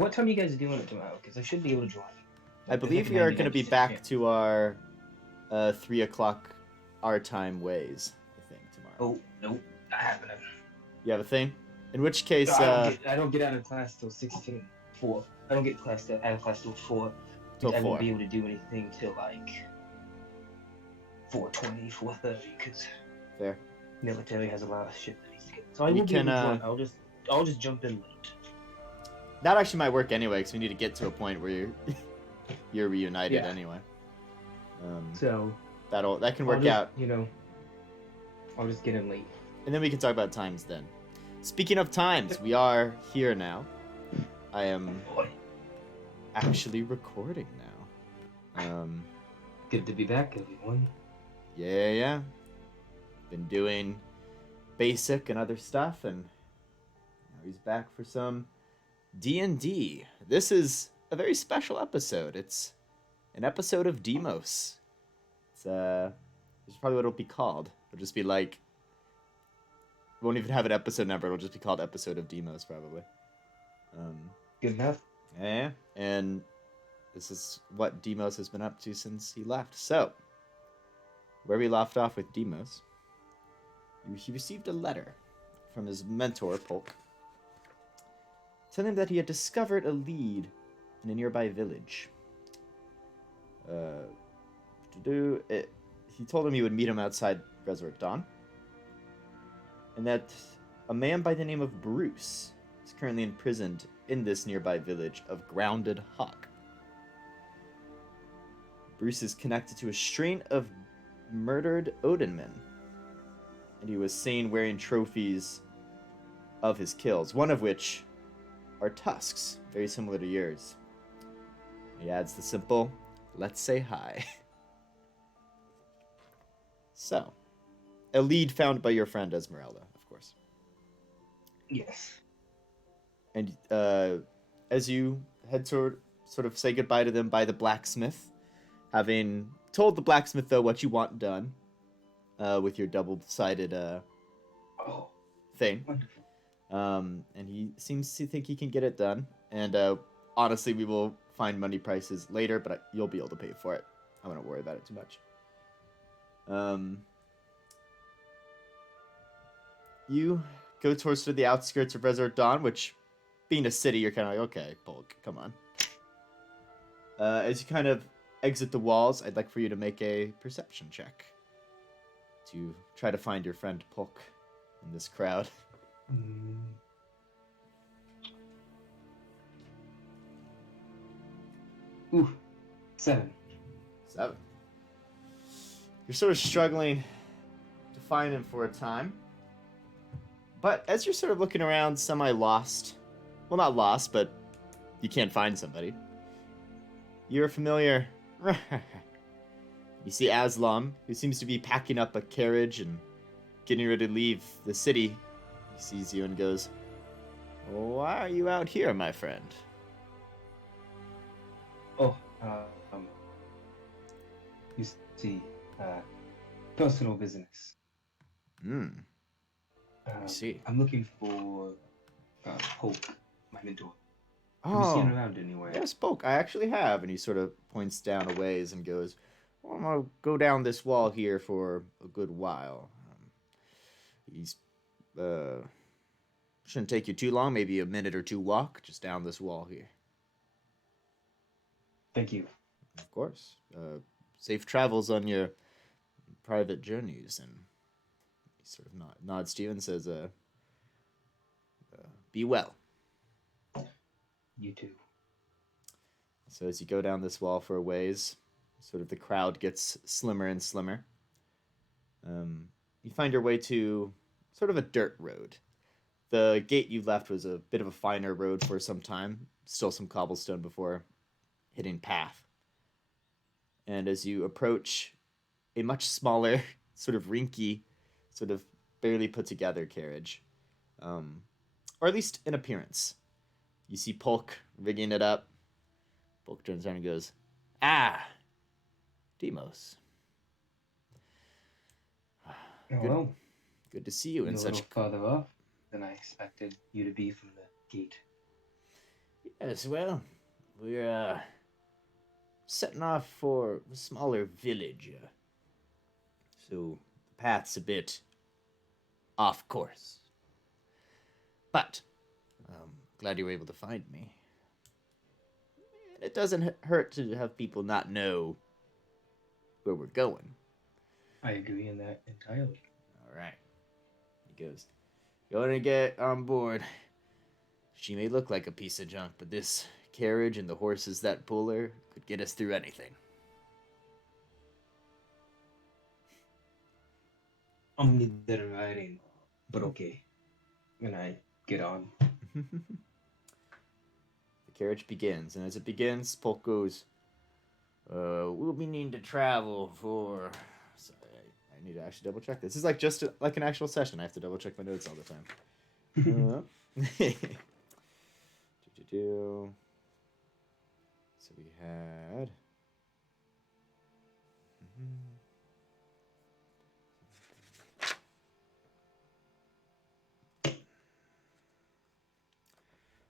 What time are you guys doing it tomorrow? Because I should be able to join. I believe we are going to be back to our 3 o'clock our time ways, I think, tomorrow. Oh, nope. Not happening. You have a thing? In which case... I don't get out of class till 4. I don't get out of class till 4. Till 4. I won't be able to do anything till, 4:20, 4:30, because... Fair. Military has a lot of shit that needs to get... So I will be able to join. I'll just jump in late. That actually might work anyway, because we need to get to a point where you're reunited anyway. So that can work out. I'll just get in late. And then we can talk about times then. Speaking of times, we are here now. I am actually recording now. Good to be back, everyone. Yeah. Been doing basic and other stuff, and now he's back for some D&D. This is a very special episode. It's an episode of Demos. It's probably what it'll be called. It'll just be like, we won't even have an episode number. It'll just be called Episode of Demos, probably. Good enough. Yeah, and this is what Demos has been up to since he left. So, where we left off with Demos, he received a letter from his mentor, Polk, telling him that he had discovered a lead in a nearby village. He told him he would meet him outside Resurrect Dawn, and that a man by the name of Bruce is currently imprisoned in this nearby village of Grounded Hawk. Bruce is connected to a strain of murdered Odinmen, and he was seen wearing trophies of his kills, one of which are tusks, very similar to yours. He adds the simple, "Let's say hi." So, a lead found by your friend Esmeralda, of course. Yes. And as you head toward, sort of say goodbye to them by the blacksmith, having told the blacksmith, though, what you want done with your double-sided thing. Wonderful. And he seems to think he can get it done. And honestly, we will find money prices later, but you'll be able to pay for it. I wouldn't worry about it too much. You go towards the outskirts of Resurrect Dawn, which, being a city, you're kind of like, okay, Polk, come on. As you kind of exit the walls, I'd like for you to make a perception check to try to find your friend Polk in this crowd. Ooh, 7. 7. You're sort of struggling to find him for a time. But as you're sort of looking around, semi-lost, well, not lost, but you can't find somebody, you're familiar. You see Aslam, who seems to be packing up a carriage and getting ready to leave the city. He sees you and goes, "Why are you out here, my friend?" Oh, you see, personal business. I see. I'm looking for Polk, my mentor. Oh, have you seen him around anywhere? Yes, Polk. I actually have. And he sort of points down a ways and goes, "Well, I'm going to go down this wall here for a good while. He's, shouldn't take you too long, maybe a minute or two walk just down this wall here." Thank you. Of course. Safe travels on your private journeys. And he sort of nods to you and says, "Be well." You too. So as you go down this wall for a ways, sort of the crowd gets slimmer and slimmer. You find your way to sort of a dirt road. The gate you left was a bit of a finer road for some time. Still some cobblestone before hitting path. And as you approach a much smaller, sort of rinky, sort of barely put together carriage, or at least in appearance, you see Polk rigging it up. Polk turns around and goes, "Ah, Demos. Hello. Good to see you in You're such..." a little farther off than I expected you to be from the gate. Yes, well, we're setting off for a smaller village, so the path's a bit off course. But glad you were able to find me. It doesn't hurt to have people not know where we're going. I agree in that entirely. All right. He goes, going to get on board. She may look like a piece of junk, but this carriage and the horses that pull her could get us through anything. I'm neither riding, but okay. And I get on. The carriage begins, and as it begins, Polk goes, we'll be needing to travel for... Sorry, I need to actually double check this. This is like just like an actual session. I have to double check my notes all the time. So we had...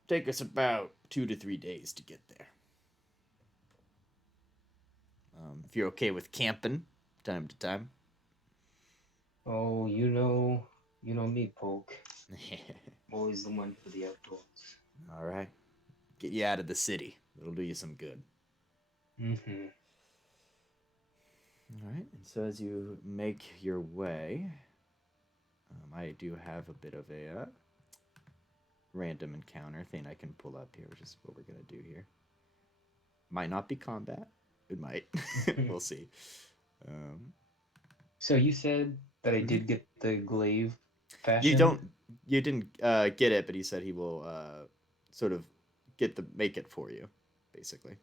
Take us about 2 to 3 days to get there. If you're okay with camping, time to time. Oh, you know me, Polk. Always the one for the outdoors. All right. Get you out of the city. It'll do you some good. Mm-hmm. All right. And so as you make your way, I do have a bit of a random encounter thing I can pull up here, which is what we're going to do here. Might not be combat. It might. We'll see. So you said that I did get the glaive fashion? You didn't get it, but he said he will sort of make it for you, basically.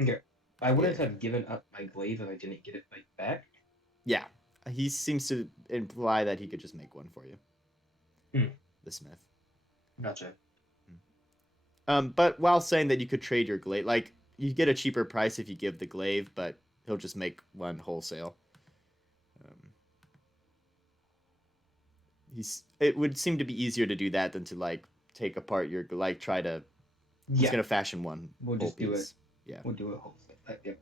Okay. I wouldn't have given up my glaive if I didn't get it back. Yeah. He seems to imply that he could just make one for you. The smith. Gotcha. But while saying that you could trade your glaive, like, you get a cheaper price if you give the glaive, but he'll just make one wholesale. It would seem to be easier to do that than to, like, take apart your, like, try to... Yeah. He's going to fashion one. We'll just do it. Yeah. We'll do it wholesale. Yeah.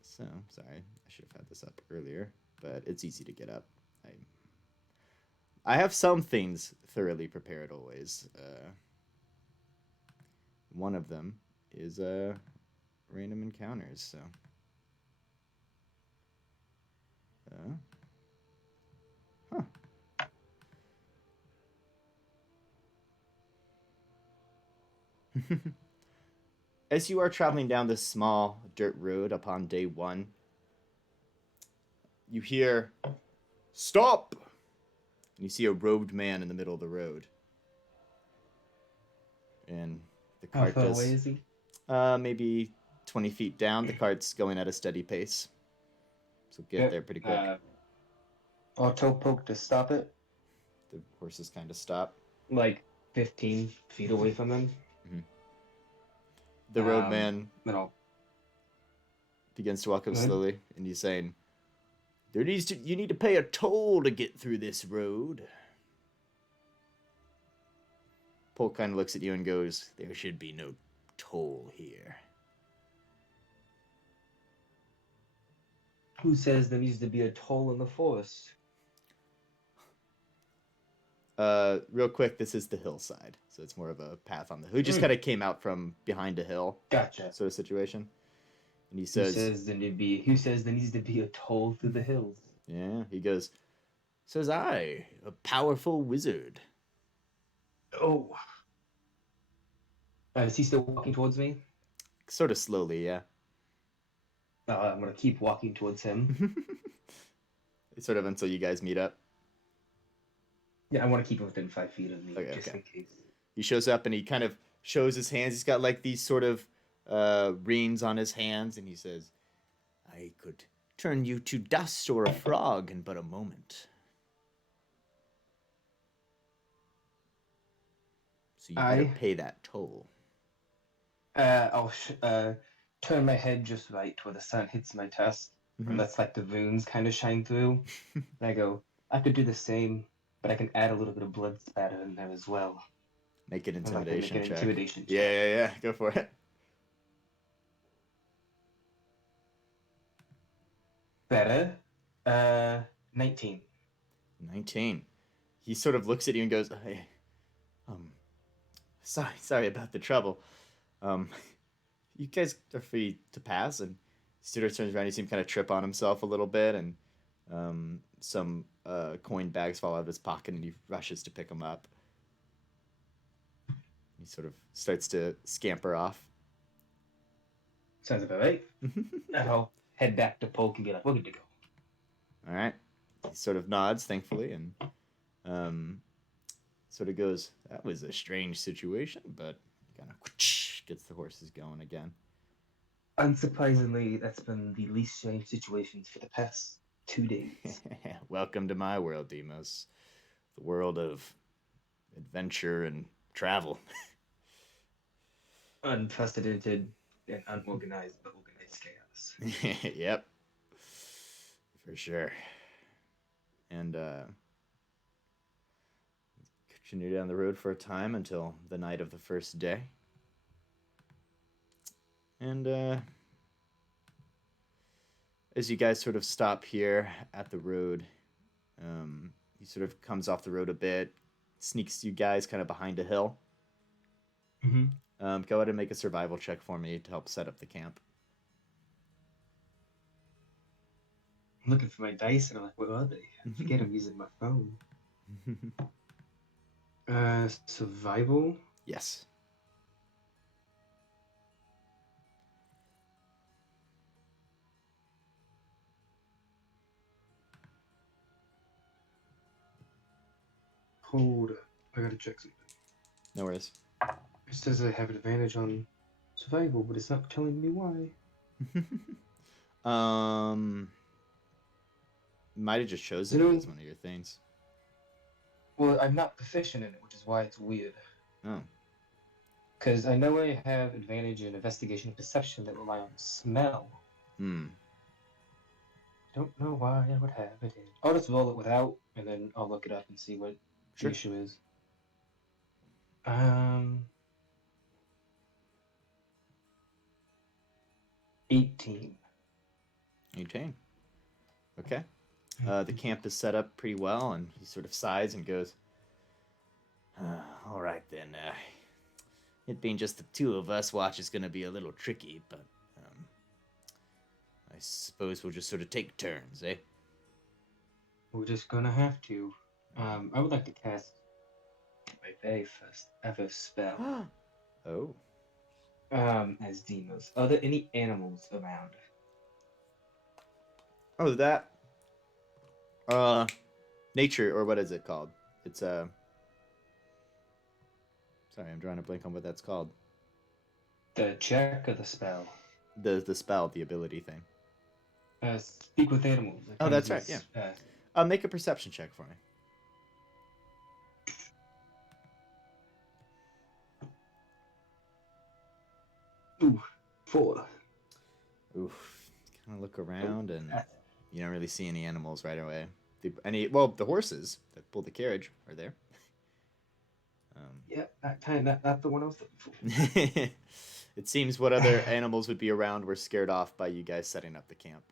So, sorry. I should have had this up earlier, but it's easy to get up. I have some things thoroughly prepared always. One of them is random encounters, so... As you are traveling down this small dirt road upon day 1, you hear, "Stop!" And you see a robed man in the middle of the road. And the cart How far away is he? Maybe 20 feet down. The cart's going at a steady pace. So get there pretty quick. I'll tell Poke to stop it. The horses kind of stop. Like 15 feet away from them. Mm-hmm. The roadman begins to walk up slowly, and he's saying, you need to pay a toll to get through this road. Polk kind of looks at you and goes, there should be no toll here. Who says there needs to be a toll in the forest? Real quick, this is the hillside, so it's more of a path on the... Who just kind of came out from behind a hill. Gotcha. Sort of situation. And he says... Who says there needs to be a toll through the hills? Yeah, he goes, says I, a powerful wizard. Oh. Is he still walking towards me? Sort of slowly, yeah. I'm going to keep walking towards him. Sort of until you guys meet up. Yeah, I want to keep him within 5 feet of me, just in case. He shows up and he kind of shows his hands. He's got like these sort of rings on his hands, and he says, I could turn you to dust or a frog in but a moment. So you gotta pay that toll. I'll turn my head just right where the sun hits my tusk, and that's like the runes kind of shine through. And I go, I could do the same, but I can add a little bit of blood spatter in there as well. Make an I'd like to make intimidation an check. intimidation check. Yeah. Go for it. Better. 19. 19. He sort of looks at you and goes, "Hey, sorry about the trouble. Um, you guys are free to pass." And Studer turns around. You see him kind of trip on himself a little bit, and some coin bags fall out of his pocket, and he rushes to pick them up. He sort of starts to scamper off. Sounds about right. I'll head back to Polk and be like, we're good to go. All right. He sort of nods, thankfully, and sort of goes, "That was a strange situation," but kind of gets the horses going again. Unsurprisingly, that's been the least strange situations for the past 2 days. Welcome to my world, Demos. The world of adventure and travel. Unprecedented and unorganized, but organized chaos. Yep. For sure. And continue down the road for a time until the night of the first day. And as you guys sort of stop here at the road, he sort of comes off the road a bit, sneaks you guys kind of behind a hill. Mm-hmm. Go ahead and make a survival check for me to help set up the camp. I'm looking for my dice, and I'm like, where are they? I forget I'm using my phone. Survival? Yes. Hold up. I gotta check something. No worries. It says I have an advantage on survival, but it's not telling me why. Might have just chosen it as one of your things. Well, I'm not proficient in it, which is why it's weird. Oh. Because I know I have advantage in investigation and perception that rely on smell. Don't know why I would have it in. I'll just roll it without, and then I'll look it up and see what the issue is. 18. 18. Okay. The camp is set up pretty well, and he sort of sighs and goes, "All right then. It being just the two of us, watch is going to be a little tricky, but I suppose we'll just sort of take turns, eh?" We're just gonna have to. I would like to cast my very first ever spell. Oh. As Demos. Are there any animals around? Oh, that. Nature, or what is it called? It's Sorry, I'm drawing a blank on what that's called. The check or the spell? The spell, the ability thing. Speak with animals. Oh, that's right. Yeah. Make a perception check for me. Ooh, 4. Oof. Kind of look around, and you don't really see any animals right away. The horses that pull the carriage are there. Yeah, that's the one I was looking for. It seems what other animals would be around were scared off by you guys setting up the camp.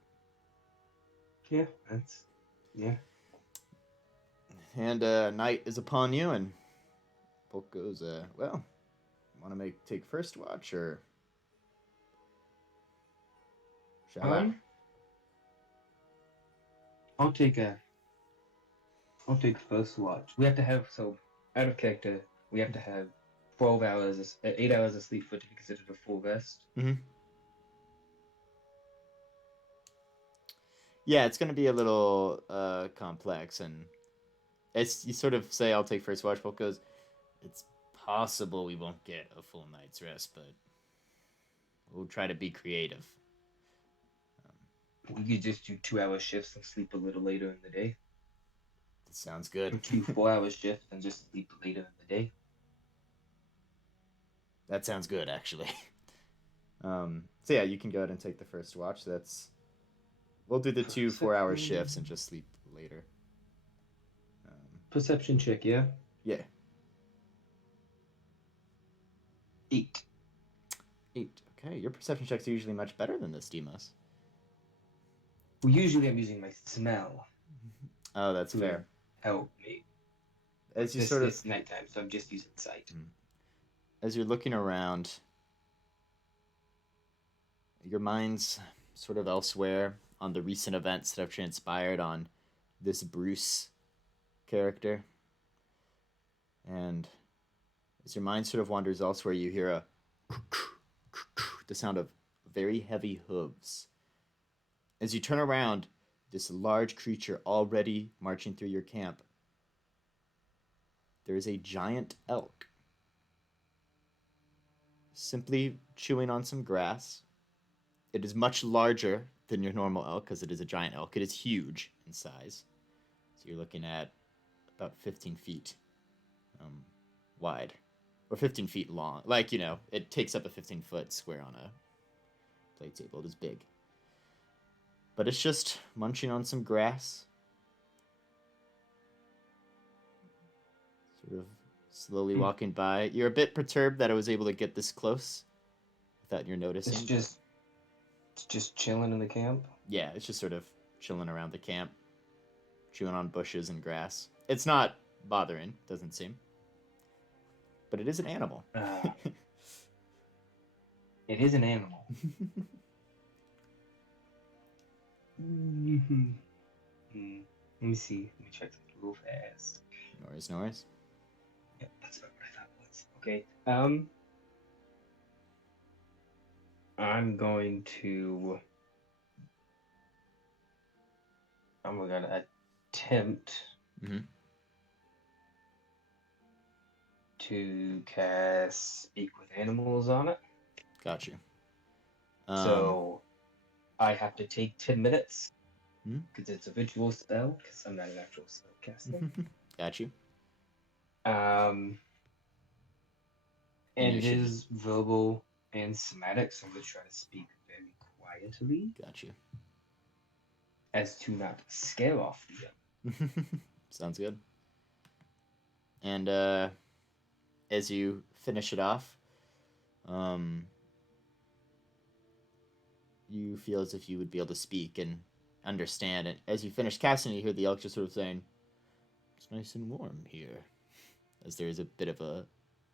Yeah, And night is upon you, and Polk goes, "Well, want to take first watch, or shall I?" I'll take first watch. We have to have, so out of character, we have to have 12 hours, 8 hours of sleep for it to be considered a full rest. Mm-hmm. Yeah, it's going to be a little complex, and you sort of say, "I'll take first watch." Polk goes, "It's possible we won't get a full night's rest, but we'll try to be creative." We could just do 2-hour shifts and sleep a little later in the day. That sounds good. 2 4-hour shifts and just sleep later in the day. That sounds good, actually. So yeah, you can go ahead and take the first watch. We'll do the 2 4-hour shifts and just sleep later. Perception check, yeah? Yeah. 8. 8. Okay, your perception checks are usually much better than this, Demos. Well, usually I'm using my smell Oh, that's to fair. help me. As you This sort of, it's nighttime, so I'm just using sight. as you're looking around, your mind's sort of elsewhere on the recent events that have transpired on this Bruce character. And as your mind sort of wanders elsewhere, you hear the sound of very heavy hooves. As you turn around, this large creature already marching through your camp, there is a giant elk simply chewing on some grass. It is much larger than your normal elk because it is a giant elk. It is huge in size. So you're looking at about 15 feet wide, or 15 feet long. Like, it takes up a 15-foot square on a play table. It is big. But it's just munching on some grass. Sort of slowly walking by. You're a bit perturbed that I was able to get this close without your noticing. It's just chilling in the camp. Yeah, it's just sort of chilling around the camp, chewing on bushes and grass. It's not bothering, doesn't seem. But it is an animal. It is an animal. Mm-hmm. Let me see. Let me check something real fast. No worries. Yep, that's about what I thought it was. Okay. I'm going to attempt to cast Speak with Animals on it. Got you. So I have to take 10 minutes because it's a visual spell because I'm not an actual spellcaster. Got you. And it is verbal and somatic, so I'm going to try to speak very quietly. Got you. As to not scare off the other. Sounds good. And as you finish it off, you feel as if you would be able to speak and understand. And as you finish casting, you hear the elk just sort of saying, "It's nice and warm here," as there is a bit of a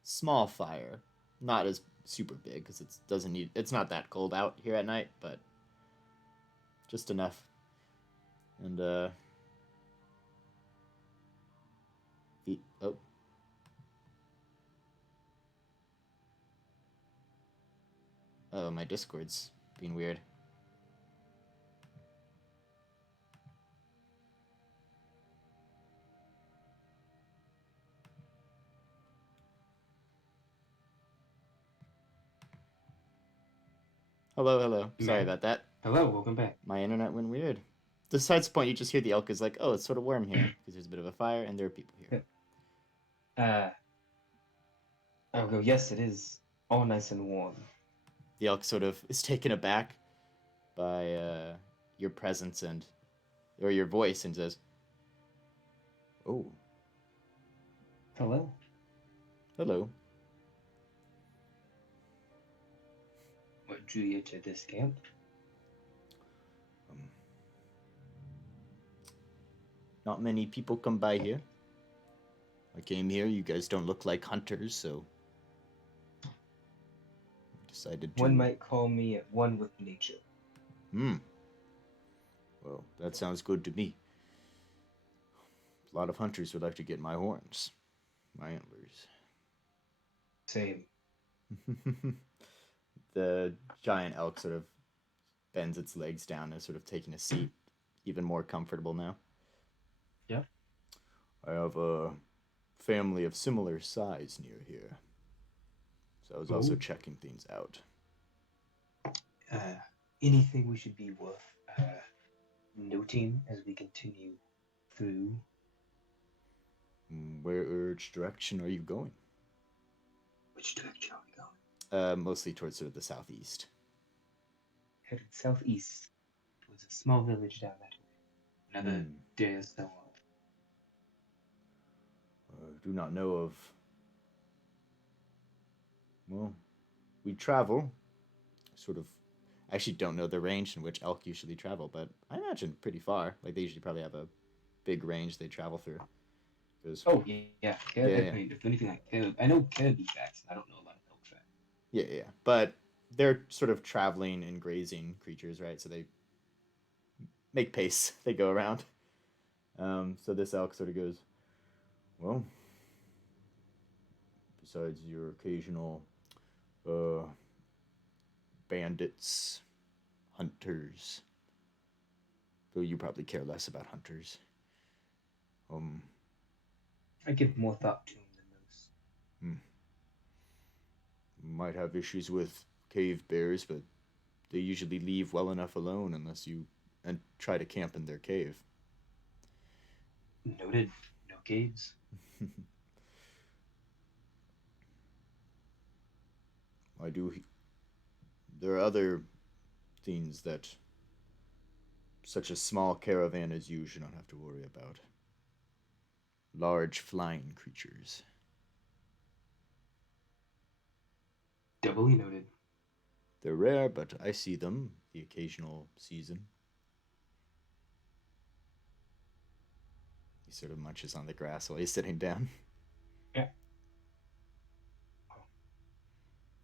small fire, not as super big because it's not that cold out here at night, but just enough. And oh, my Discord's being weird. Hello. Sorry about that. Hello, welcome back. My internet went weird. Besides the point, you just hear the elk is like, "Oh, it's sort of warm here because there's a bit of a fire and there are people here." I'll go, yes, it is all nice and warm. The elk sort of is taken aback by your presence or your voice and says, "Oh. Hello. What drew you to this camp? Not many people come by here. I came here. You guys don't look like hunters, so I decided to... One might call me at one with nature. Well, that sounds good to me. A lot of hunters would like to get my horns. My antlers. Same. The giant elk sort of bends its legs down and is sort of taking a seat, even more comfortable now. Yeah. I have a family of similar size near here. So I was also checking things out. Anything we should be worth noting as we continue through? Which direction are you going? Which direction are we going? Mostly towards sort of the southeast. Headed southeast towards a small village down that way. Another day or so on. I do not know of... Well, we travel sort of. I actually don't know the range in which elk usually travel, but I imagine pretty far. Like they usually probably have a big range they travel through. Because Oh yeah, yeah, I yeah, mean, if anything like Caleb, I know Kirby facts. I don't know a lot of elk facts. yeah, yeah. But they're sort of traveling and grazing creatures, right? So they make pace. They go around. So this elk sort of goes, well, besides your occasional uh, bandits, hunters, though you probably care less about hunters. Um, I give more thought to him than most. hmm, might have issues with cave bears, but they usually leave well enough alone unless you and try to camp in their cave. Noted. No caves. I do. There are other things that such a small caravan as you should not have to worry about. Large flying creatures. Doubly noted. They're rare, but I see them the occasional season. He sort of munches on the grass while he's sitting down. Yeah.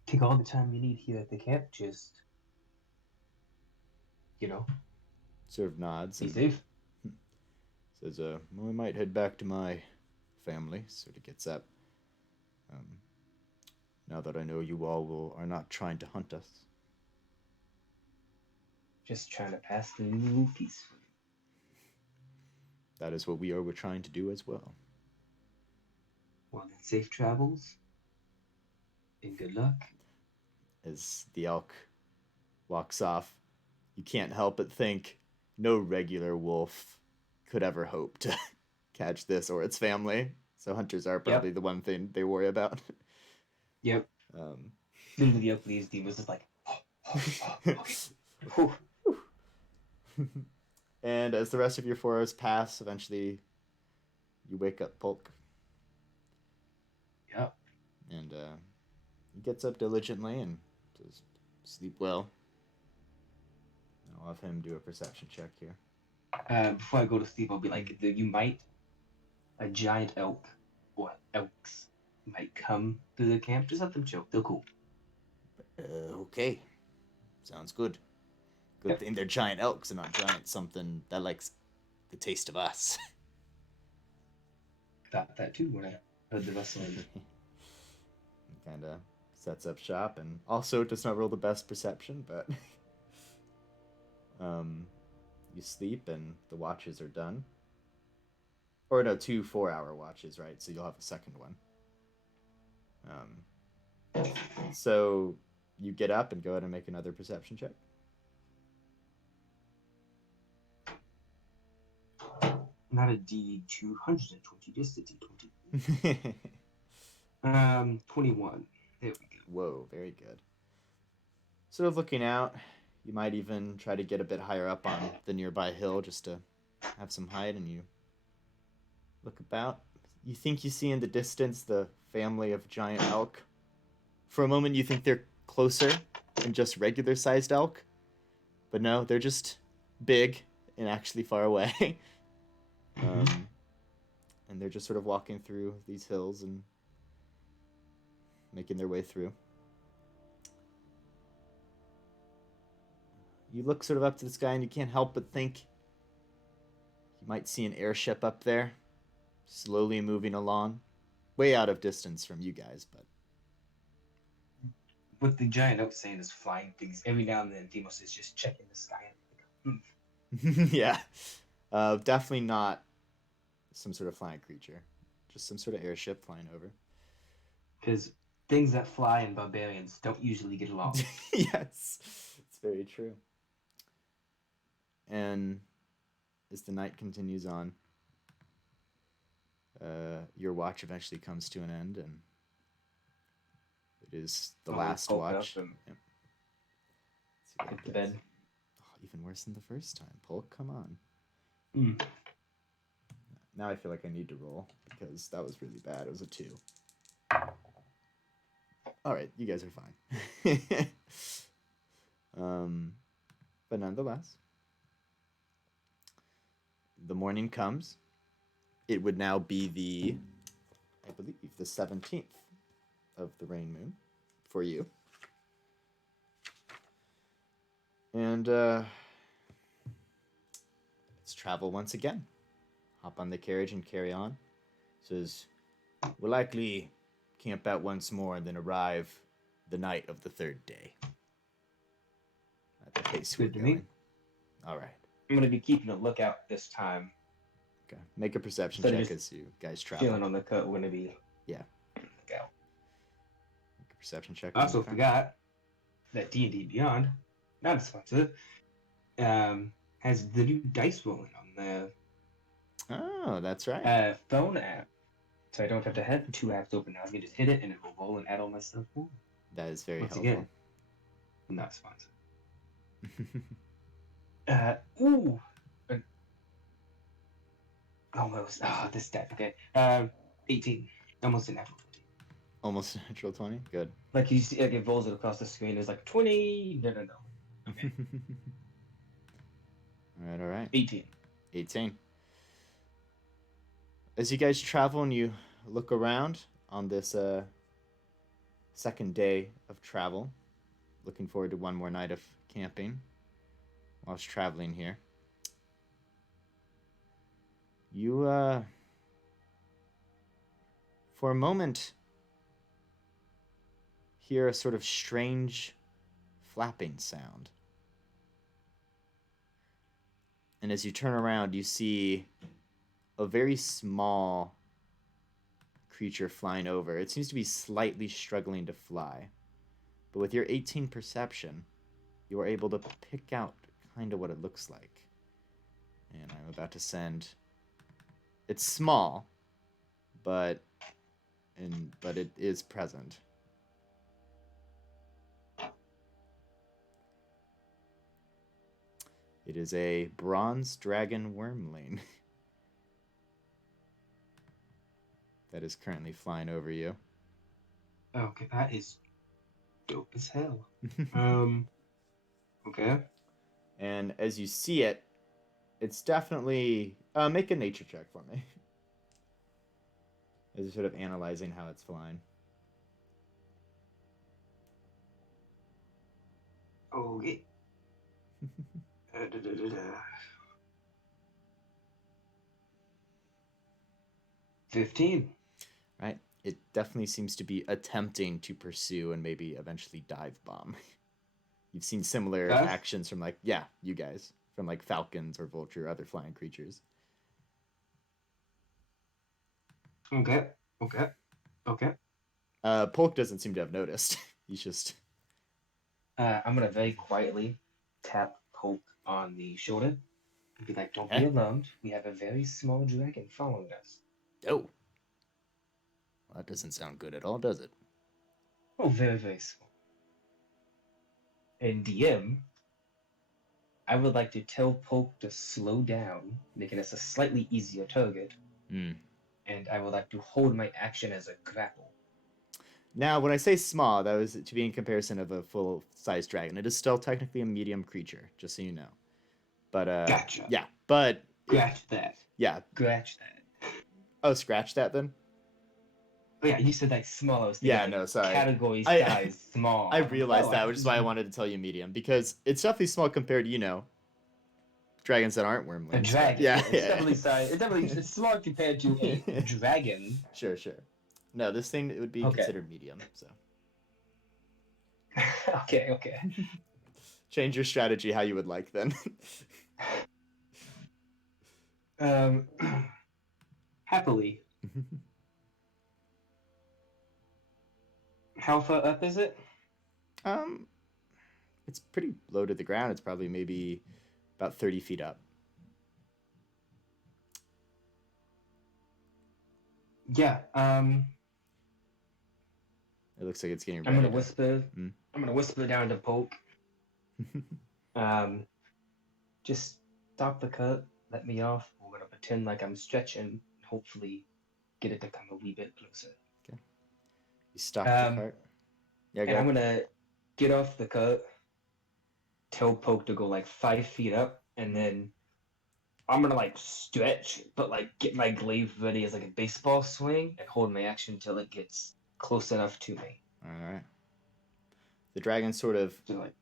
Take all the time you need here at the camp. Just, you know, Sort of nods be and safe. says, well, I might head back to my family. Sort of gets up. Um, now that I know you all are not trying to hunt us. Just trying to pass through peacefully. That is what we're trying to do as well. Well, then, safe travels and good luck. As the elk walks off, you can't help but think no regular wolf could ever hope to catch this or its family. So hunters are probably Yep. the one thing they worry about. Yep. Um, Literally, the Oak Leaves was just like, okay. Whew. and as the rest of your 4 hours pass, eventually you wake up Polk. Yep. And he gets up diligently and says, sleep well. I'll have him do a perception check here. Before I go to sleep, I'll be like, a giant elk or elks might come to the camp. Just let them chill. They're cool. Okay. Sounds good. Good Yep. thing they're giant elks and not giant something that likes the taste of us. Thought that too when I heard the rustling. Kind of sets up shop and also does not roll the best perception, but you sleep and the watches are done. Or no, 2 4-hour watches, right? So you'll have a second one. So you get up and go ahead and make another perception check. Not a D220, just a D20. 21. There we go. Whoa, very good. Sort of looking out, you might even try to get a bit higher up on the nearby hill just to have some height, and you look about. You think you see in the distance the family of giant elk. For a moment, you think they're closer than just regular sized elk, but no, they're just big and actually far away. And they're just sort of walking through these hills and making their way through. You look sort of up to the sky and you can't help but think you might see an airship up there, slowly moving along, way out of distance from you guys, but What the giant elk saying is flying things. Every now and then, Demos is just checking the sky. yeah, definitely not some sort of flying creature, just some sort of airship flying over. Because things that fly and barbarians don't usually get along. Yes, it's very true. And as the night continues on, your watch eventually comes to an end, and it is the last watch. Yep. Yep. Get to bed. Oh, even worse than the first time. Polk, come on. Mm. Now I feel like I need to roll because that was really bad. It was a 2. All right, you guys are fine. But nonetheless, the morning comes. It would now be I believe, the 17th of the rain moon for you. And let's travel once again. Hop on the carriage and carry on. Says, we'll likely camp out once more and then arrive the night of the third day. At the pace Good we're to me. going. All right. I'm gonna be keeping a lookout this time. Okay. Make a perception Instead of check just as you guys travel. Feeling on the cut, we're gonna be Yeah. lookout. Make a perception check. I also forgot that D&D&Beyond, not a sponsor, has the new dice rolling on the Oh, that's right. phone app. So I don't have to have 2 apps open now. I can just hit it and it will roll and add all my stuff. Ooh. That is very Once helpful. again, not sponsored. Ooh. Almost. Oh, this stat. Okay. 18. Almost a natural 20. Almost a natural 20. Good. Like you see, like it rolls it across the screen. It's like 20. No. Okay. All right. 18. 18. As you guys travel and you look around on this second day of travel, looking forward to one more night of camping whilst traveling here, you, for a moment, hear a sort of strange flapping sound. And as you turn around, you see a very small creature flying over. It seems to be slightly struggling to fly. But with your 18 perception, you are able to pick out kind of what it looks like. And I'm about to send... It's small, but it is present. It is a bronze dragon wormling that is currently flying over you. Okay, that is dope as hell. Okay. And as you see it, it's definitely... make a nature check for me. As you're sort of analyzing how it's flying. Okay. 15. Right? It definitely seems to be attempting to pursue and maybe eventually dive bomb. You've seen similar actions from you guys. From falcons or vulture or other flying creatures. Okay. Polk doesn't seem to have noticed. He's just... I'm gonna very quietly tap Polk on the shoulder and be like, don't be alarmed. We have a very small dragon following us. Oh. Well, that doesn't sound good at all, does it? Oh, very, very small. And DM, I would like to tell Polk to slow down, making us a slightly easier target. And I would like to hold my action as a grapple. Now, when I say small, that was to be in comparison of a full-size dragon. It is still technically a medium creature, just so you know. But Gotcha. Yeah, but Scratch that. Yeah. Scratch that. Oh, scratch that then. Oh, yeah, you said small. I was thinking, yeah, no, sorry. Category size small. I realized that, which is why I wanted to tell you medium, because it's definitely small compared to dragons that aren't wormlings. A dragon. Yeah, It's definitely size. It's small compared to a dragon. Sure. No, this thing would be considered medium. So. Okay. Change your strategy how you would like then. Happily. How far up is it? It's pretty low to the ground. It's probably maybe about 30 feet up. Yeah. It looks like it's getting ready. I'm gonna whisper. I'm gonna whisper down to Polk. Just stop the cut. Let me off. We're gonna pretend like I'm stretching. Hopefully, get it to come a wee bit closer. Okay. You stop the cart. Yeah, and I'm gonna get off the cut, tell Poke to go like 5 feet up, and then I'm gonna like stretch, but like get my glaive ready as like a baseball swing and hold my action until it gets close enough to me. All right. The dragon sort of So like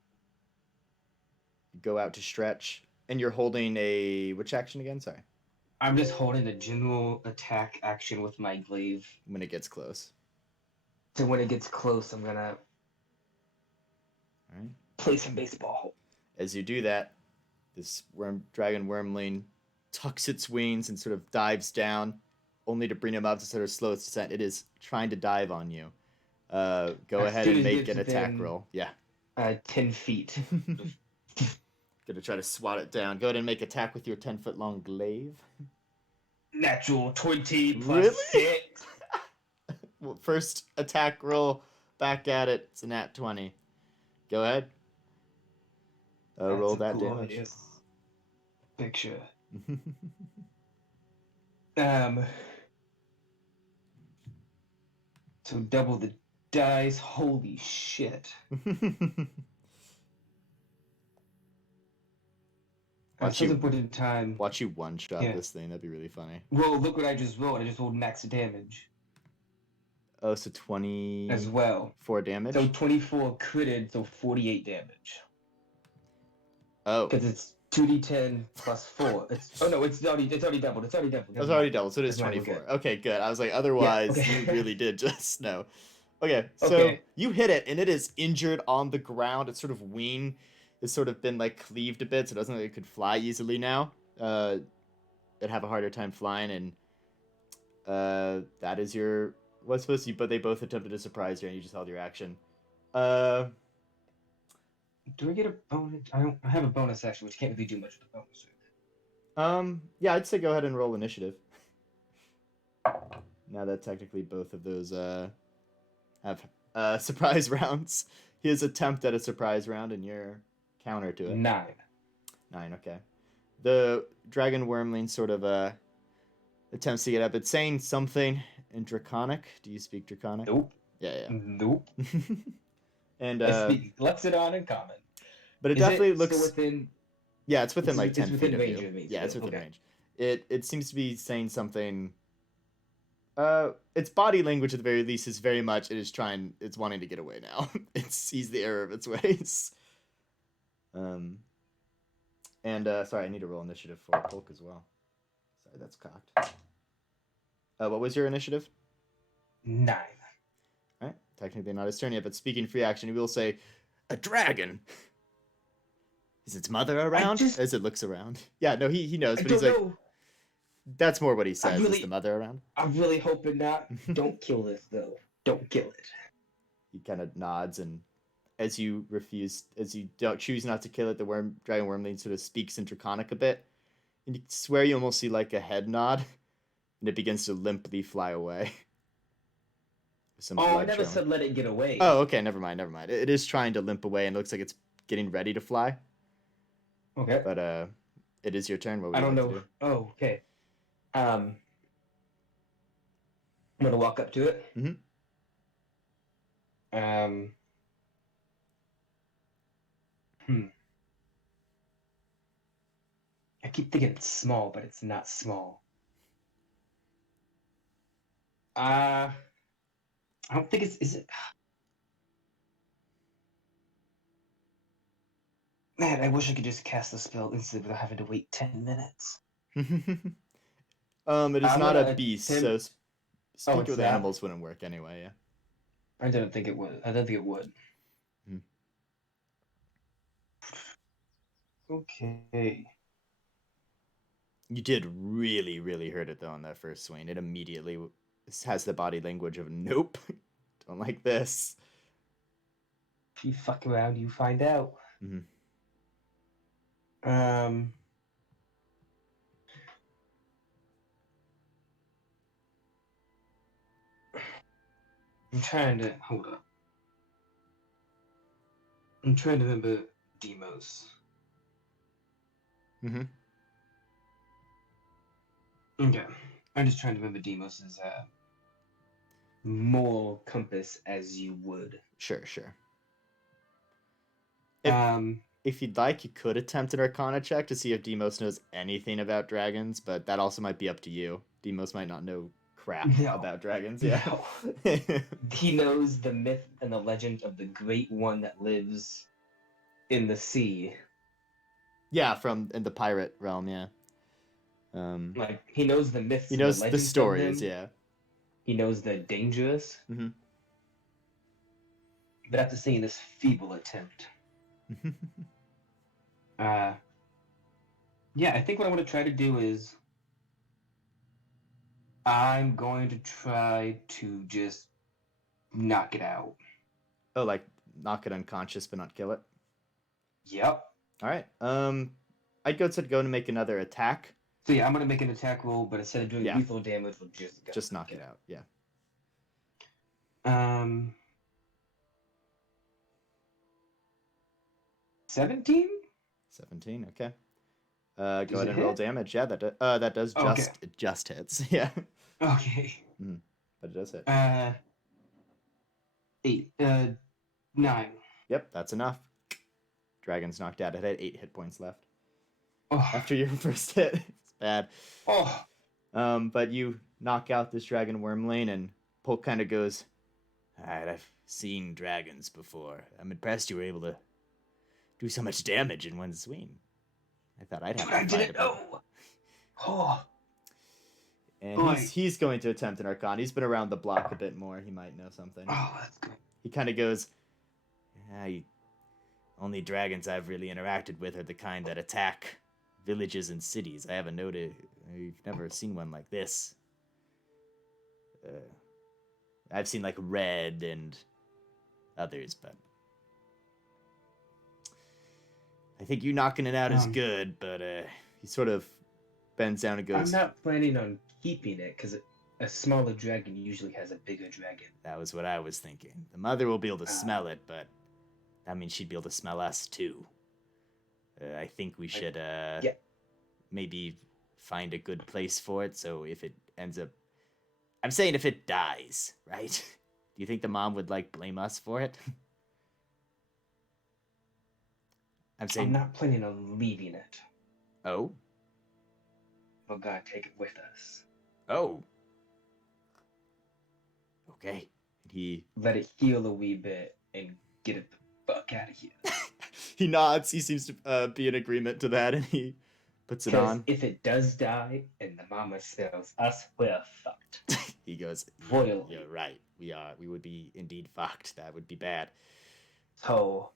go out to stretch, and you're holding a which action again? Sorry. I'm just holding a general attack action with my glaive. When it gets close. So when it gets close, I'm gonna play some baseball. As you do that, this dragon wormling tucks its wings and sort of dives down, only to bring him up to sort of slow its descent. It is trying to dive on you. Go ahead and make an attack roll. Yeah. 10 feet. Gonna try to swat it down. Go ahead and make attack with your 10-foot long glaive. Natural 20 plus really? 6. Well, first attack roll, back at it. It's a nat 20. Go ahead. Roll that damage. Picture. So double the dice. Holy shit. Watch some point in time. Watch you one-shot this thing. That'd be really funny. Well, look what I just rolled. I just rolled max damage. Oh, so 20... As well. 4 damage? So 24 critted, so 48 damage. Oh. Because it's 2d10 plus 4. It's already doubled. It's already doubled. It's already doubled, so it is 24. Okay, good. I was like, otherwise, you really did just know. Okay, so you hit it, and it is injured on the ground. Its sort of wing has sort of been, like, cleaved a bit, so it doesn't look like it could fly easily now. It'd have a harder time flying, and that is your... What's supposed to be, but they both attempted to surprise you, and you just held your action. Do I get a bonus? I have a bonus action, which can't really do much with the bonus. Yeah, I'd say go ahead and roll initiative. Now that technically both of those have surprise rounds. His attempt at a surprise round and your counter to it. 9. 9, okay. The dragon wormling sort of attempts to get up. It's saying something in Draconic. Do you speak Draconic? Nope. Yeah. Nope. And I speak Lexidon and Common. But it definitely looks within. Yeah, it's within like 10 feet of range you. Of me, yeah, it's within okay. range. It seems to be saying something. Its body language at the very least is very much it's wanting to get away now. It sees the error of its ways. Sorry, I need to roll initiative for Polk as well. Sorry, that's cocked. What was your initiative? 9. All right, technically not his turn yet, but speaking free action, he will say, "A dragon. Is its mother around?" As it looks around. Yeah, no, he knows, but he's like, that's more what he says. Is the mother around? I'm really hoping not. Don't kill this though. Don't kill it. He kind of nods, and as you don't choose not to kill it, the dragon wormling sort of speaks in Draconic a bit, and you swear you almost see like a head nod, and it begins to limply fly away. I never said let it get away. Oh, okay, never mind. It is trying to limp away, and it looks like it's getting ready to fly. Okay. But it is your turn. What would I you don't like know. To do? Oh, okay. I'm gonna walk up to it. Mm-hmm. I keep thinking it's small, but it's not small. I don't think it's... Is it... Man, I wish I could just cast the spell instantly without having to wait 10 minutes. It is not a beast, so speak with animals wouldn't work anyway, yeah. I don't think it would. Hmm. Okay. You did really, really hurt it, though, on that first swing. It immediately has the body language of, nope, don't like this. If you fuck around, you find out. Mm-hmm. I'm trying to... Hold up. I'm trying to remember Demos. Mm-hmm. Okay. I'm just trying to remember Demos's moral compass as you would. Sure. If Um, if you'd like, you could attempt an Arcana check to see if Demos knows anything about dragons, but that also might be up to you. Demos might not know crap no, about dragons. Yeah. no. He knows the myth and the legend of the great one that lives in the sea. Yeah, from in the pirate realm. Yeah. Um, Like he knows the he myths and the knows the legends of stories. them. Yeah. He knows they're dangerous, Hmm. but after seeing this feeble attempt, uh, yeah, I think what I want to try to do is I'm going to try to just knock it out. Oh, like knock it unconscious but not kill it. Yep. All right. I'd go and make another attack. So yeah, I'm gonna make an attack roll, but instead of doing Yeah. lethal damage, we'll Just knock it out. Yeah. Um, 17. 17. Okay. Does Go ahead it and roll hit? damage. Yeah, that does Okay. just hits. Yeah. Okay. But it does hit. 8. 9. Yep, that's enough. Dragon's knocked out. It had 8 hit points left Oh. after your first hit. It's bad. Oh. But you knock out this dragon wormling, and Polk kind of goes, "All right, I've seen dragons before. I'm impressed you were able to do so much damage in one swing. I thought I'd have Dude, to I fight didn't about it." know. Oh. And Boy. he's going to attempt an Arcana. He's been around the block a bit more. He might know something. Oh, that's good. He kind of goes, only dragons I've really interacted with are the kind that attack villages and cities. I've never seen one like this. I've seen like red and others, but I think you knocking it out is good. But he sort of bends down and goes, I'm not planning on keeping it because a smaller dragon usually has a bigger dragon. "That was what I was thinking. The mother will be able to smell it, but that means she'd be able to smell us too. I think we should maybe find a good place for it. So if it ends up, I'm saying if it dies, right? Do you think the mom would like blame us for it?" I'm not planning on leaving it. Oh? We're gonna take it with us. Oh. Okay. He Let it heal a wee bit and get it the fuck out of here. he nods. He seems to be in agreement to that, and he puts it on. If it does die and the mama sells us, we're fucked. He goes, Royally. "You're right. We would be indeed fucked. That would be bad." So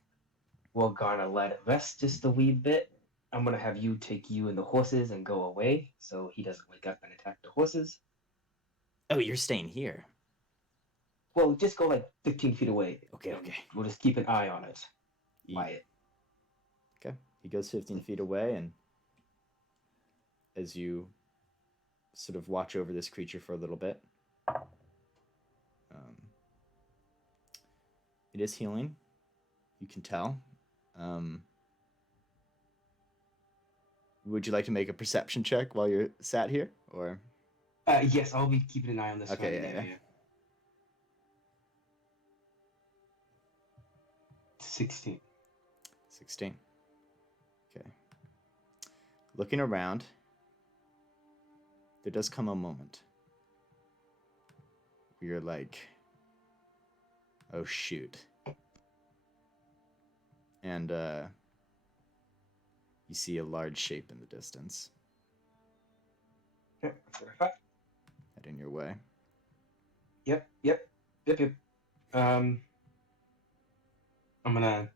we're gonna let it rest just a wee bit. I'm gonna have you take you and the horses and go away so he doesn't wake up and attack the horses. Oh, you're staying here. Well, just go like 15 feet away. Okay. We'll just keep an eye on it. Quiet. Okay. He goes 15 feet away, and as you sort of watch over this creature for a little bit, it is healing. You can tell. Would you like to make a perception check while you're sat here, or? Yes, I'll be keeping an eye on this. Okay, yeah. 16. 16. Okay. Looking around, there does come a moment where you're like, "Oh shoot." And you see a large shape in the distance. Okay, that's what I thought. Heading your way. Yep. I'm gonna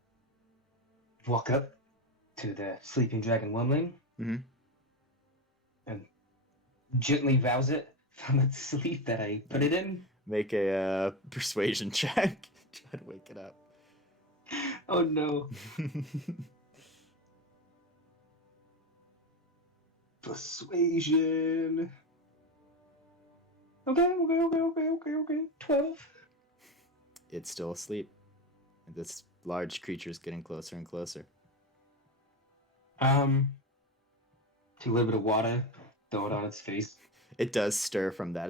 walk up to the sleeping dragon wormling and gently rouse it from its sleep that I put it in. Make a persuasion check. Try to wake it up. Oh no. Persuasion. Okay. 12. It's still asleep. And this large creature is getting closer and closer. Take a little bit of water, throw it on its face. It does stir from that.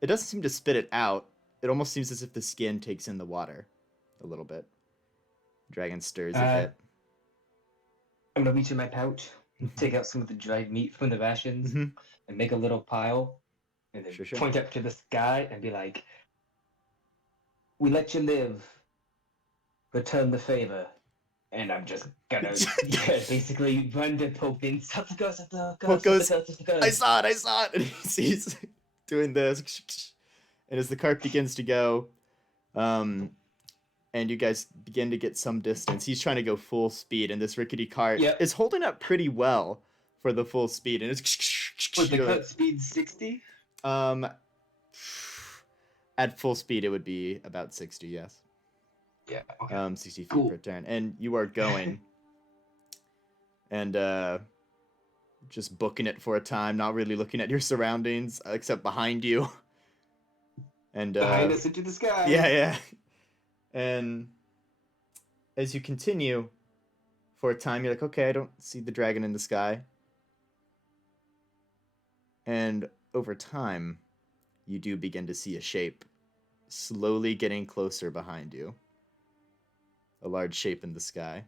It doesn't seem to spit it out. It almost seems as if the skin takes in the water a little bit. Dragon stirs a Uh, bit. I'm gonna reach in my pouch, take out some of the dried meat from the rations, Mm-hmm. and make a little pile, and then Sure. point up to the sky and be like, "We let you live. Return the favor." And I'm just gonna basically run to Pope and stop the ghost, stop the Poke ghost, stop the goes, ghost, stop the I ghost. saw it, and he sees doing this. And as the cart begins to go, and you guys begin to get some distance, he's trying to go full speed, and this rickety cart Yep. is holding up pretty well for the full speed, and it's Was the going. cut speed 60? At full speed, it would be about 60, yes. Yeah, okay. 60 feet Cool. per turn, and you are going, and just booking it for a time, not really looking at your surroundings except behind you, and Behind us into the sky. yeah, and as you continue for a time, you're like, okay, I don't see the dragon in the sky, and over time, you do begin to see a shape slowly getting closer behind you. A large shape in the sky.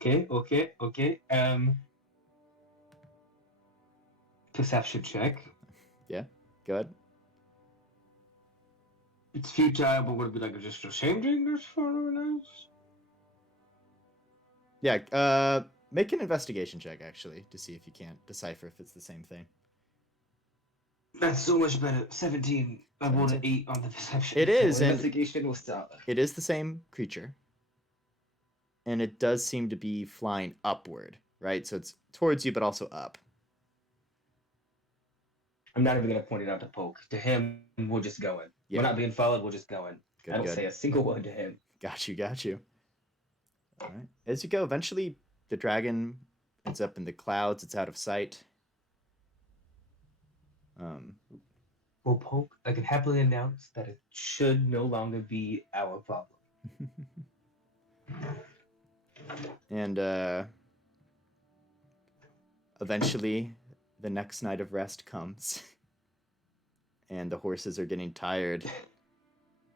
Okay. Perception check. Yeah, go ahead. It's futile, but would it be like just a shame doing this for us? Yeah, make an investigation check, actually, to see if you can't decipher if it's the same thing. That's so much better. 17. I rolled an 17. 8 on the perception. It is, so and investigation will stop. it is the same creature. And it does seem to be flying upward, right? So it's towards you, but also up. I'm not even gonna point it out to Poke. To him, we're just going. Yeah. We're not being followed. We're just going. I don't Good. say a single word to him. Got you. All right. As you go, eventually the dragon ends up in the clouds. It's out of sight. Well, Poke, I can happily announce that it should no longer be our problem. And eventually the next night of rest comes. And the horses are getting tired.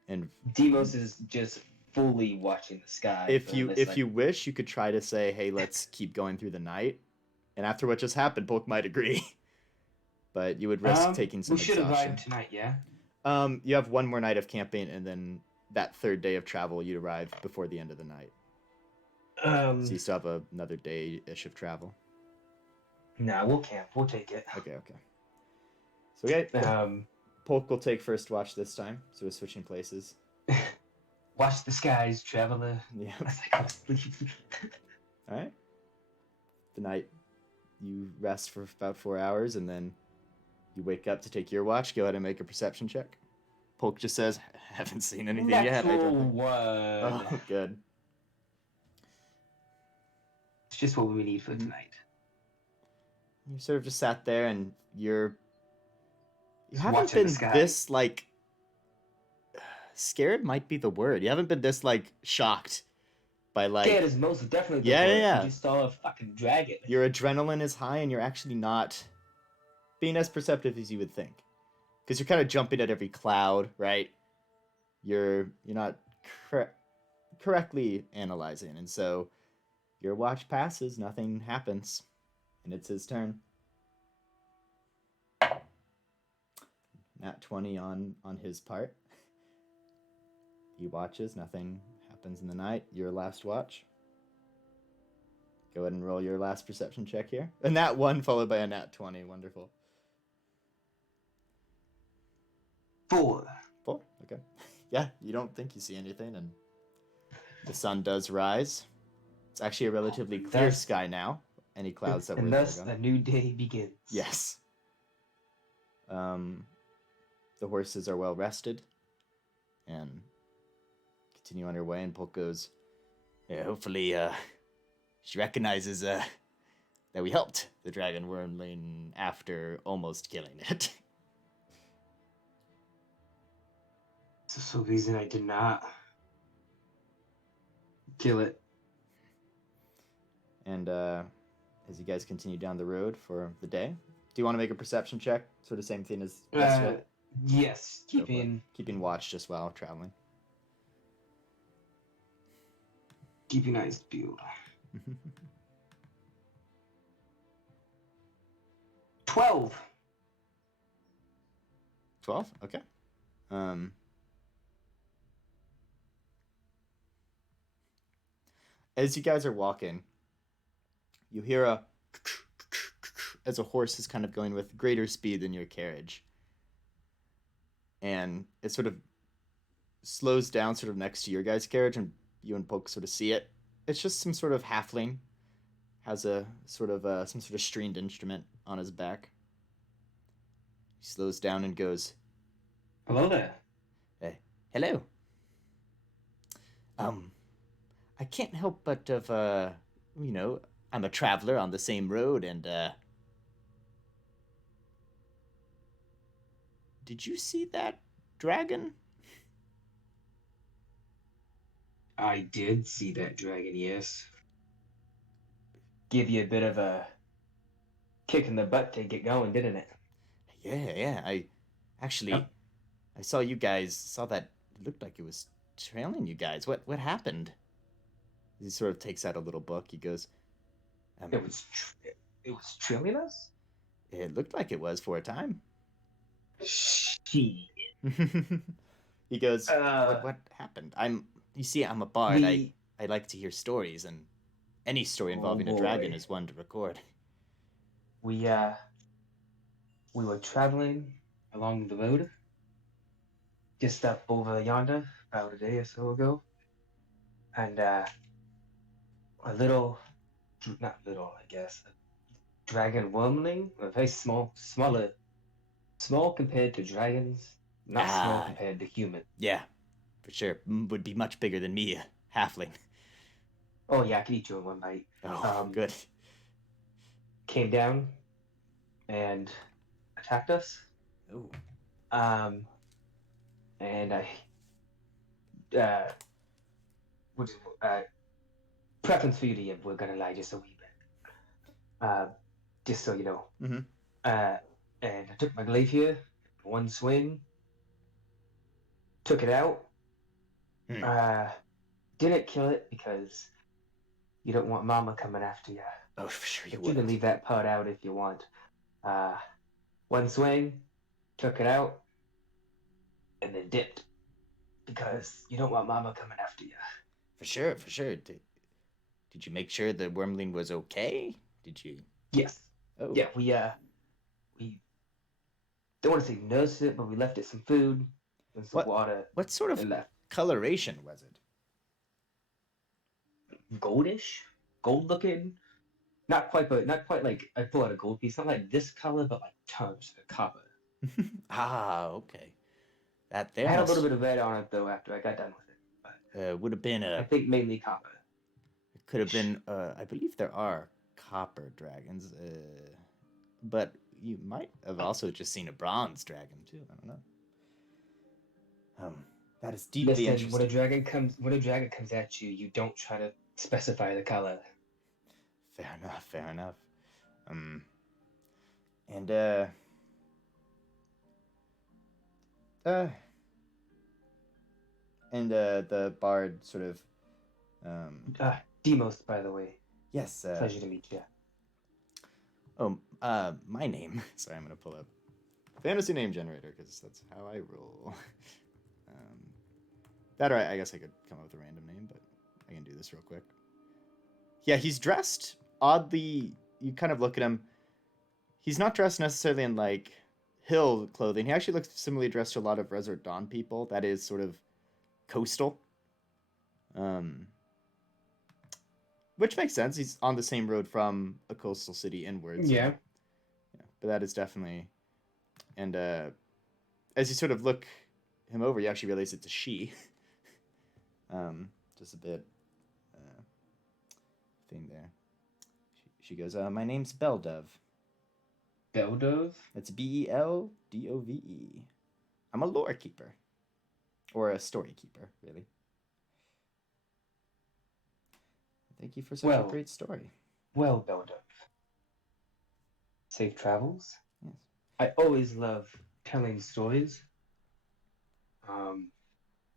And Demos is just fully watching the sky. if you wish, you could try to say, hey, let's keep going through the night. And after what just happened, Polk might agree. But you would risk taking some exhaustion. We should arrive tonight, yeah? You have one more night of camping, and then that third day of travel, you'd arrive before the end of the night. So you still have another day-ish of travel. Nah, we'll camp. We'll take it. Okay. So, okay. Polk will take first watch this time, so we're switching places. Watch the skies, traveler. Yeah. As I go to sleep. All right. The night you rest for about 4 hours, and then you wake up to take your watch. Go ahead and make a perception check. Polk just says, haven't seen anything yet. I don't think. One. Oh, good. It's just what we need for tonight. You sort of just sat there, and you haven't watching been the sky. this, like, scared might be the word. You haven't been this, like, shocked by, like... Scared is most definitely the Yeah, word. yeah. You just saw a fucking dragon. Your adrenaline is high, and you're actually not being as perceptive as you would think. Because you're kind of jumping at every cloud, right? You're not correctly analyzing, and so your watch passes, nothing happens, and it's his turn. Nat 20 on his part. He watches, nothing happens in the night. Your last watch. Go ahead and roll your last perception check here. A nat 1 followed by a nat 20. Wonderful. 4. 4? Okay. Yeah, you don't think you see anything, and the sun does rise. It's actually a relatively clear sky now. Any clouds that were there. And thus a new day begins. Yes. The horses are well rested and continue on her way, and Polk goes, yeah, hopefully she recognizes that we helped the dragon wormling after almost killing it. This is the reason I did not kill it. And as you guys continue down the road for the day, do you want to make a perception check? Sort of same thing as yesterday? Yes, Go for it. Keeping watch just while traveling. keeping eyes peeled. 12. 12? Okay. As you guys are walking, you hear a as a horse is kind of going with greater speed than your carriage. And it sort of slows down sort of next to your guys' carriage, and you and Poke sort of see it. It's just some sort of halfling, has a sort of some sort of stringed instrument on his back. He slows down and goes, Hello there. "Hey, hello. Um, I can't help but of you know, I'm a traveler on the same road, and did you see that dragon?" I did see that dragon, yes. Give you a bit of a kick in the butt to get going, didn't it? Yeah. I actually Yep. I saw you guys saw that. It looked like it was trailing you guys. What happened? He sort of takes out a little book. He goes, It was it was trailing us? it looked like it was for a time. She. He goes, Uh, what happened? You see, I'm a bard. the I like to hear stories, and any story oh involving a dragon boy, is one to record. we uh we were traveling along the road just up over yonder about a day or so ago, and a little, not little, I guess, a dragon wormling, a very small compared to dragons, not small Ah, compared to human. yeah, for sure. Would be much bigger than me, a halfling. Oh yeah, I could eat you in one bite. Oh, good. Came down and attacked us. Oh, Um, and I uh, would preference for you to give. We're gonna lie just a wee bit, just so you know. mm-hmm. Uh, and I took my glaive here, one swing, took it out. Hmm. Uh, didn't kill it because you don't want Mama coming after you. Oh, for sure you But you can wouldn't. leave that part out if you want. Uh, one swing, took it out, and then dipped because you don't want Mama coming after you. For sure, for sure. Did you make sure the wormling was okay? Did you? Yes. Oh, Yeah, we don't want to say nursed it, but we left it some food and some what water what sort of and left coloration was it? goldish, gold looking. Not quite, but not quite like I pull out a gold piece. Not like this color, but like tones of copper. Ah, okay. That I there had a little must bit of red on it though after I got done with it, but would have been I a think mainly copper. could have been I believe there are copper dragons, but you might have also just seen a bronze dragon too. I don't know. That is deeply Listen, interesting. when a dragon comes at you, you don't try to specify the color. Fair enough. Fair enough. Um, and uh, the bard sort of Demos, by the way, yes. pleasure to meet you. My name. Sorry, I'm gonna pull up fantasy name generator because that's how I roll. That or I guess I could come up with a random name, but I can do this real quick. Yeah, he's dressed oddly. You kind of look at him. He's not dressed necessarily in like hill clothing. He actually looks similarly dressed to a lot of Resort Dawn people. That is sort of coastal. Um, which makes sense. He's on the same road from a coastal city inwards. So, Yeah. yeah, but that is definitely. And as you sort of look him over, you actually realize it's a she. Just a bit thing there. She goes, "My name's Beldove. Beldove? That's Beldove. I'm a lore keeper, or a story keeper, really. Thank you for such a Well, great story." well, Beldove. Safe travels. Yes. I always love telling stories.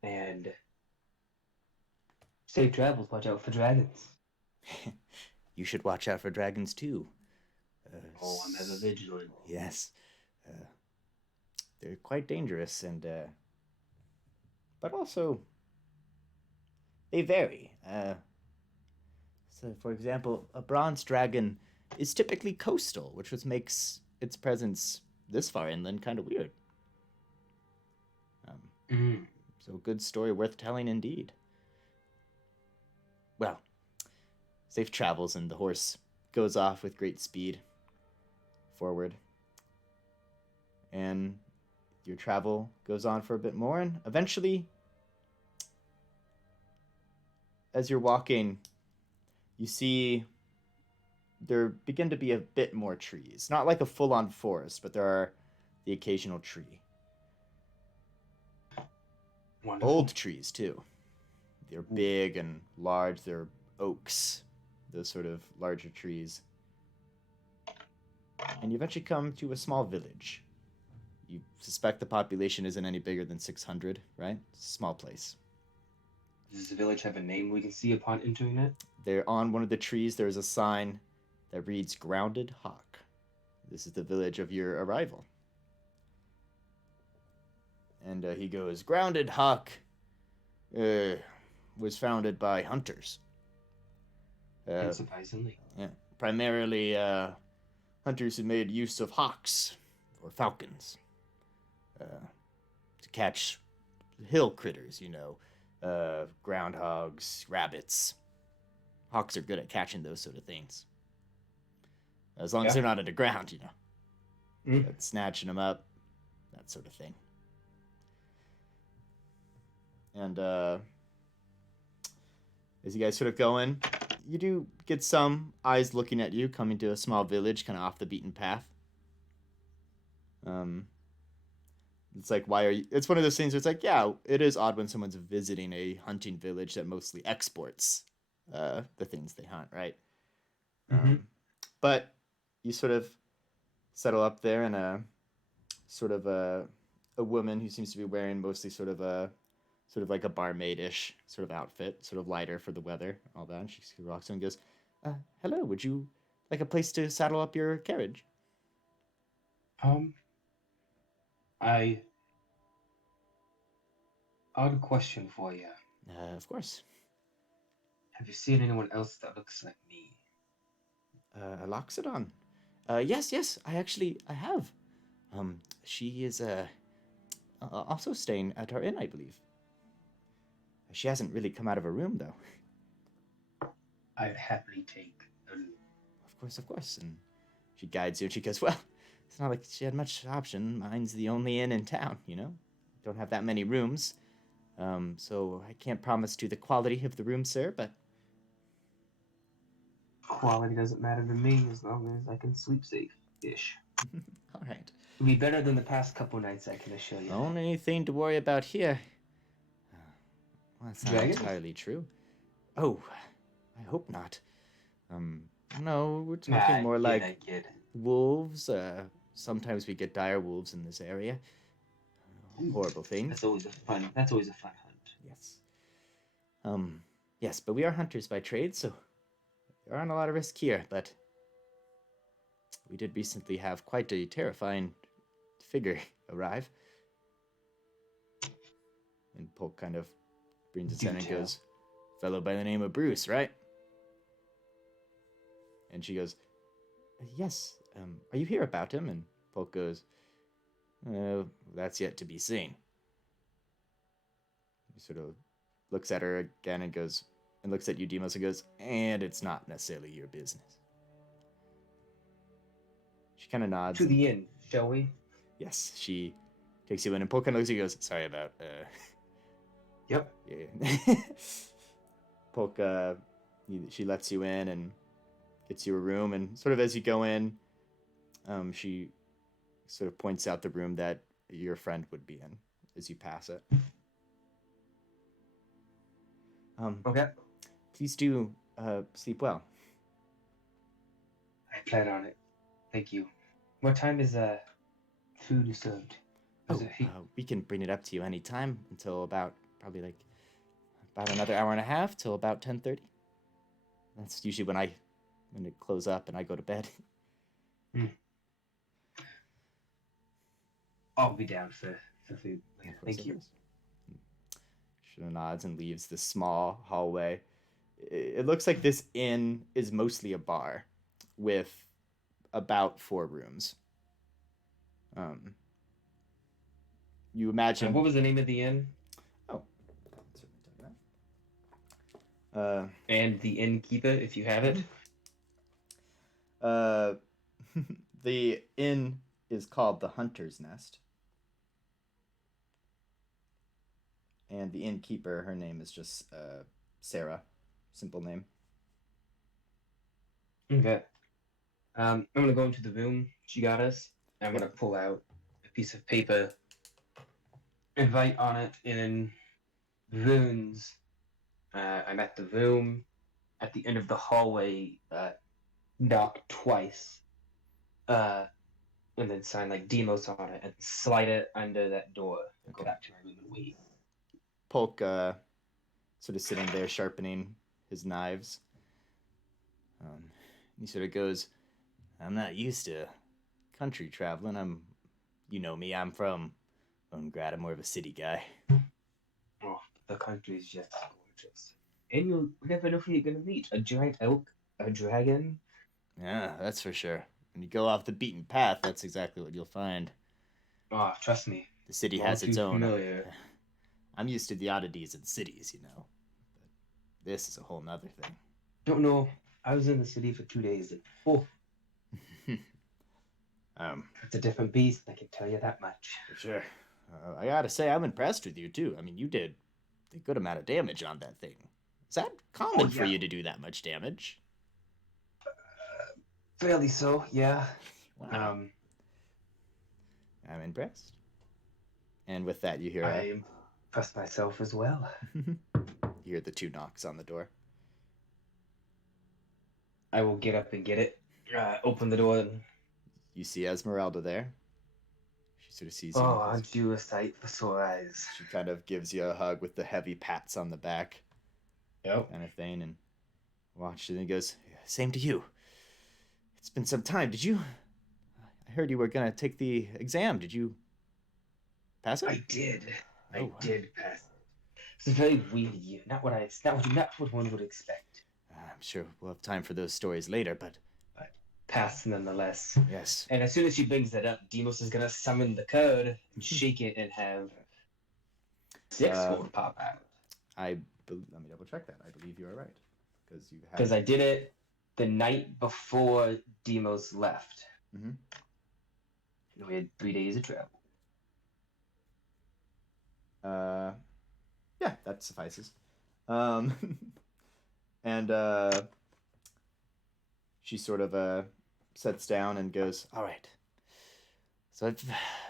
And safe travels. Watch out for dragons. You should watch out for dragons too. Oh, I'm ever vigilant. Yes, uh, they're quite dangerous, and but also they vary. So, for example, a bronze dragon is typically coastal, which makes its presence this far inland kind of weird. Um, Mm. so, good story worth telling indeed. Well, safe travels, and the horse goes off with great speed forward. And your travel goes on for a bit more, and eventually, as you're walking, you see there begin to be a bit more trees. Not like a full on forest, but there are the occasional tree. Wonderful. Old trees, too. They're big and large. They're oaks, those sort of larger trees. And you eventually come to a small village. You suspect the population isn't any bigger than 600, right? It's a small place. Does the village have a name we can see upon entering it? There, on one of the trees, there's a sign that reads Grounded Hawk. This is the village of your arrival. And he goes, Grounded Hawk was founded by hunters. Unsurprisingly. Yeah, primarily hunters who made use of hawks or falcons to catch hill critters, groundhogs, rabbits. Hawks are good at catching those sort of things. As long as they're not underground, snatching them up, that sort of thing. And as you guys sort of go in, you do get some eyes looking at you coming to a small village kind of off the beaten path. It's like, why are you... It's one of those things where it's like, yeah, it is odd when someone's visiting a hunting village that mostly exports the things they hunt, right? Mm-hmm. But you sort of settle up there, and a woman who seems to be wearing mostly sort of like a barmaid-ish sort of outfit, sort of lighter for the weather, all that. And she walks in and goes, hello, would you like a place to saddle up your carriage? I odd question for you. Of course. Have you seen anyone else that looks like me? Loxodon. Yes, I have. She is also staying at our inn, I believe. She hasn't really come out of her room, though. I'd happily take a room. Of course. And she guides you, and she goes, well, it's not like she had much option. Mine's the only inn in town, Don't have that many rooms. So I can't promise to the quality of the room, sir, but... Quality doesn't matter to me as long as I can sleep safe-ish. All right. It'll be better than the past couple nights, I can assure you. Only thing to worry about here. Well, that's not entirely true. Oh, I hope not. No, we're talking more like wolves. Sometimes we get dire wolves in this area. Horrible things. That's always a fun hunt. Yes. Yes, but we are hunters by trade, so there aren't a lot of risk here, but we did recently have quite a terrifying figure arrive. And Polk kind of brings his head and goes, fellow by the name of Bruce, right? And she goes, yes, are you here about him? And Polk goes, that's yet to be seen. He sort of looks at her again and goes, and looks at you, Demos, and goes, and it's not necessarily your business. She kind of nods. To the inn, shall we? Yes, she takes you in, and Polk kind of looks at you and goes, sorry about, Yep. Yeah. Polk, she lets you in and gets you a room, and sort of as you go in, she sort of points out the room that your friend would be in as you pass it. Okay. Please do sleep well. I plan on it. Thank you. What time is food served? Was Oh, it he? we can bring it up to you anytime until about probably like about another hour and a half till about 10:30. That's usually when it close up and I go to bed. Hmm. I'll be down for food later. Of course, Thank of you. course. Shuna nods and leaves the small hallway. It looks like this inn is mostly a bar with about 4 rooms. Um, you And imagine. what was the name of the inn? Oh, certainly tell you that. And the innkeeper, if you have it. Uh, the inn is called the Hunter's Nest, and the innkeeper, her name is just Sarah, simple name. Okay. I'm gonna go into the room she got us. I'm Yep. gonna pull out a piece of paper and write on it in runes. I'm at the room at the end of the hallway. Knock twice. And then sign like Demos on it and slide it under that door and go Okay. back to my room and wait. Polk sort of sitting there sharpening his knives. He sort of goes, "I'm not used to country traveling. You know me. I'm from Ungrad. I'm more of a city guy." Oh, the country's just gorgeous. And you'll never know who you're gonna meet. A giant elk, a dragon. Yeah, that's for sure. When you go off the beaten path, that's exactly what you'll find. Oh, trust me. The city I'm all has its too own. familiar. I'm used to the oddities in cities, you know. But this is a whole nother thing. Don't know. I was in the city for 2 days and oh, um, it's a different beast, I can tell you that much. for sure. I gotta say, I'm impressed with you too. I mean, you did a good amount of damage on that thing. Is that common Oh, for yeah. you to do that much damage? Fairly so, yeah. Wow, I'm impressed. And with that, you hear I impressed myself as well. you hear the 2 knocks on the door. I will get up and get it. Open the door and You see Esmeralda there. She sort of sees you oh, and goes, aren't you a sight for sore eyes? she kind of gives you a hug with the heavy pats on the back, Yep. kind of thing, and watches and goes, "Same to you. It's been some time. Did you? I heard you were gonna take the exam. Did you pass it?" I did. Oh, I wow. did pass it. It's a very weird year. Not what one would expect. I'm sure we'll have time for those stories later, but But passed nonetheless. yes. And as soon as she brings that up, Demos is gonna summon the code and shake it and have six-fold pop out. Let me double check that. I believe you are right because you have. Because I did it the night before Demos left. Mhm. And we had 3 days of travel. Yeah, that suffices. And she sort of sits down and goes, "All right. So I've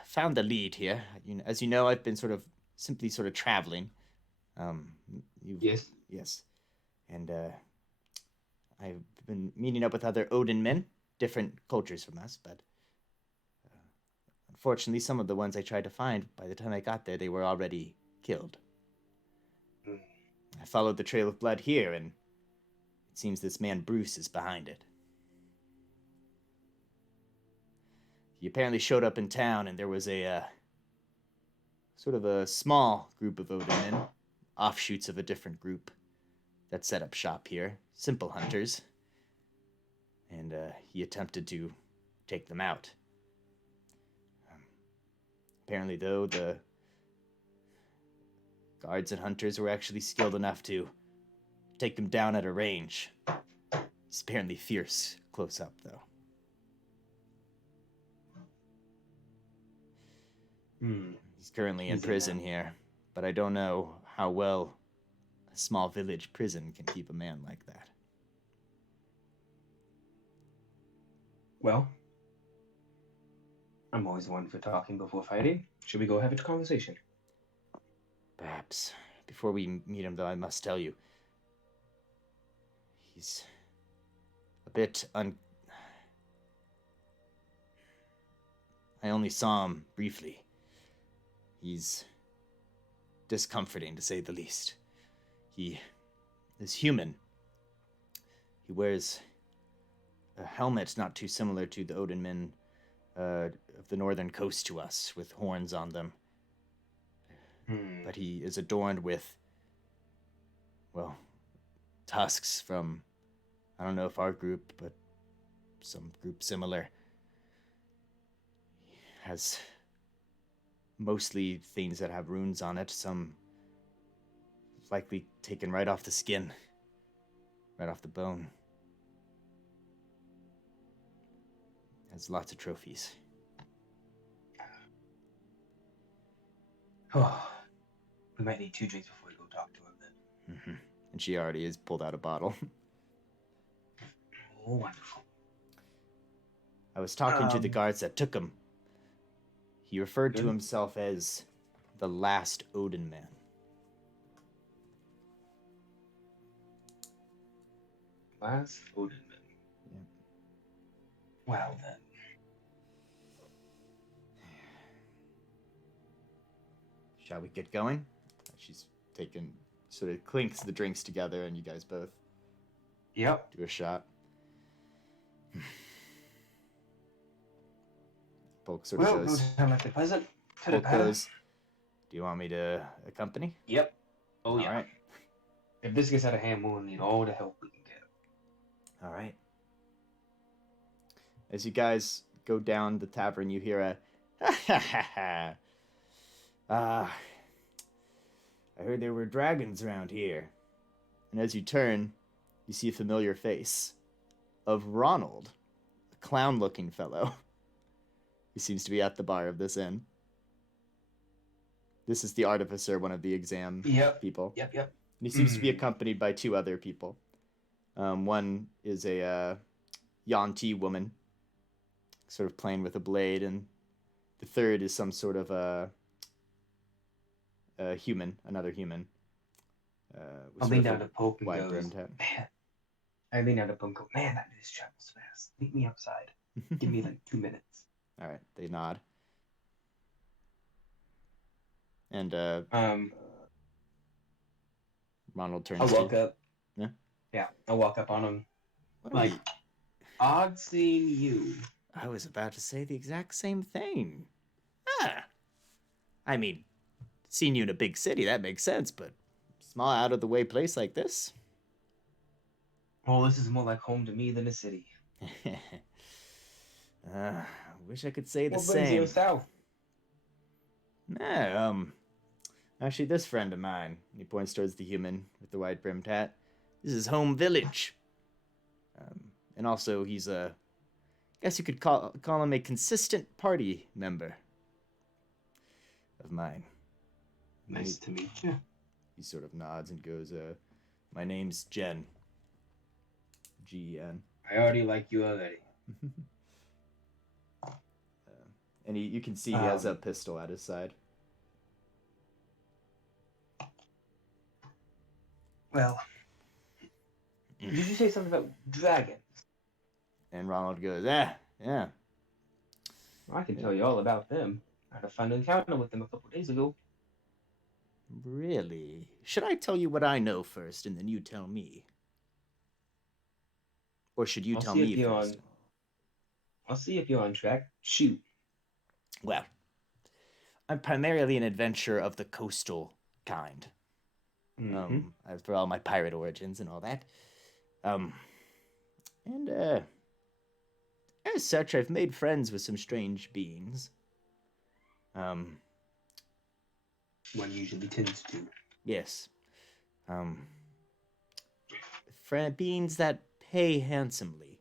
found the lead here. As you know, I've been simply traveling. Um, you've Yes. Yes, and I've been meeting up with other Odin men, different cultures from us, but unfortunately, some of the ones I tried to find, by the time I got there, they were already killed. Mm. I followed the trail of blood here, and it seems this man Bruce is behind it. He apparently showed up in town, and there was a sort of a small group of Odin men, offshoots of a different group that set up shop here, simple hunters, and he attempted to take them out. Apparently, though, the guards and hunters were actually skilled enough to take them down at a range. He's apparently fierce close up, though. Hmm. He's currently in Easy prison now. here, but I don't know how well a small village prison can keep a man like that. Well, I'm always one for talking before fighting. Should we go have a conversation? Perhaps. Before we meet him, though, I must tell you, he's a bit I only saw him briefly, He's discomforting, to say the least. He is human. He wears a helmet not too similar to the Odin men of the northern coast to us, with horns on them. But he is adorned with, well, tusks from, I don't know if our group, but some group similar. He has mostly things that have runes on it, some likely taken right off the skin, right off the bone. Has lots of trophies. Oh, we might need 2 drinks before we go talk to him then. Mm-hmm. And she already has pulled out a bottle. Oh, wonderful. I was talking to the guards that took him. He referred to Good. himself as the last Odin man. Last Odin man. Yeah. Well then. Shall we get going? She's taken, sort of clinks the drinks together, and you guys both Yep. do a shot. Polk sort of Well, no goes. time like the present. Polk goes. Do you want me to accompany? Yep. Oh All yeah. right. If this gets out of hand, we'll need all the help we can get. All right. As you guys go down the tavern, you hear a ha ha ha ha. I heard there were dragons around here. And as you turn, you see a familiar face of Ronald, a clown-looking fellow. He seems to be at the bar of this inn. This is the artificer, one of the exam people. Yep. And he seems to be accompanied by 2 other people. One is a Yanti woman, sort of playing with a blade, and the third is some sort of a human, another human. I'll lean down to Poke and wide goes, brimmed hat. man. I lean down to Poke and go, man, that news travels fast. Meet me outside. Give me like 2 minutes. All right, they nod. And Ronald turns I'll to walk you. up. Yeah? Yeah, I'll walk up on him. What are Like, you- odd seeing you. I was about to say the exact same thing. I mean, seeing you in a big city, that makes sense, but small, out-of-the-way place like this? Well, this is more like home to me than a city. Wish I could say the What brings you same. south? Actually, this friend of mine, he points towards the human with the wide-brimmed hat, this is home village. And also, he's I guess you could call him a consistent party member of mine. Nice to meet you. He sort of nods and goes, my name's Jen. G-E-N. I already like you already. And you can see he has a pistol at his side. Well, did you say something about dragons? And Ronald goes, yeah. Well, I can tell you all about them. I had a fun encounter with them a couple days ago. Really? Should I tell you what I know first, and then you tell me? Or should you tell me first? I'll see if you're on track. Shoot. Well, I'm primarily an adventurer of the coastal kind. For all my pirate origins and all that. As such, I've made friends with some strange beings. One usually tends to. Yes. Beings that pay handsomely.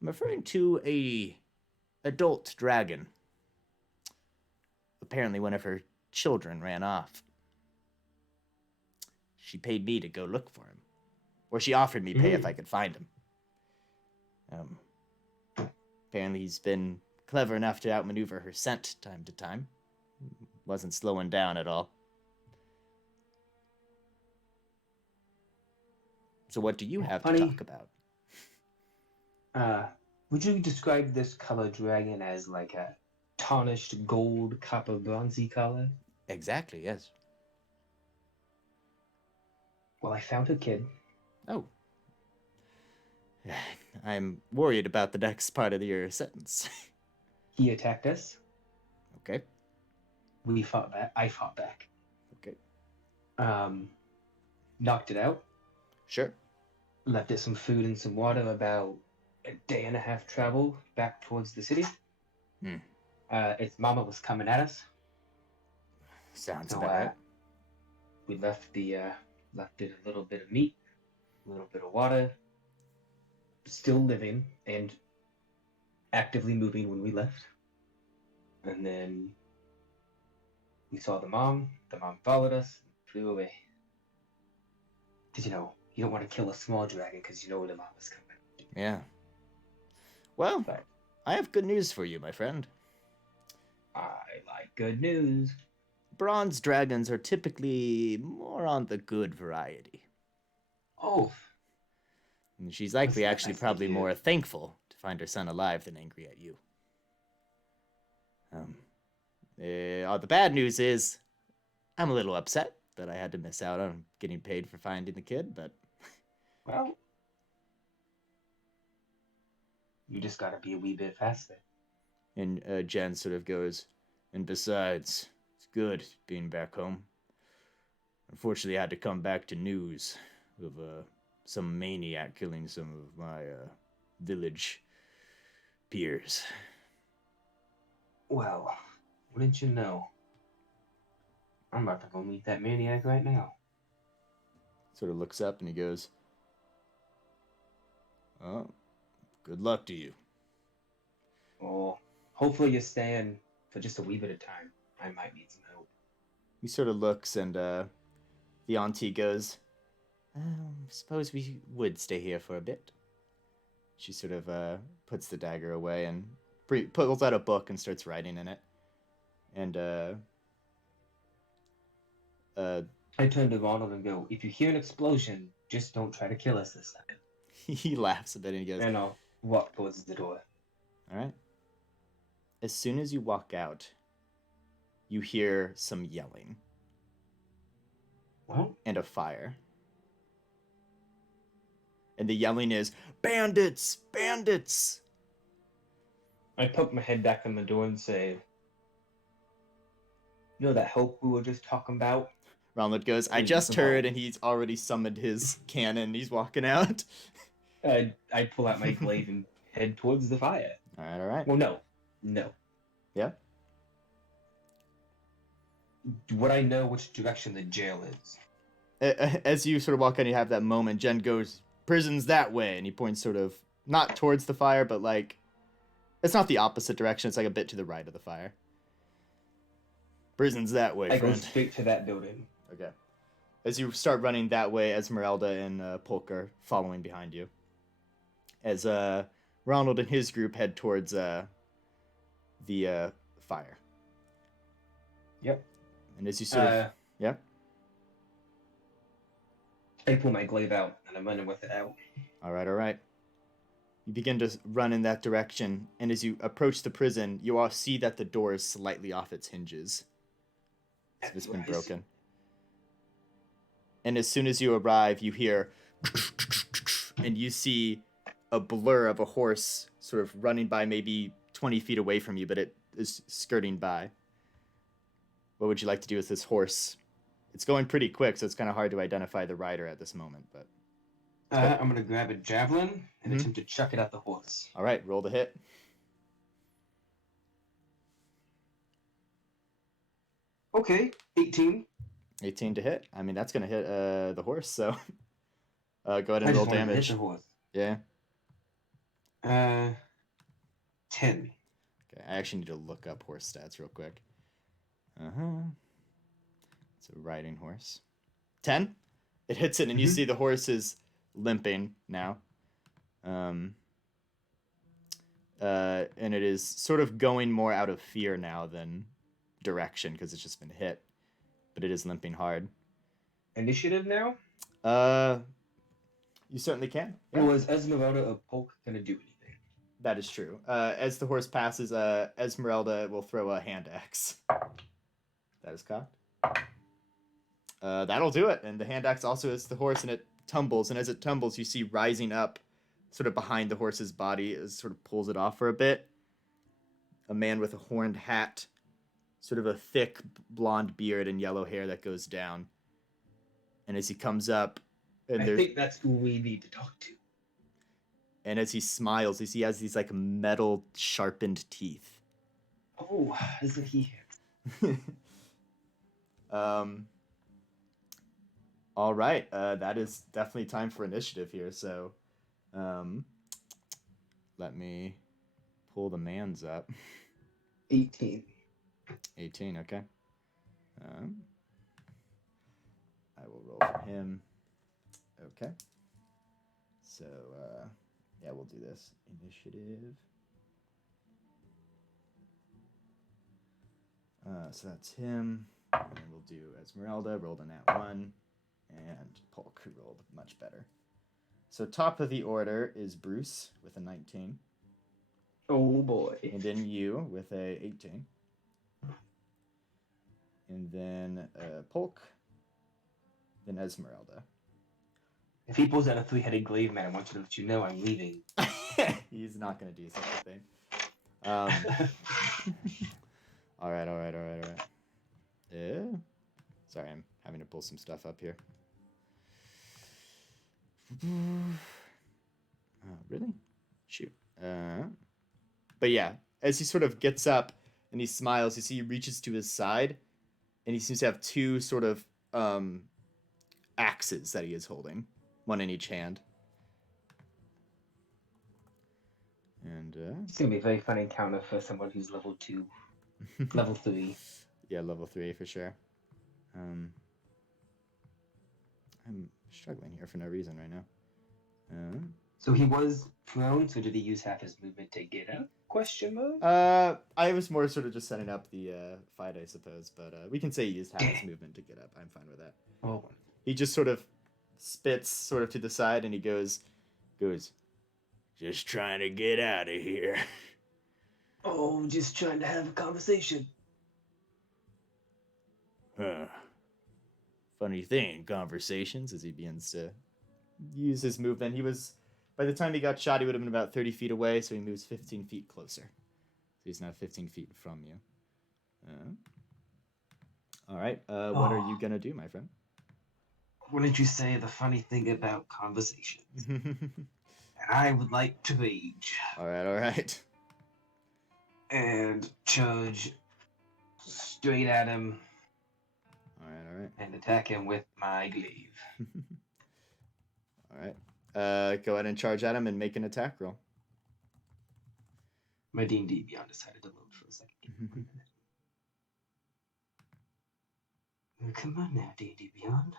I'm referring to a adult dragon. Apparently one of her children ran off. She paid me to go look for him. Or she offered me pay if I could find him. Apparently he's been clever enough to outmaneuver her scent time to time. Wasn't slowing down at all. So what do you have to talk about? Would you describe this color dragon as like a tarnished gold, copper, bronzy color. Exactly, yes. Well, I found her kid. Oh. I'm worried about the next part of your sentence. He attacked us. Okay. We fought back. I fought back. Okay. Knocked it out. Sure. Left it some food and some water. About a day and a half travel back towards the city. Hmm. Its mama was coming at us. Sounds So about right. we left it a little bit of meat, a little bit of water. Still living and actively moving when we left. And then we saw the mom. The mom followed us, flew away. Did you know you don't want to kill a small dragon because you know where the mom is coming? Yeah. Well, But I have good news for you, my friend. I like good news. Bronze dragons are typically more on the good variety. Oh, And she's likely That's actually nice to probably hear. more thankful to find her son alive than angry at you. The bad news is I'm a little upset that I had to miss out on getting paid for finding the kid, but well, you just gotta be a wee bit faster. and Jen sort of goes, and besides, it's good being back home. Unfortunately, I had to come back to news of some maniac killing some of my village peers. Well, wouldn't you know? I'm about to go meet that maniac right now. Sort of looks up and he goes, "Oh, good luck to you." Well, hopefully you're staying for just a wee bit of time. I might need some help. He sort of looks and the auntie goes, suppose we would stay here for a bit. She sort of puts the dagger away and pulls out a book and starts writing in it. And I turn to Ronald and go, if you hear an explosion, just don't try to kill us this time. he laughs a bit and he goes, And I'll walk towards the door. all right. As soon as you walk out, you hear some yelling Well, and a fire. And the yelling is, bandits! Bandits! I poke my head back on the door and say, you know that help we were just talking about? Ronald goes, I just heard, and he's already summoned his cannon. He's walking out. I pull out my glaive and head towards the fire. All right, all right. Well, no. Yeah. Would I know which direction the jail is? As you sort of walk in, you have that moment. Jen goes, prison's that way, and he points sort of not towards the fire, but like it's not the opposite direction. It's like a bit to the right of the fire. Prison's that way, I friend. go straight to that building. Okay. As you start running that way, Esmeralda and Polk are following behind you. As Ronald and his group head towards the fire. Yep. And as you sort of... Yeah? I pull my glaive out and I'm running with it out. All right. You begin to run in that direction, and as you approach the prison, you all see that the door is slightly off its hinges. It's been broken. And as soon as you arrive, you hear... and you see a blur of a horse sort of running by maybe 20 feet away from you, but it is skirting by. What would you like to do with this horse? It's going pretty quick, so it's kind of hard to identify the rider at this moment, but... I'm gonna grab a javelin and attempt to chuck it at the horse. All right, roll the hit. Okay, 18. 18 to hit. I mean, that's gonna hit the horse. So go ahead and roll damage. Hit the horse. Yeah. 10. Okay, I actually need to look up horse stats real quick. It's a riding horse. 10. It hits it, and you see the horse is limping now. And it is sort of going more out of fear now than direction because it's just been hit, but it is limping hard. Initiative now? You certainly can. Yeah. Or is Esmeralda or Polk gonna do anything? That is true. As the horse passes, Esmeralda will throw a hand axe. That is cocked. That'll do it. And the hand axe also hits the horse, and it tumbles. And as it tumbles, you see rising up, sort of behind the horse's body, as sort of pulls it off for a bit, a man with a horned hat, sort of a thick blonde beard and yellow hair that goes down. And as he comes up, and I think that's who we need to talk to. And as he smiles, he has these like metal sharpened teeth. Oh, isn't he? All right. That is definitely time for initiative here. So, let me pull the mans up. 18. 18. Okay. I will roll for him. Okay. So, yeah, we'll do this. Initiative. So that's him. And then we'll do Esmeralda, rolled a nat 1. And Polk, who rolled much better. So top of the order is Bruce with a 19. Oh, boy. And then you with a 18. And then Polk. Then Esmeralda. If he pulls out a 3-headed glaive, man, I want to let you know I'm leaving. He's not going to do such a thing. All right. Sorry, I'm having to pull some stuff up here. Really? Shoot. But yeah, as he sort of gets up and he smiles, you see he reaches to his side, and he seems to have two sort of axes that he is holding, one in each hand. And it's gonna be a very fun encounter for someone who's level 2, level 3. Yeah, level 3 for sure. I'm struggling here for no reason right now. So he was prone, so did he use half his movement to get up? Question mark? I was more sort of just setting up the fight, I suppose, but we can say he used half his movement to get up. I'm fine with that. Oh. He just sort of spits sort of to the side, and he goes, just trying to get out of here. Oh, I'm just trying to have a conversation. Huh. Funny thing, conversations, as he begins to use his movement. By the time he got shot, he would have been about 30 feet away, so he moves 15 feet closer. So he's now 15 feet from you. All right, what are you going to do, my friend? What did you say the funny thing about conversations? I would like to rage. All right. And charge straight at him. All right. And attack him with my glaive. All right. Go ahead and charge at him and make an attack roll. My D&D Beyond decided to load for a second. Come on now, D&D Beyond.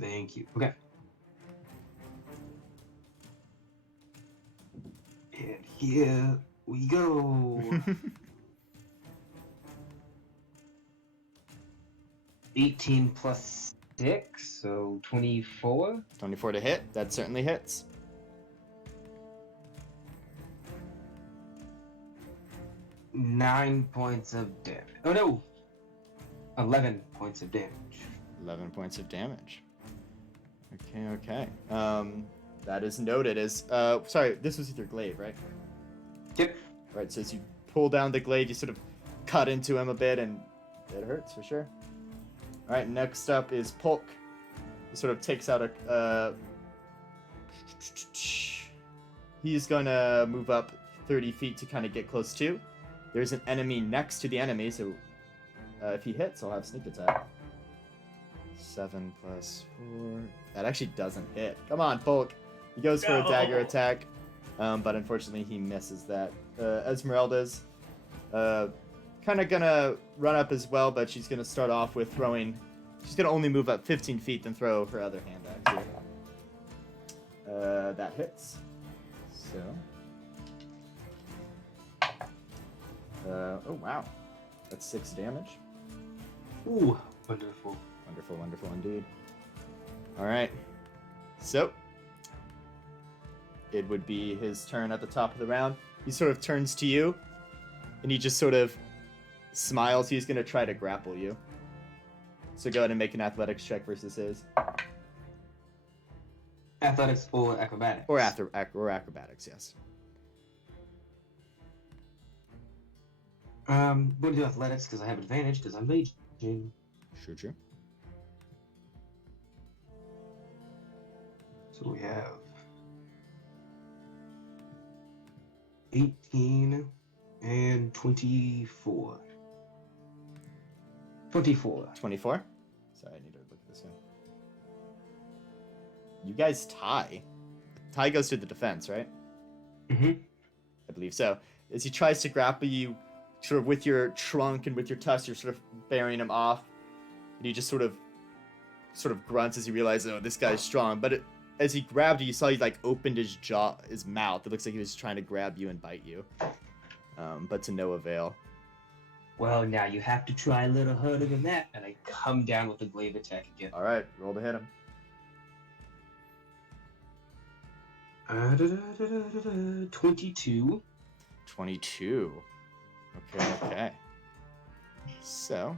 Thank you. Okay. And here we go. 18 plus 6, so 24. 24 to hit. That certainly hits. Nine points of damage. Oh no! 11 points of damage. 11 points of damage. Okay. That is noted as... sorry, this was with your glaive, right? Yep. Right, so as you pull down the glaive, you sort of cut into him a bit, and it hurts for sure. All right, next up is Polk. He sort of takes out a... He's going to move up 30 feet to kind of get close to. There's an enemy next to the enemy, so if he hits, I'll have sneak attack. 7 plus 4. That actually doesn't hit. Come on, Polk. He goes for a dagger attack, but unfortunately he misses that. Esmeralda's kind of going to run up as well, but she's going to start off with throwing... She's going to only move up 15 feet, then throw her other hand axe here. That hits. So... oh, wow. That's 6 damage. Ooh, wonderful. Wonderful, wonderful indeed. All right. So, it would be his turn at the top of the round. He sort of turns to you, and he just sort of smiles. He's going to try to grapple you. So go ahead and make an athletics check versus his. Athletics or acrobatics? Or acrobatics, yes. We'll do athletics because I have advantage because I'm raging. Sure. So we have 18 and 24. 24. 24? Sorry, I need to look at this one. You guys tie. Tie goes to the defense, right? Mm-hmm. I believe so. As he tries to grapple you, sort of with your trunk and with your tusks, you're sort of bearing him off. And he just sort of grunts as he realizes, oh, this guy's strong. But as he grabbed you saw he like opened his mouth. It looks like he was trying to grab you and bite you. But to no avail. Well, now you have to try a little harder than that, and I come down with a glaive attack again. All right, roll to hit him. 22. 22. Okay. So,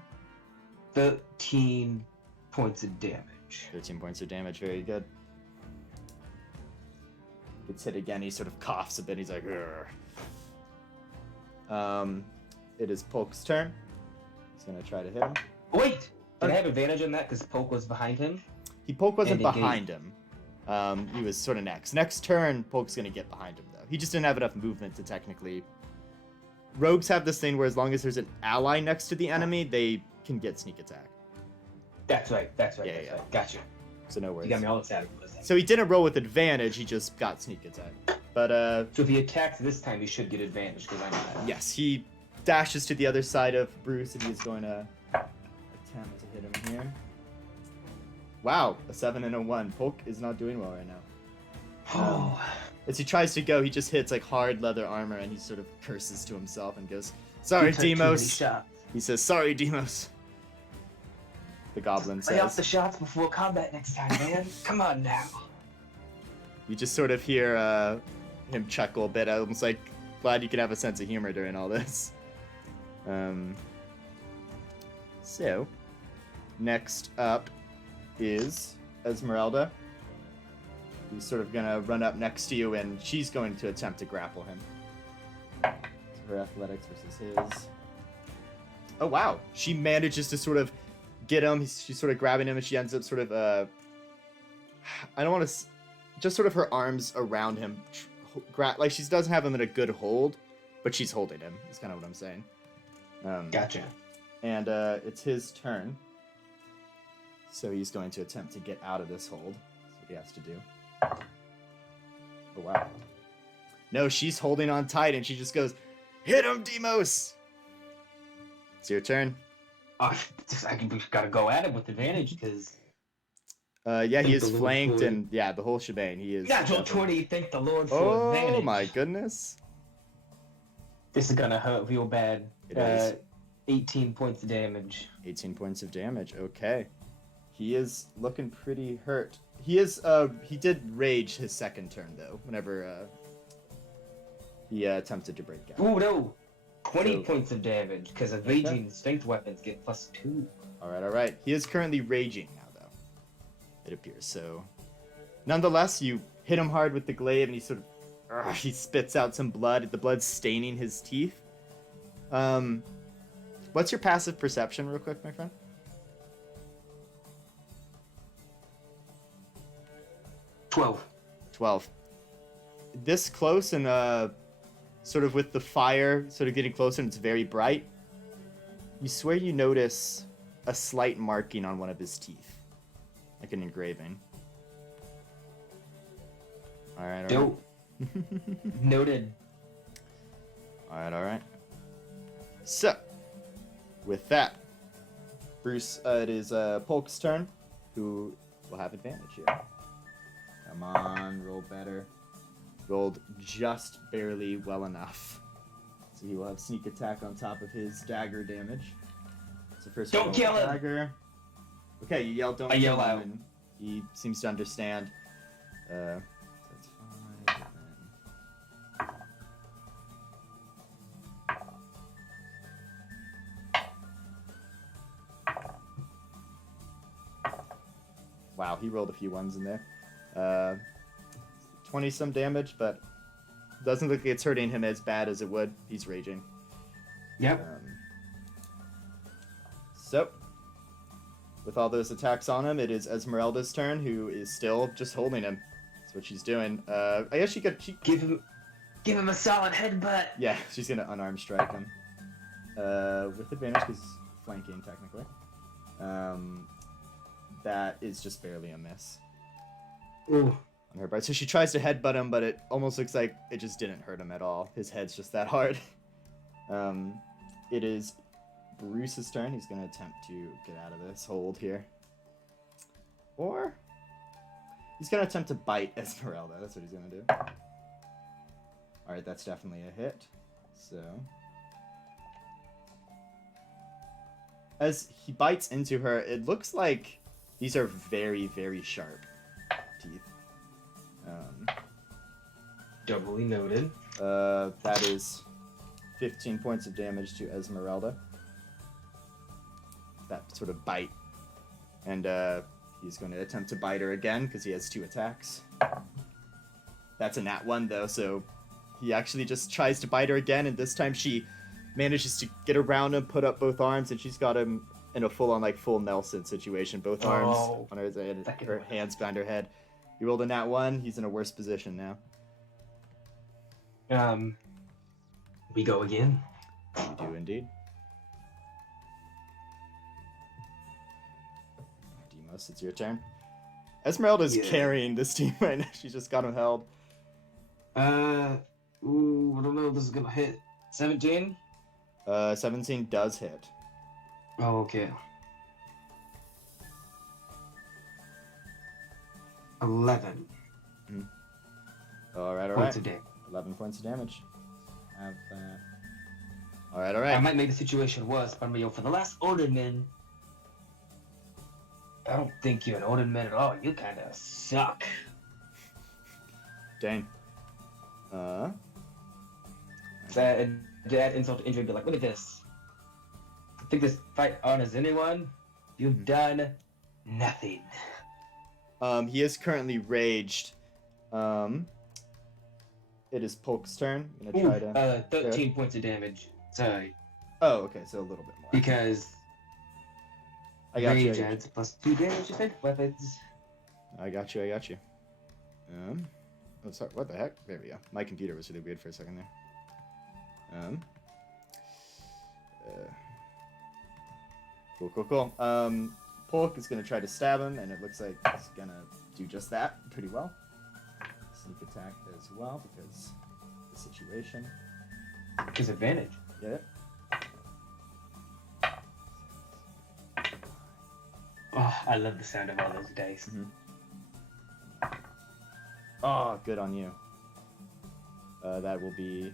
13 points of damage. 13 points of damage. Very good. Gets hit again. He sort of coughs a bit. He's like, "Grr." It is Polk's turn. He's gonna try to hit him. Wait! Did I have advantage on that because Polk was behind him? Polk wasn't And behind him. He was sort of next. Next turn, Polk's gonna get behind him though. He just didn't have enough movement to technically. Rogues have this thing where as long as there's an ally next to the enemy, they can get sneak attack. That's right. Yeah. Gotcha. So no worries. You got me all excited. So he didn't roll with advantage. He just got sneak attack. But So if he attacks this time, he should get advantage because I'm not. yes, he dashes to the other side of Bruce, and he's going to attempt to hit him here. Wow, a 7 and a 1. Polk is not doing well right now. As he tries to go, he just hits like hard leather armor, and he sort of curses to himself and goes, "Sorry, You took too many Demos." shots. He says, "Sorry, Demos." The goblin Lay off says. the shots before combat next time, man. Come on now. You just sort of hear him chuckle a bit, almost like glad you could have a sense of humor during all this. So, next up is Esmeralda, who's sort of gonna run up next to you, and she's going to attempt to grapple him. So her athletics versus his. Oh wow, she manages to sort of get him. She's sort of grabbing him, and she ends up sort of I don't want to, just sort of her arms around him, like she doesn't have him in a good hold, but she's holding him. Is kind of what I'm saying. Gotcha. And it's his turn. So he's going to attempt to get out of this hold. That's what he has to do. Oh, wow. No, she's holding on tight, and she just goes, "Hit him, Demos!" It's your turn. I gotta go at it with advantage because. Yeah, he is the Lord flanked, for it. and yeah, the whole shebang. He is. Natural definitely- 20, thank the Lord for Oh advantage. my goodness. This is gonna hurt real bad. It is. 18 points of damage. 18 points of damage. Okay. He is looking pretty hurt. He did rage his second turn though, whenever he attempted to break out. Ooh, no! 20 So- points of damage because of Okay. raging strength weapons get +2. All right. He is currently raging now though. It appears. So nonetheless, you hit him hard with the glaive, and he sort of he spits out some blood. The blood's staining his teeth. What's your passive perception, real quick, my friend? 12. 12. This close and sort of with the fire sort of getting closer and it's very bright, you swear you notice a slight marking on one of his teeth. Like an engraving. Alright. Dope. Noted. Alright. So, with that, Bruce, it is Polk's turn, who will have advantage here. Come on, roll better. Rolled just barely well enough. So he will have sneak attack on top of his dagger damage. So first, Don't kill him! dagger. Okay, you yell, "Don't I kill yell him," out. and he seems to understand. That's 5. And wow, he rolled a few ones in there. 20 some damage, but doesn't look like it's hurting him as bad as it would. He's raging. Yep. So, with all those attacks on him, it is Esmeralda's turn, who is still just holding him. That's what she's doing. I guess she Give him a solid headbutt. yeah, she's gonna unarmed strike him. With advantage, because flanking, technically. That is just barely a miss. Ooh. On her part. So she tries to headbutt him, but it almost looks like it just didn't hurt him at all. His head's just that hard. It is Bruce's turn. He's going to attempt to get out of this hold here. Or he's going to attempt to bite Esmeralda. That's what he's going to do. Alright, that's definitely a hit. So as he bites into her, it looks like these are very, very sharp teeth. Doubly noted. That is 15 points of damage to Esmeralda. That sort of bite. And he's going to attempt to bite her again because he has 2 attacks. That's a nat 1 though, so he actually just tries to bite her again, and this time she manages to get around him, put up both arms, and she's got him in a full Nelson situation. Both arms on her head, her hands behind her head. He rolled a nat 1. He's in a worse position now. We go again. You do indeed. Demos, it's your turn. Esmeralda's carrying this team right now. She's just got him held. I don't know if this is gonna hit. 17? 17 does hit. Oh, okay. 11. Alright. Points of damage. 11 points of damage. Have that. Alright. I might make the situation worse, but for the last Odinman, I don't think you're an Odinman at all. You kind of suck. Dang. That insult to injury, be like, look at this. I think this fight honors anyone. You've done nothing. He is currently raged. It is Polk's turn. I'm gonna try to 13 points of damage. Sorry. Oh, okay, so a little bit more. Because I got rage you. adds +2 damage, you said? Weapons. I got you. Oh, sorry. What the heck? There we go. My computer was really weird for a second there. Cool. Polk is gonna try to stab him, and it looks like he's gonna do just that pretty well. Sneak attack as well because the situation. Disadvantage. Get it? Oh, I love the sound of all those dice. Oh, good on you. That will be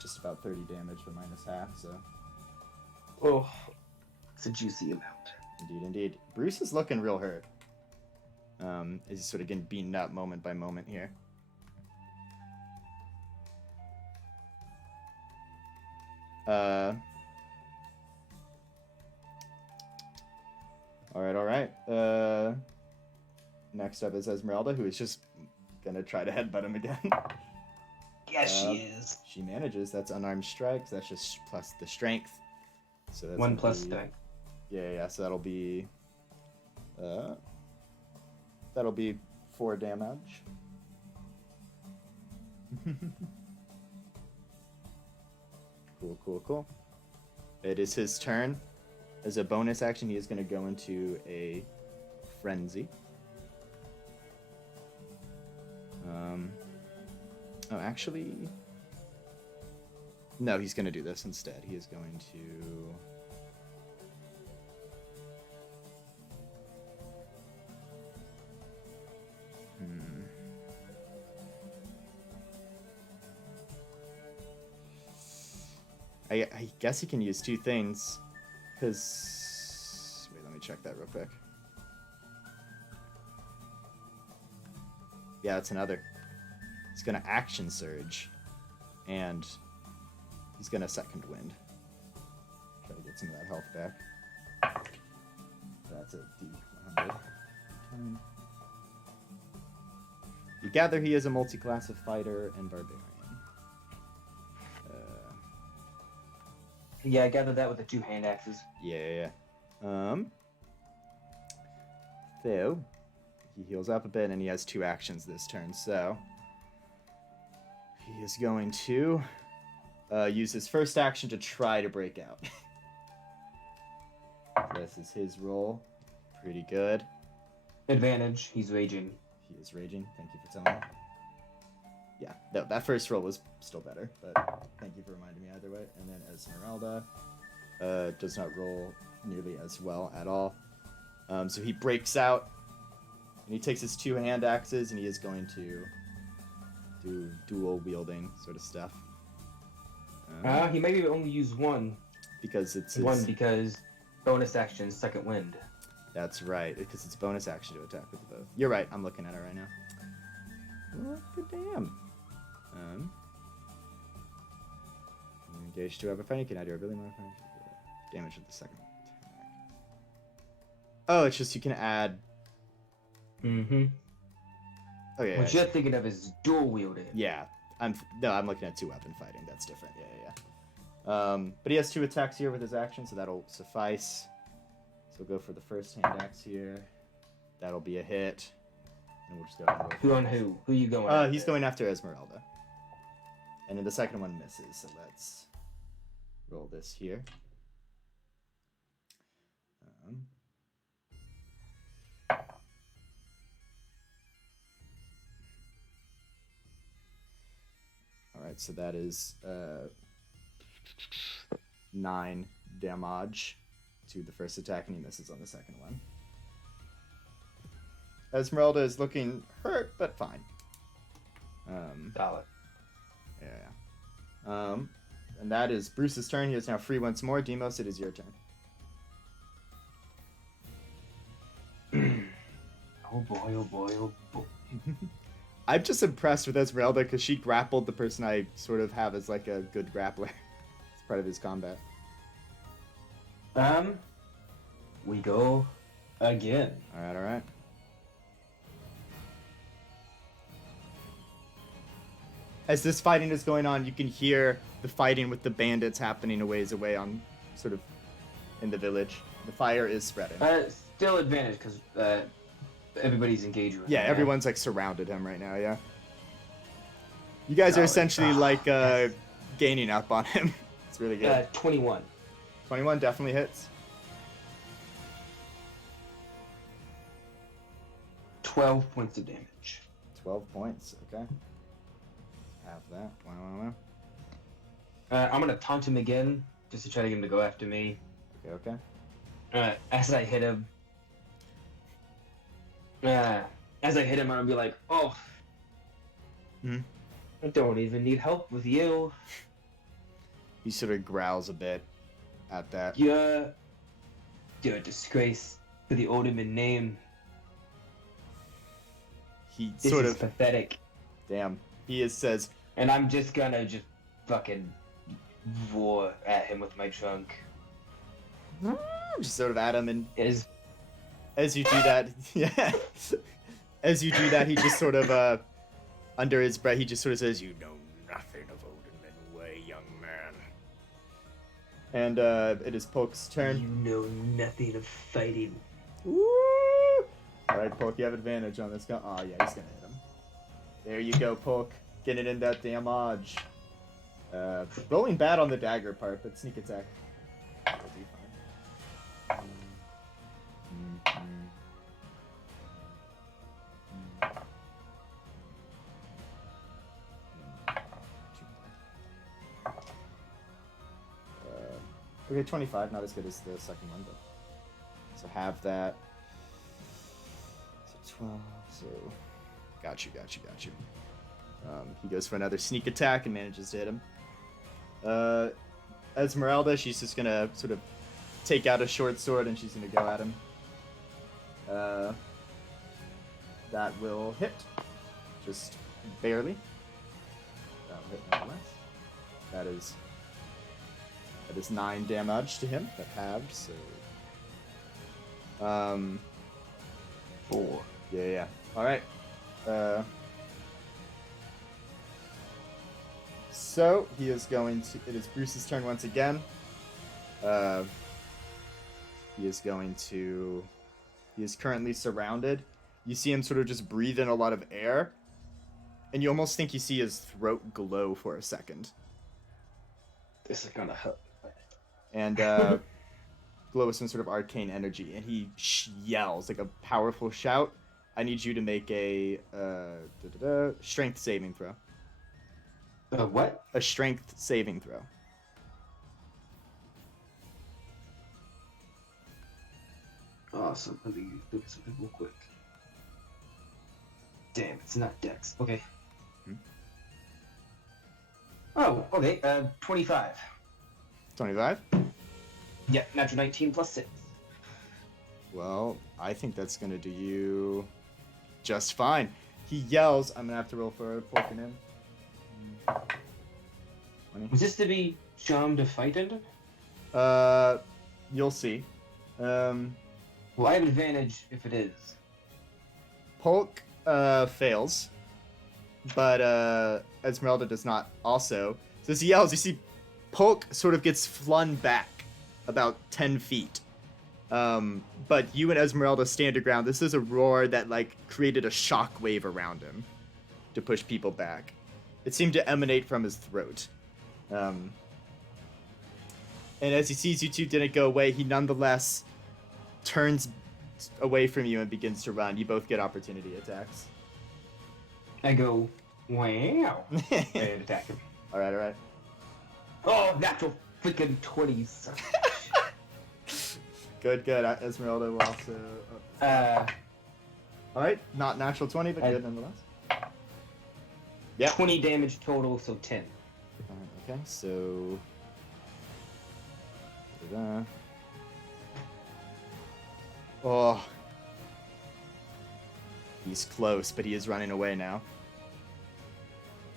just about 30 damage, but minus half, so. Oh, it's a juicy amount. Indeed. Bruce is looking real hurt. He's sort of getting beaten up moment by moment here. Alright. Next up is Esmeralda, who is just gonna try to headbutt him again. Yes, she is. She manages. That's unarmed strikes. That's just plus the strength. So that's 1 plus strength. Yeah. So that'll be 4 damage. Cool. It is his turn. As a bonus action, he is going to go into a frenzy. Actually, no, he's going to do this instead. He is going to. I guess he can use two things. Because... Wait, let me check that real quick. Yeah, that's another. He's going to action surge. And he's going to second wind. Try to get some of that health back. That's a D100. You gather he is a multi-class of fighter and barbarian. Yeah, I gathered that with the 2 hand axes. Yeah. So, he heals up a bit, and he has 2 actions this turn, so... He is going to use his first action to try to break out. This is his roll. Pretty good. Advantage, he's raging. He is raging, thank you for telling me. Yeah, no, that first roll was still better, but thank you for reminding me either way. And then Esmeralda does not roll nearly as well at all. So he breaks out, and he takes his 2 hand axes, and he is going to do dual wielding sort of stuff. He maybe only use 1. Because it's his... 1 because bonus action, second wind. That's right, because it's bonus action to attack with the bow. You're right, I'm looking at it right now. Well, good damn. Engage 2 ever fighting, can add your ability modifier. Damage with the second attack. Oh, it's just you can add... Mm-hmm. Oh, yeah. What you're thinking of is dual wielding. Yeah. I'm looking at 2 weapon fighting. That's different. Yeah. But he has 2 attacks here with his action, so that'll suffice. So we'll go for the first hand axe here. That'll be a hit. And we'll just go ahead and Who on who? Who you going after? He's going after Esmeralda. And then the second one misses, so let's roll this here. Alright, so that is 9 damage to the first attack, and he misses on the second one. Esmeralda is looking hurt, but fine. Solid. Yeah. And that is Bruce's turn. He is now free once more. Demos, it is your turn. Oh boy, oh boy, oh boy. I'm just impressed with Esmeralda because she grappled the person I sort of have as like a good grappler. It's part of his combat. We go again. Alright. As this fighting is going on, you can hear the fighting with the bandits happening a ways away on sort of in the village. The fire is spreading. Still advantage because everybody's engaged with him. Yeah, everyone's like surrounded him right now, yeah. You guys are essentially like gaining up on him. It's really good. 21. 21 definitely hits. 12 points of damage. 12 points, okay. Have that. Wow. I'm gonna taunt him again, just to try to get him to go after me. Okay. As I hit him, I'm gonna be like, "Oh, I don't even need help with you." He sort of growls a bit at that. You're a disgrace to the Alderman name. This is pathetic. Damn. He says, and I'm just gonna fucking roar at him with my trunk. Just sort of at him, and As you do that, yeah. As you do that, he just sort of, under his breath, he just sort of says, "You know nothing of Alderman way, young man." And it is Polk's turn. You know nothing of fighting. Woo! Alright, Polk, you have advantage on this guy. Oh, yeah, he's gonna hit him. There you go, Polk. Getting in that damage. Rolling bad on the dagger part, but sneak attack. Will be fine. Okay, 25, not as good as the second one, but so have that. So 12, so got you. He goes for another sneak attack and manages to hit him. Esmeralda, she's just gonna sort of take out a short sword and she's gonna go at him. That will hit. Just barely. That will hit nonetheless. That is 9 damage to him. That halved, so 4. yeah. Alright. So he is going to. It is Bruce's turn once again. He is going to. He is currently surrounded. You see him sort of just breathe in a lot of air, and you almost think you see his throat glow for a second. This is gonna hurt. And glow with some sort of arcane energy, and he yells like a powerful shout. I need you to make a strength saving throw. What? A strength saving throw. Awesome. Let me look at something real quick. Damn, it's not Dex. Okay. Oh, okay. 25. 25? Yeah, natural 19 plus 6. Well, I think that's going to do you just fine. He yells. I'm going to have to roll for poking him. 20. Was this to be charmed to fight under? You'll see. Well, I have advantage if it is. Polk fails, but Esmeralda does not also. So as he yells, you see Polk sort of gets flung back about 10 feet. But you and Esmeralda stand your ground. This is a roar that like created a shockwave around him to push people back. It seemed to emanate from his throat. And as he sees you two didn't go away, he nonetheless turns away from you and begins to run. You both get opportunity attacks. I go, wow, and attack him. All right. Oh, natural freaking 20s. Good. Esmeralda will also... All right, not natural 20, but good nonetheless. Yeah. 20 damage total, so 10. Okay, so... Oh. He's close, but he is running away now.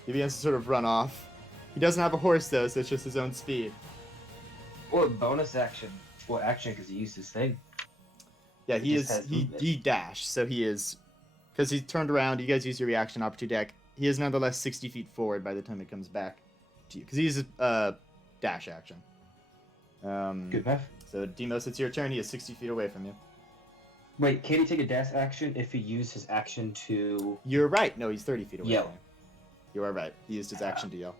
He begins to sort of run off. He doesn't have a horse, though, so it's just his own speed. Or bonus action. Well, action, because he used his thing. Yeah, he dashed, so he is... Because he turned around, you guys use your reaction opportunity deck. He is nonetheless 60 feet forward by the time it comes back to you. Because he uses dash action. Good enough. So, Demos, it's your turn. He is 60 feet away from you. Wait, can he take a dash action if he used his action to... You're right. No, he's 30 feet away yell. from you. You are right. He used his action to yell.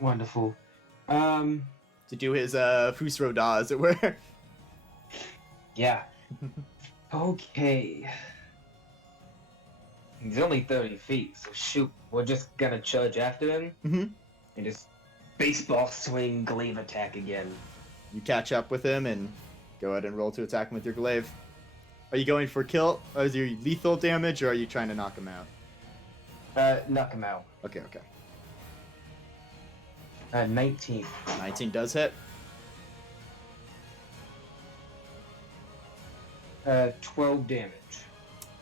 Wonderful. To do his Fusro Da, as it were. Yeah. Okay. He's only 30 feet, so shoot, we're just gonna charge after him and just baseball swing glaive attack again. You catch up with him and go ahead and roll to attack him with your glaive. Are you going for kill? Or is your lethal damage, or are you trying to knock him out? Knock him out. Okay. 19. 19 does hit. 12 damage.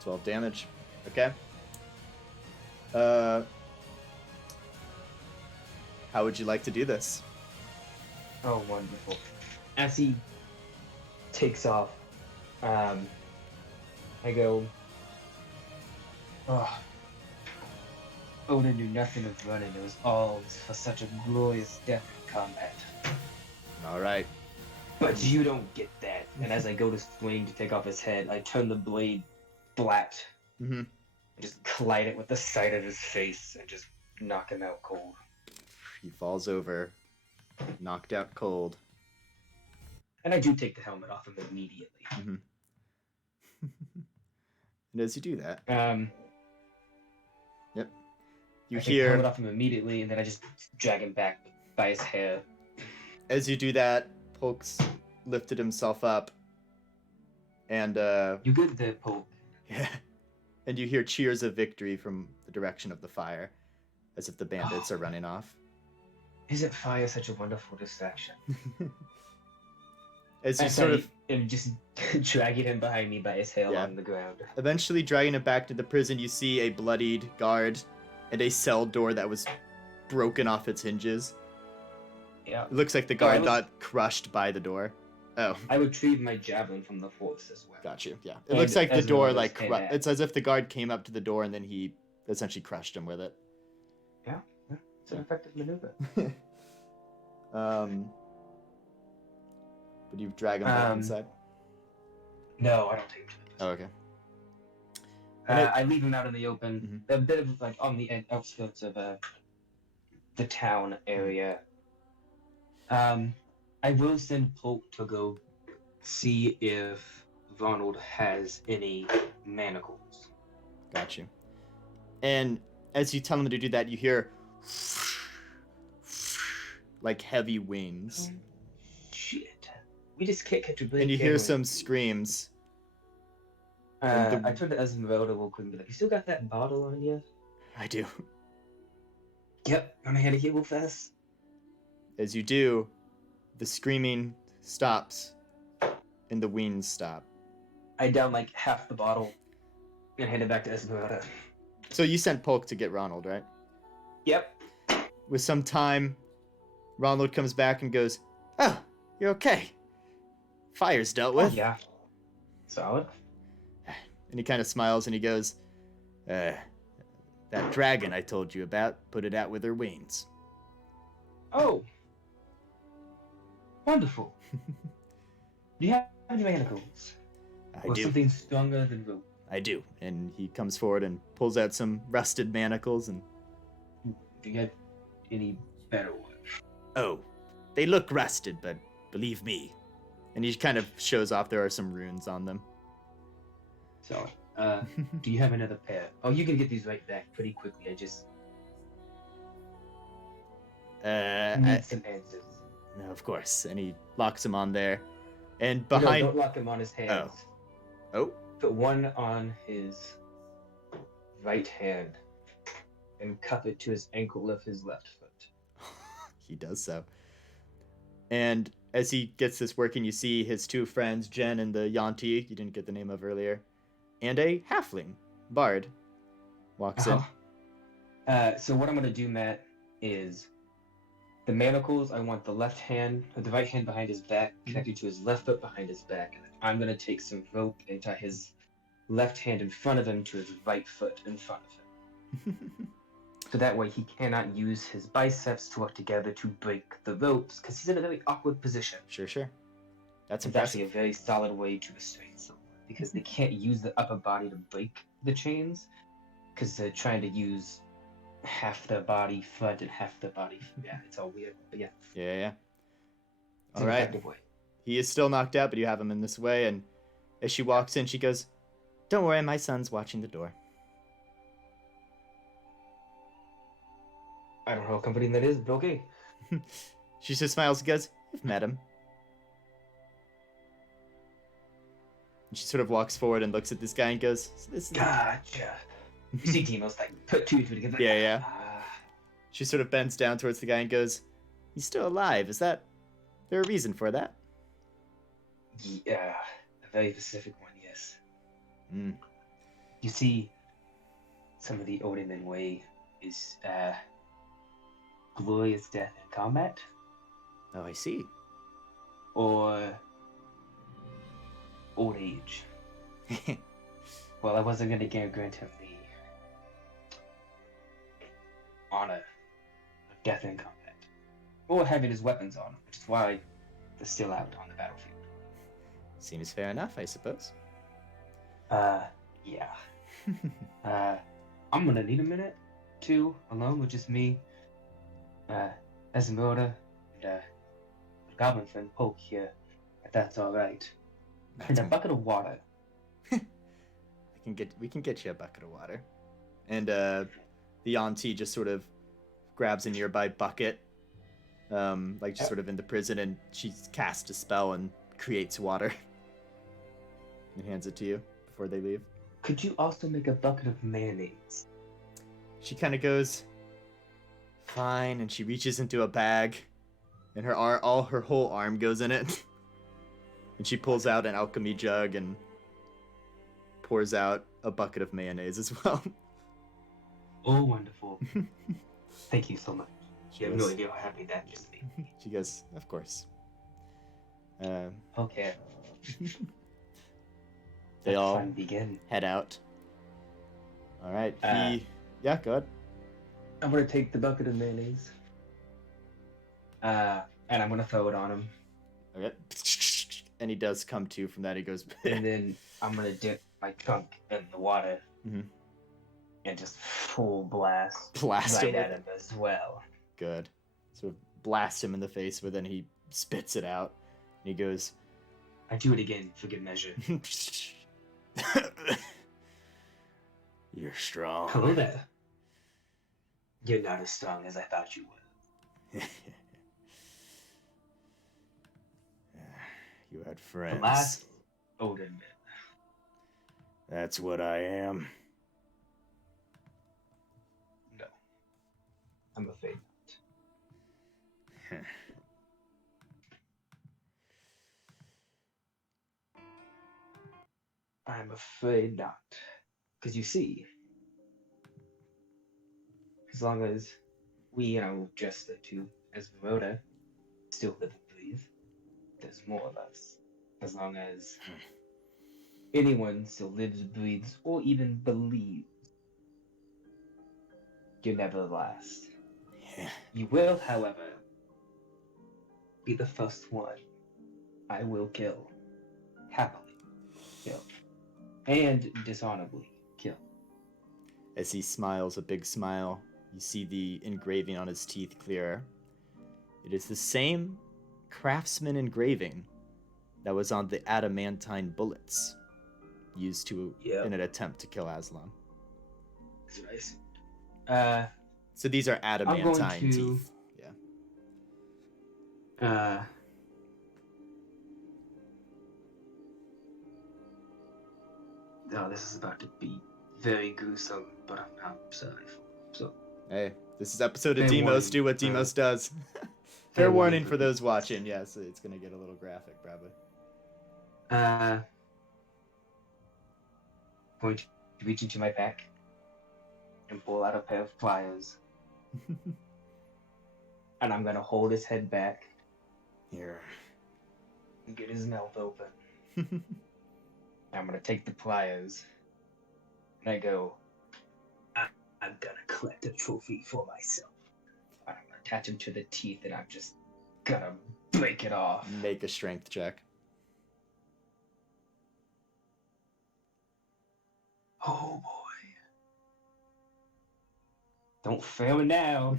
12 damage. Okay. How would you like to do this? Oh, wonderful. As he takes off, I go, oh, Odin knew nothing of running. It was all for such a glorious death in combat. All right. But you don't get that. And as I go to swing to take off his head, I turn the blade flat. Mm-hmm. And just collide it with the side of his face and just knock him out cold. He falls over, knocked out cold. And I do take the helmet off him immediately. Mm-hmm. And as you do that, yep, you I take the hear helmet off him immediately, and then I just drag him back by his hair. as you do that, Polk's lifted himself up, and You good there, Pope? yeah, and you hear cheers of victory from the direction of the fire, as if the bandits are running off. Isn't fire such a wonderful distraction? As you I sort of, am just dragging him behind me by his tail Yeah. on the ground. eventually dragging it back to the prison, you see a bloodied guard and a cell door that was broken off its hinges. Yeah. It looks like the guard got crushed by the door. Oh, I retrieved my javelin from the horse as well. got you. Yeah, it And looks like the door Esmeralda's came back. it's as if the guard came up to the door and then he essentially crushed him with it. Yeah, it's an effective maneuver. Would you drag him back inside? No, I don't take him to the Oh, okay. I leave him out in the open, a bit of like on the outskirts of the town area. I will send Polk to go see if Ronald has any manacles. Got you. And as you tell him to do that, you hear like heavy wings. Shit. We just can't catch a break. And you hear some screams. I turned to Esmeralda real quick and be like, you still got that bottle on you? I do. Yep, I'm gonna get real fast. As you do, the screaming stops and the wings stop. I down like half the bottle and hand it back to Esmeralda. So you sent Polk to get Ronald, right? Yep. With some time, Ronald comes back and goes, "Oh, you're okay. Fire's dealt with." Yeah. Solid. And he kind of smiles and he goes, that dragon I told you about, put it out with her wings." Oh. Wonderful. Do you have any manacles? I Or do. something stronger than rope? I do. And he comes forward and pulls out some rusted manacles and, Do you have any better ones? "Oh, they look rusted, but believe me." And he kind of shows off there are some runes on them. So, do you have another pair? Oh, you can get these right back pretty quickly. I just need some answers. No, of course. And he locks him on there. And No, behind... don't lock him on his hands. Oh. Put one on his right hand and cuff it to his ankle of his left foot. He does so. And as he gets this working, you see his two friends, Jen and the Yanti, you didn't get the name of earlier, and a halfling, Bard, walks in. So what I'm going to do, Matt, is the manacles, I want the left hand, or the right hand behind his back, connected to his left foot behind his back. And then I'm going to take some rope and tie his left hand in front of him to his right foot in front of him. So that way he cannot use his biceps to work together to break the ropes, because he's in a very awkward position. Sure. That's It's impressive. actually a very solid way to restrain someone, because they can't use the upper body to break the chains, because they're trying to use half their body front and half their body. Yeah, it's all weird, but yeah. Yeah. It's All an right. effective way. He is still knocked out, but you have him in this way, and as she walks in, she goes, "Don't worry, my son's watching the door." I don't know what company that is, but okay. She just smiles and goes, "You've met him." And she sort of walks forward and looks at this guy and goes, "So this is Gotcha. You see Demo's like, put two and two together. Yeah. Ah. She sort of bends down towards the guy and goes, "He's still alive. Is there a reason for that?" Yeah, a very specific one, yes. Mm. You see, some of the Odin way is glorious death in combat, Oh, I see. or old age. Well, I wasn't going to grant him the honor of death in combat, or having his weapons on him, which is why they're still out on the battlefield. Seems fair enough, I suppose. Yeah. I'm gonna need a minute, two, alone with just me, Esmeralda, and Goblin friend Poke here, if that's alright. And a bucket of water. We can get you a bucket of water. And the auntie just sort of grabs a nearby bucket, like just sort of in the prison, and she casts a spell and creates water. And hands it to you before they leave. Could you also make a bucket of mayonnaise? She kind of goes, Fine. And she reaches into a bag, and her whole arm goes in it. And she pulls out an alchemy jug and pours out a bucket of mayonnaise as well. Oh, wonderful. Thank you so much. She You have no goes, idea how happy that just made me. She goes, of course. Okay. They Let the all fun begin. head out. All right. Yeah, go ahead. I'm gonna take the bucket of mayonnaise. And I'm gonna throw it on him. Okay. And he does come to from that. He goes, And then I'm gonna dip my trunk in the water. Mhm. And just full blast blast right him. at him as well. Good. Sort of blast him in the face, but then he spits it out. And he goes, I do it again for good measure. You're strong. Hello there. You're not as strong as I thought you were. You had The friends. last Odin man. That's what I am. No. I'm afraid not. I'm afraid not. Because you see, as long as we, just the two, as Verona, still live and breathe, there's more of us. As long as anyone still lives, breathes, or even believes, you never last. Yeah. You will, however, be the first one I will kill. Happily kill. And dishonorably kill. As he smiles a big smile, you see the engraving on his teeth clearer. It is the same craftsman engraving that was on the adamantine bullets used in an attempt to kill Aslan. That's what I assumed. So these are adamantine teeth. Yeah. Oh, this is about to be very gruesome, but I'm not sorry for it. So, Hey, this is episode of Fair Demos. warning Do what for- Demos does. Fair Fair warning warning for for those people. watching. Yes, it's gonna get a little graphic, probably. Going to reach into my pack and pull out a pair of pliers, and I'm gonna hold his head back Here. and get his mouth open. I'm gonna take the pliers, and I go, I'm gonna collect a trophy for myself. I'm gonna attach him to the teeth, and I'm just gonna break it off. Make a strength check. Oh boy. Don't fail me now.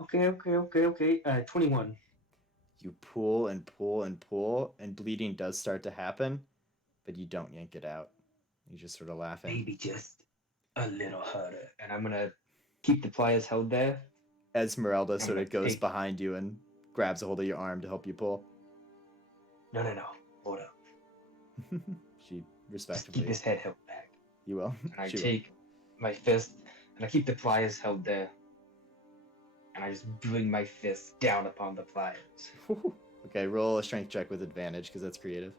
Okay. 21. You pull and pull and pull, and bleeding does start to happen, but you don't yank it out. You're just sort of laughing. Maybe just a little harder. And I'm gonna keep the pliers held there. Esmeralda sort gonna of goes take- behind you and grabs a hold of your arm to help you pull. No. Hold up. She Just respectfully. keep his head held back. You will. And I She will. take my fist and I keep the pliers held there. And I just bring my fist down upon the pliers. Okay, roll a strength check with advantage because that's creative.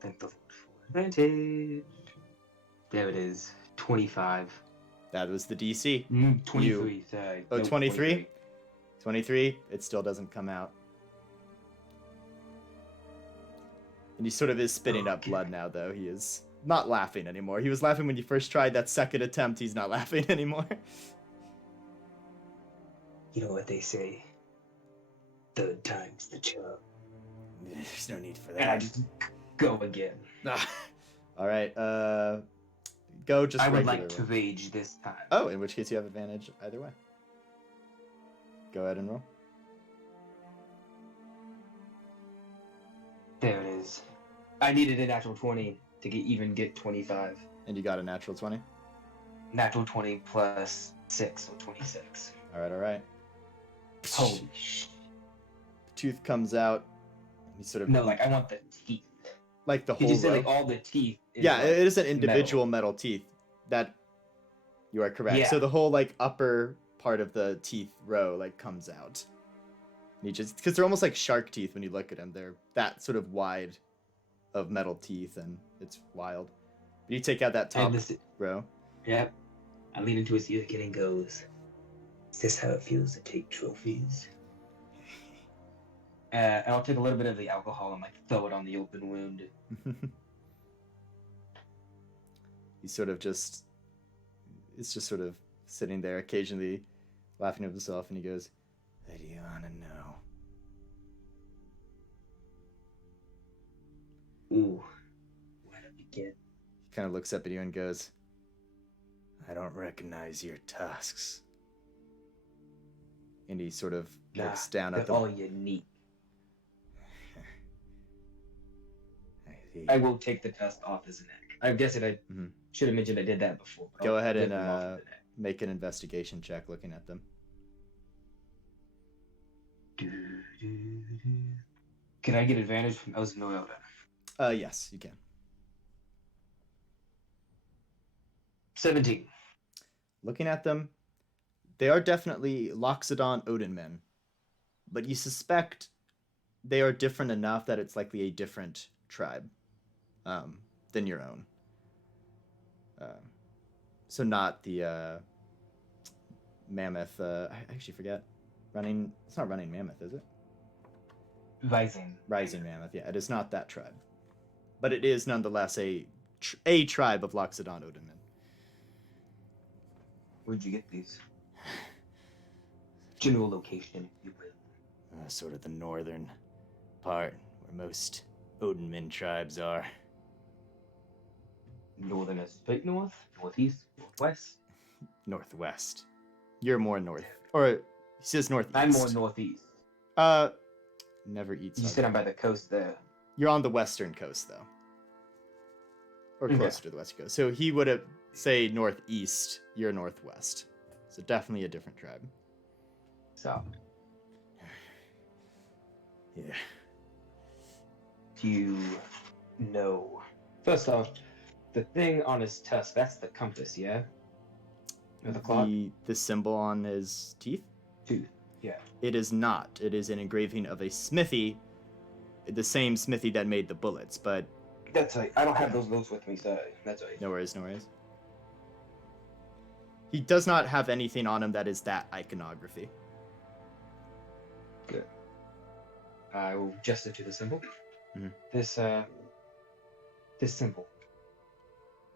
Thank the Lord for advantage. There it is. 25. That was the DC. 23, sorry. Oh, No, 23? 23, it still doesn't come out. And he sort of is spitting up Okay. blood now, though. He is not laughing anymore. He was laughing when you first tried that second attempt. He's not laughing anymore. You know what they say? Third time's the charm. There's no need for And I that. just go again. All right, go just I would regular like to roll. rage this time. Oh, in which case you have advantage either way. Go ahead and roll. There it is. I needed a natural 20 to get 25. And you got a natural 20. Natural 20 plus 6, so 26. All right. Holy sh! Tooth comes out. He sort of No, like I want the teeth. like the Did whole you say row. like all the teeth? Yeah, like, it is an individual metal teeth that You are correct. Yeah. So the whole like upper part of the teeth row like comes out. And you just because they're almost like shark teeth when you look at them. They're that sort of wide of metal teeth, and it's wild. But you take out that top row. Yeah. I lean into his ear again and goes, "Is this how it feels to take trophies?" And I'll take a little bit of the alcohol and like throw it on the open wound. He sort of just is just sort of sitting there, occasionally laughing to himself, and he goes, "What do you want to know?" Ooh, where to begin? He kind of looks up at you and goes, "I don't recognize your tusks." And he sort of looks down at them. They're all unique. I will take the tusk off his neck. I guess I should have mentioned I did that before. Go ahead and make an investigation check looking at them. Can I get advantage from Elzanoilda? Yes, you can. 17. Looking at them, they are definitely Loxodon Odin men, but you suspect they are different enough that it's likely a different tribe than your own. So not the mammoth. I actually forget. It's not running mammoth, is it? Rising mammoth. Yeah, it is not that tribe, but it is nonetheless a tribe of Loxodon Odin men. Where'd you get these? General location, if you will. Sort of the northern part where most Odin men tribes are. Northern is straight north, northeast, northwest? Northwest. You're more north. Or he says northeast. I'm more northeast. Never eats. You said I'm by the coast there. You're on the western coast though. Or closer to the western coast. So he would have say northeast, you're northwest. So definitely a different tribe. So. Yeah. Do you know? First off, the thing on his tusk, that's the compass, yeah? Or the clock? The symbol on his teeth? Tooth, yeah. It is not. It is an engraving of a smithy, the same smithy that made the bullets, but... That's right. I don't have those notes with me, so that's right. No worries, no worries. He does not have anything on him that is that iconography. Good. I will gesture to the symbol. Mm-hmm. This symbol.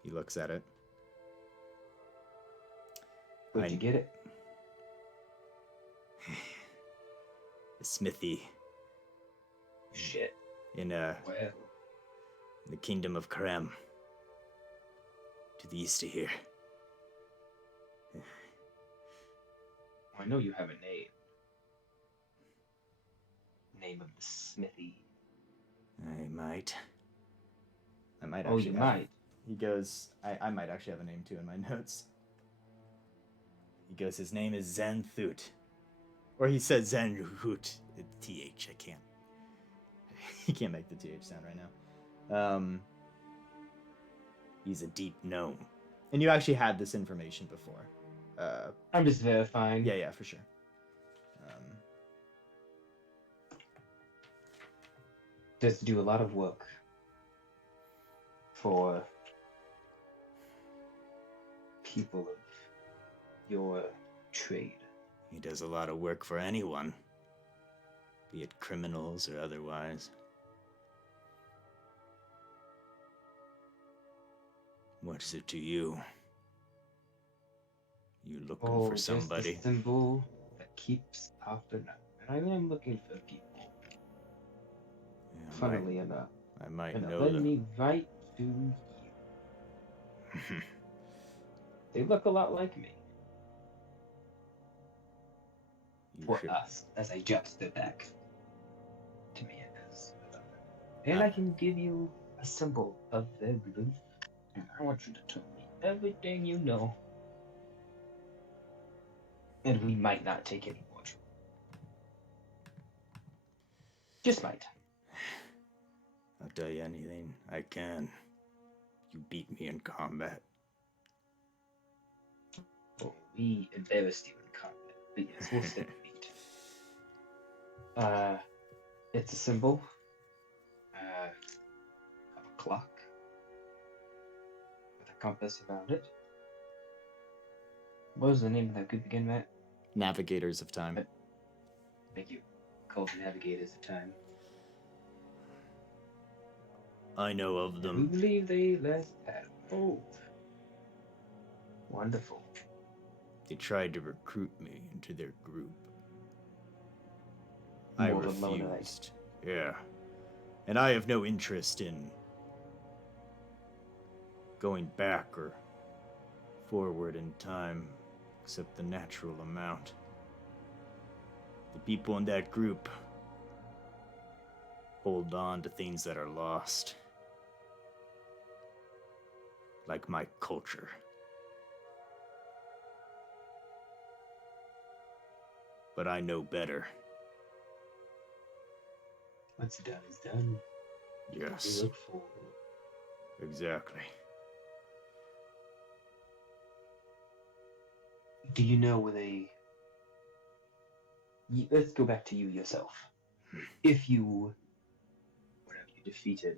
He looks at it. Where'd you get it? The smithy. Shit. In the kingdom of Krem. To the east of here. I know you have a name. Name of the smithy. I might actually. Oh, you might. He goes, I might actually have a name too in my notes. He goes, his name is Zanthut. Or he said Zanhut. TH, I can't. He can't make the TH sound right now. He's a deep gnome. And you actually had this information before. I'm just verifying. Yeah, for sure. Does do a lot of work for people of your trade. He does a lot of work for anyone, be it criminals or otherwise. What is it to you? You looking for somebody? Just a symbol that keeps after night. And I am looking for people. Yeah, funnily enough. I might and know led them. me right to you. They look a lot like me. For us, as I just stood back. To me it is. And I can give you a symbol of their belief. And I want you to tell me everything you know. And we might not take any more. Just might. I'll tell you anything I can. You beat me in combat. Oh, we embarrassed you in combat. But yes, we'll stick with it. It's a symbol. Of a clock with a compass around it. What was the name of that group again, Matt? Navigators of Time. Thank you. Called the Navigators of Time. I know of We them. believe they last had. Oh. Wonderful. They tried to recruit me into their group. I More of a loner, like. refused. Yeah. And I have no interest in going back or forward in time, except the natural amount. The people in that group hold on to things that are lost. Like my culture. But I know better. What's done is done. Yes. We look forward. Exactly. Do you know where they... Let's go back to you yourself. If you... Whatever, you defeated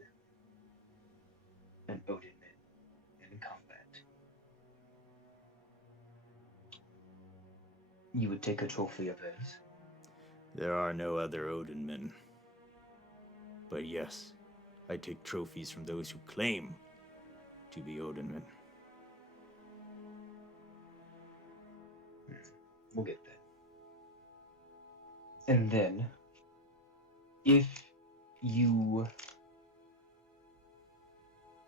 an Odin in combat, you would take a trophy of theirs. There are no other Odin men. But yes, I take trophies from those who claim to be Odin men. We'll get that. And then, if you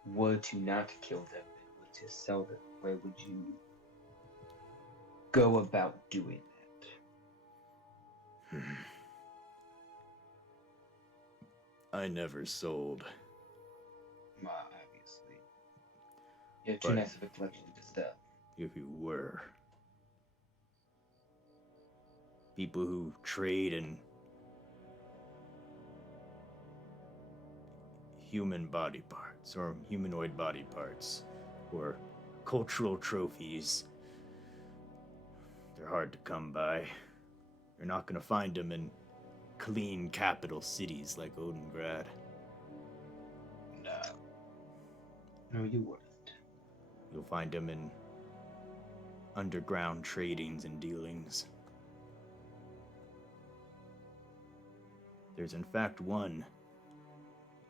were to not kill them and were to sell them, where would you go about doing that? I never sold. Well, obviously. You have too But- nice of a collection to sell. If you were. People who trade in human body parts, or humanoid body parts, or cultural trophies. They're hard to come by. You're not gonna find them in clean capital cities like Odengrad. No. No, you wouldn't. You'll find them in underground tradings and dealings. There's in fact one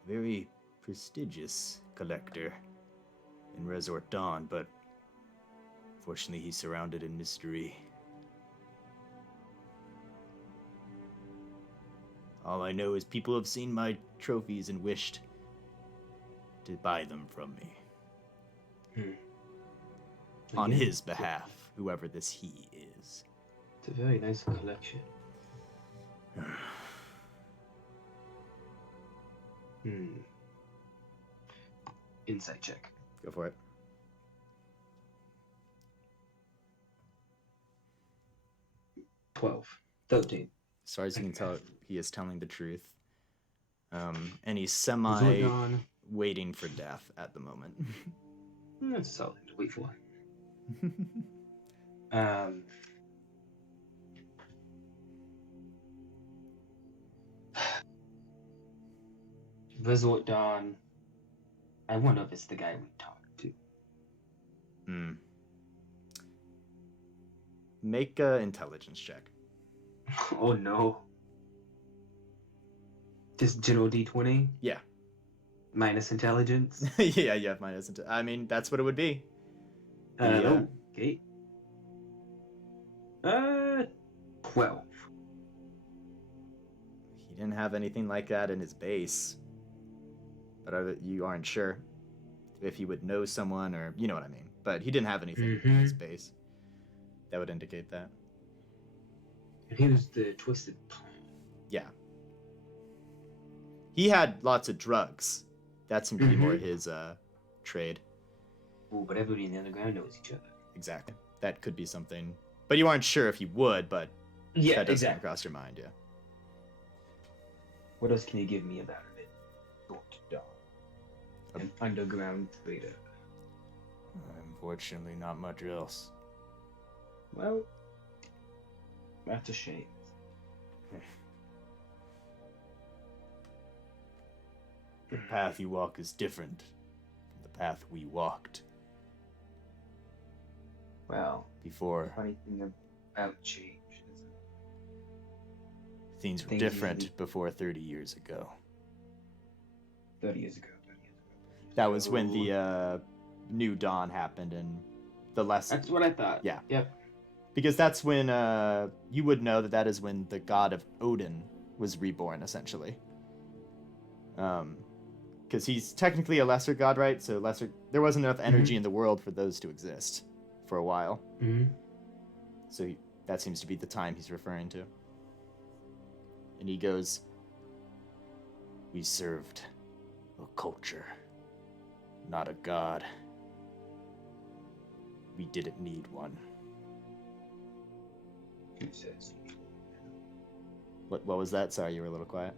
very prestigious collector in Resort Dawn, but fortunately he's surrounded in mystery. All I know is people have seen my trophies and wished to buy them from me. On Again, his behalf, whoever this he is. It's a very nice collection. Insight check. Go for it. 12. 13. As far as you can tell, he is telling the truth. And he's Zordon. waiting for death at the moment. That's a solid thing to wait for. Resort Dawn. I wonder if it's the guy we talked to. Make an intelligence check. Oh no. Just general D20? Yeah. Minus intelligence? Yeah, you have minus. I mean, that's what it would be. Yeah. Okay. 12. He didn't have anything like that in his base. But you aren't sure if he would know someone or, you know what I mean. But he didn't have anything in his base that would indicate that. And here's the twisted palm. Yeah. He had lots of drugs. That seemed to be more his trade. Oh, but everybody in the underground knows each other. Exactly. That could be something. But you aren't sure if he would, but Yeah, that does come exactly. across your mind, yeah. What else can you give me about it? Dawn. An underground trader. Unfortunately, not much else. Well, that's a shame. The path you walk is different from the path we walked Well, before. funny thing about change is Things were things different usually- before 30 years ago. 30 years ago. 30 years ago. That was when the New Dawn happened and the lesson. That's what I thought. Yeah. Yep. Because that's when you would know that is when the god of Odin was reborn, essentially. Because he's technically a lesser god, right? So there wasn't enough energy in the world for those to exist for a while. Mm-hmm. So that seems to be the time he's referring to. And he goes, "We served a culture, not a god. We didn't need one." Who says? What was that? Sorry, you were a little quiet.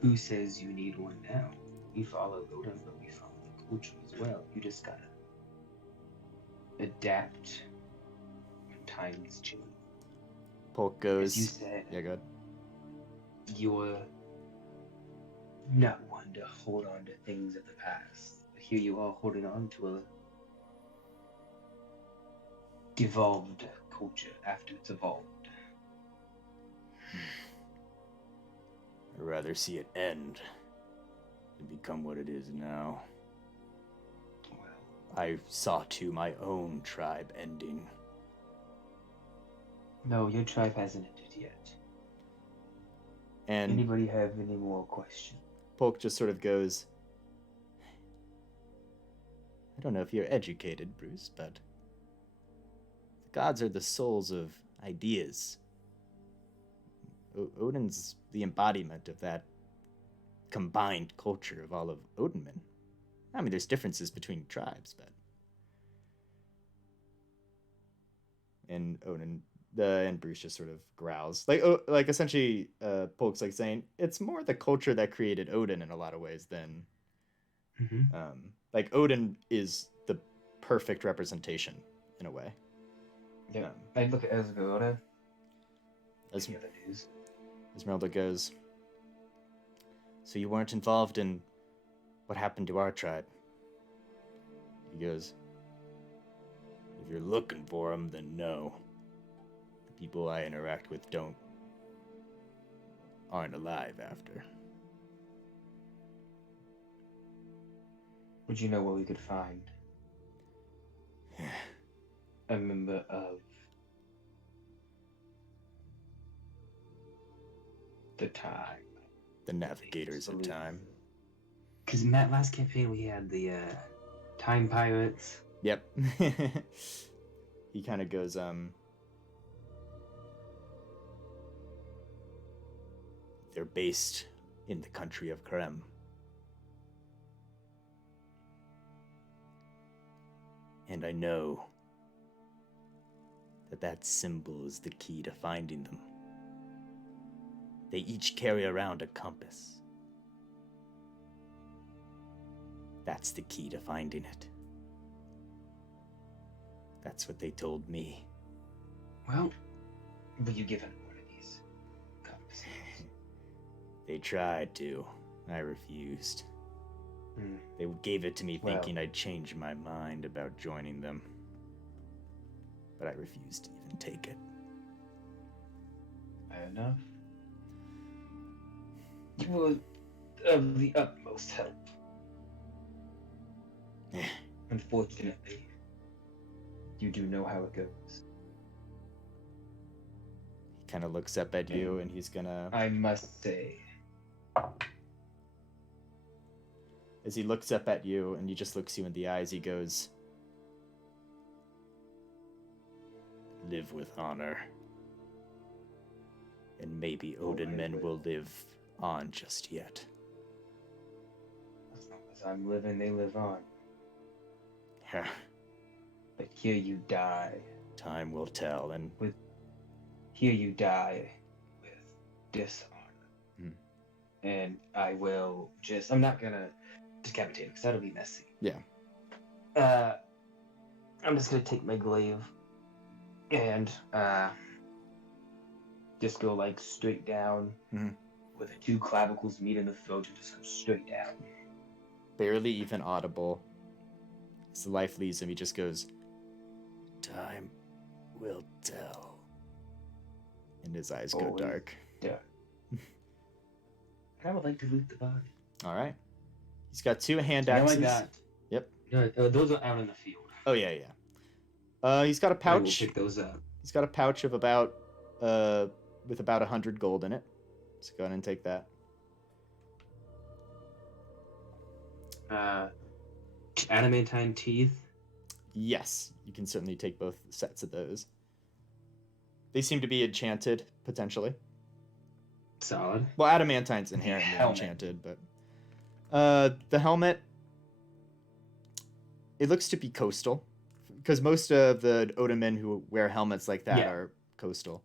Who says you need one now? We follow Odin, but we follow the culture as well. You just gotta adapt when times change. Polk As goes, you said, yeah, good. you're not one to hold on to things of the past. But here you are holding on to a devolved culture after it's evolved. I'd rather see it end than become what it is now. Well, I saw to my own tribe ending. no, your tribe hasn't ended yet. And Anybody have any more questions? Polk just sort of goes, "I don't know if you're educated, Bruce, but the gods are the souls of ideas. Odin's the embodiment of that combined culture of all of Odinmen. I mean, there's differences between tribes, but..." And Odin, and Bruce just sort of growls. Like essentially, Polk's like saying, it's more the culture that created Odin in a lot of ways than... like, Odin is the perfect representation, in a way. Yeah, I look at Esmeralda. As Any other news? Esmeralda goes, "So you weren't involved in what happened to our tribe?" He goes, "If you're looking for them, then no. The people I interact with aren't alive after." Would you know where we could find a member of the time? The Navigators of Time. Because in that last campaign we had the Time Pirates. Yep. He kind of goes, "They're based in the country of Krem. And I know that symbol is the key to finding them. They each carry around a compass. That's the key to finding it. That's what they told me." Well, were you given one of these compasses? They tried to. I refused. They gave it to me thinking I'd change my mind about joining them. But I refused to even take it. Fair enough. You were of the utmost help. Unfortunately, you do know how it goes. He kind of looks up at you and he's gonna... I must say, As he looks up at you and he just looks you in the eyes, he goes, "Live with honor. And maybe Odin men will live on just yet." as long as I'm living, they live on. Yeah. But here you die. Time will tell, and... Here you die with dishonor. And I will just... I'm not gonna decapitate him, because that'll be messy. Yeah. I'm just gonna take my glaive and just go like straight down Mhm. with the two clavicles meet in the throat and just go straight down. Barely even audible. As the life leaves him, he just goes, "Time will tell." And his eyes go Always dark. dark. I would like to loot the body. All right. He's got two hand Yeah, axes. like that. Yep. No, those are out in the field. Oh yeah, yeah. He's got a I will pouch. pick those up. He's got a pouch of about with about 100 gold in it. So go ahead and take that. Adamantine teeth. Yes, you can certainly take both sets of those. They seem to be enchanted, potentially. Solid. Well, adamantine's inherently helmet. enchanted, but the helmet, it looks to be coastal, because most of the Odamen who wear helmets like that Yeah. are coastal.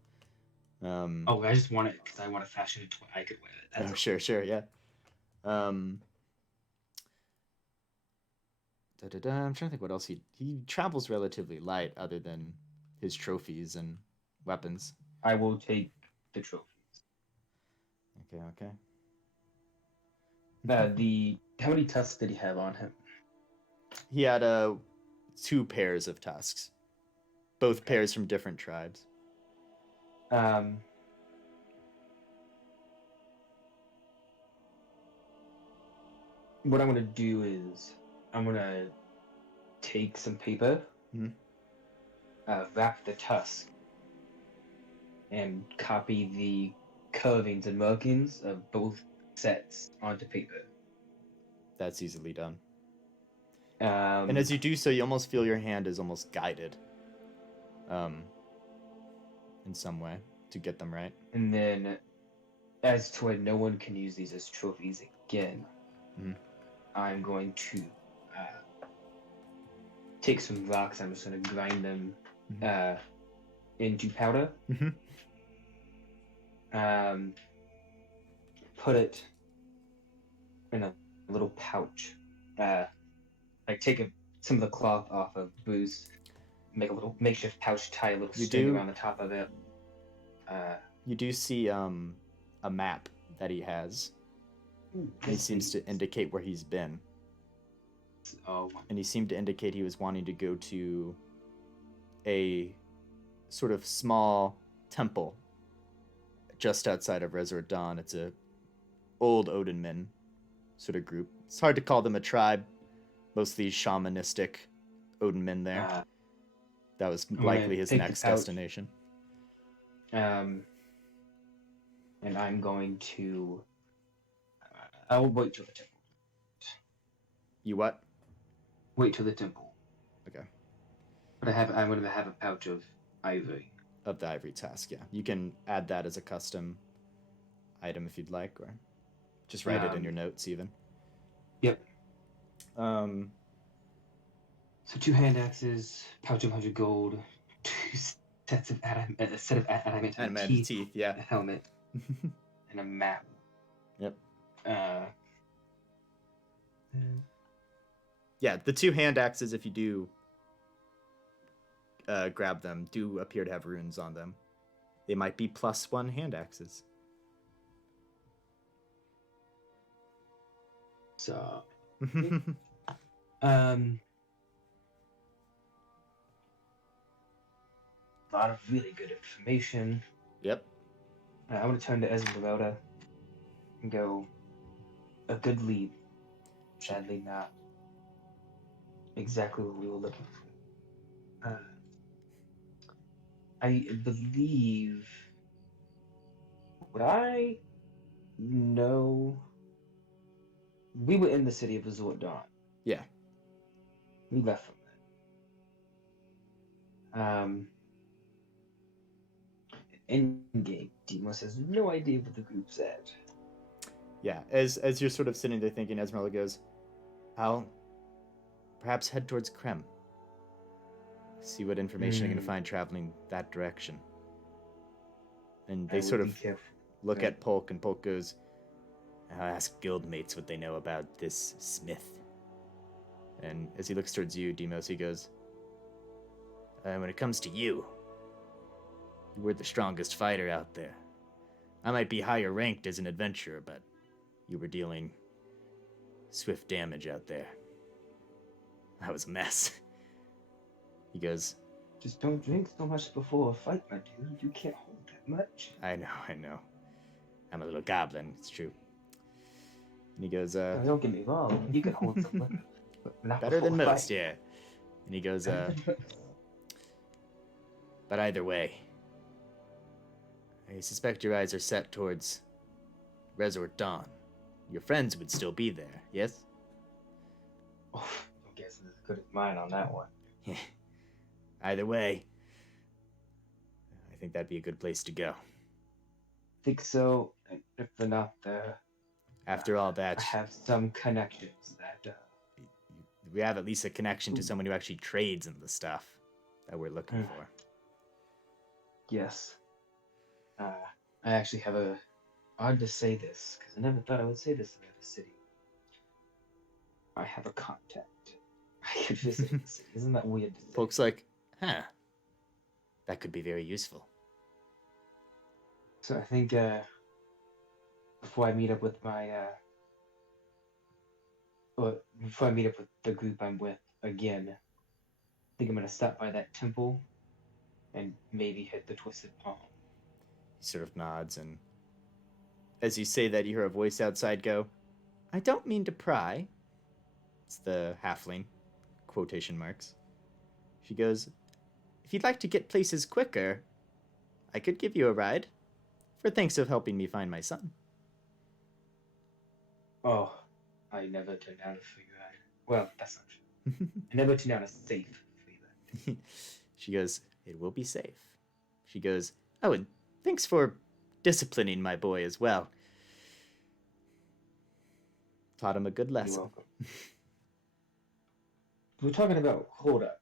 Oh, I just want it because I want to fashion it to where I could wear it. That's Sure, yeah. I'm trying to think what else he travels relatively light, other than his trophies and weapons. I will take the trophies. Okay. How many tusks did he have on him? He had 2 pairs of tusks, both pairs from different tribes. What I'm gonna do is I'm gonna take some paper, Mhm. wrap the tusk, and copy the curvings and markings of both sets onto paper. That's easily done. And And as you do so, you almost feel your hand is almost guided, in some way to get them right. And then, as to where no one can use these as trophies again, Mhm. I'm going to take some rocks. I'm just going to grind them into powder. Put it in a little pouch. Like take some of the cloth off of Boo's, make a little makeshift pouch, tie a little string around the top of it. You do see a map that he has. He seems to indicate where he's been. Oh. And he seemed to indicate he was wanting to go to a sort of small temple just outside of Resort Dawn. It's a old Odinmen sort of group. It's hard to call them a tribe. Mostly shamanistic Odinmen there. That was likely his next destination. And I'm going to... I'll wait till the temple. You what? Wait till the temple. Okay. But I'm going to have a pouch of ivory. Of the ivory tusk, yeah. You can add that as a custom item if you'd like, or just write it in your notes even. Yep. So 2 hand axes, pouch of 100 gold, 2 sets of adamantine teeth, yeah. a helmet, and a map. Yep. Yeah, the 2 hand axes, if you do grab them, do appear to have runes on them. They might be +1 hand axes. So, a lot of really good information. Yep. I'm going to turn to Esmeralda and go, a good lead. Sadly not exactly what we were looking for. I believe what I know, we were in the city of Resort Dawn. Yeah. We left from there. Endgame, Demos has no idea what the group's at. Yeah, as you're sort of sitting there thinking, Esmeralda goes, I'll perhaps head towards Krem. See what information I can find traveling that direction. And they sort of look at Polk, and Polk goes, I'll ask guildmates what they know about this smith. And as he looks towards you, Demos, he goes, when it comes to you, You were the strongest fighter out there. I might be higher ranked as an adventurer, but you were dealing swift damage out there. That was a mess. He goes, Just don't drink so much before a fight, my dude. You can't hold that much. I know. I'm a little goblin, it's true. And he goes, Now, don't get me wrong. You can hold some liquor, but not better than before a most, fight. yeah. And he goes, but either way, I suspect your eyes are set towards Resort Dawn. Your friends would still be there, yes? Oh, I guess it's as good as mine on that one. Either way, I think that'd be a good place to go. Think so. And if they're not there, After all that, I have some connections that. we have at least a connection to someone who actually trades in the stuff that we're looking for. Yes. I actually have a. Odd to say this, because I never thought I would say this in another city. I have a contact. I could visit the city. Isn't that weird to say? Folks like, that could be very useful. So I think before I meet up with my or before I meet up with the group I'm with again, I think I'm gonna stop by that temple and maybe hit the Twisted Palm. He sort of nods, and as you say that, you hear a voice outside go, I don't mean to pry. It's the halfling, quotation marks. She goes, if you'd like to get places quicker, I could give you a ride, for thanks of helping me find my son. Oh, I never turned down a free ride. Well, that's not true. I never turned down a safe free ride. She goes, it will be safe. She goes, oh, and thanks for disciplining my boy as well. Taught him a good You're lesson. welcome. We're talking about, hold up.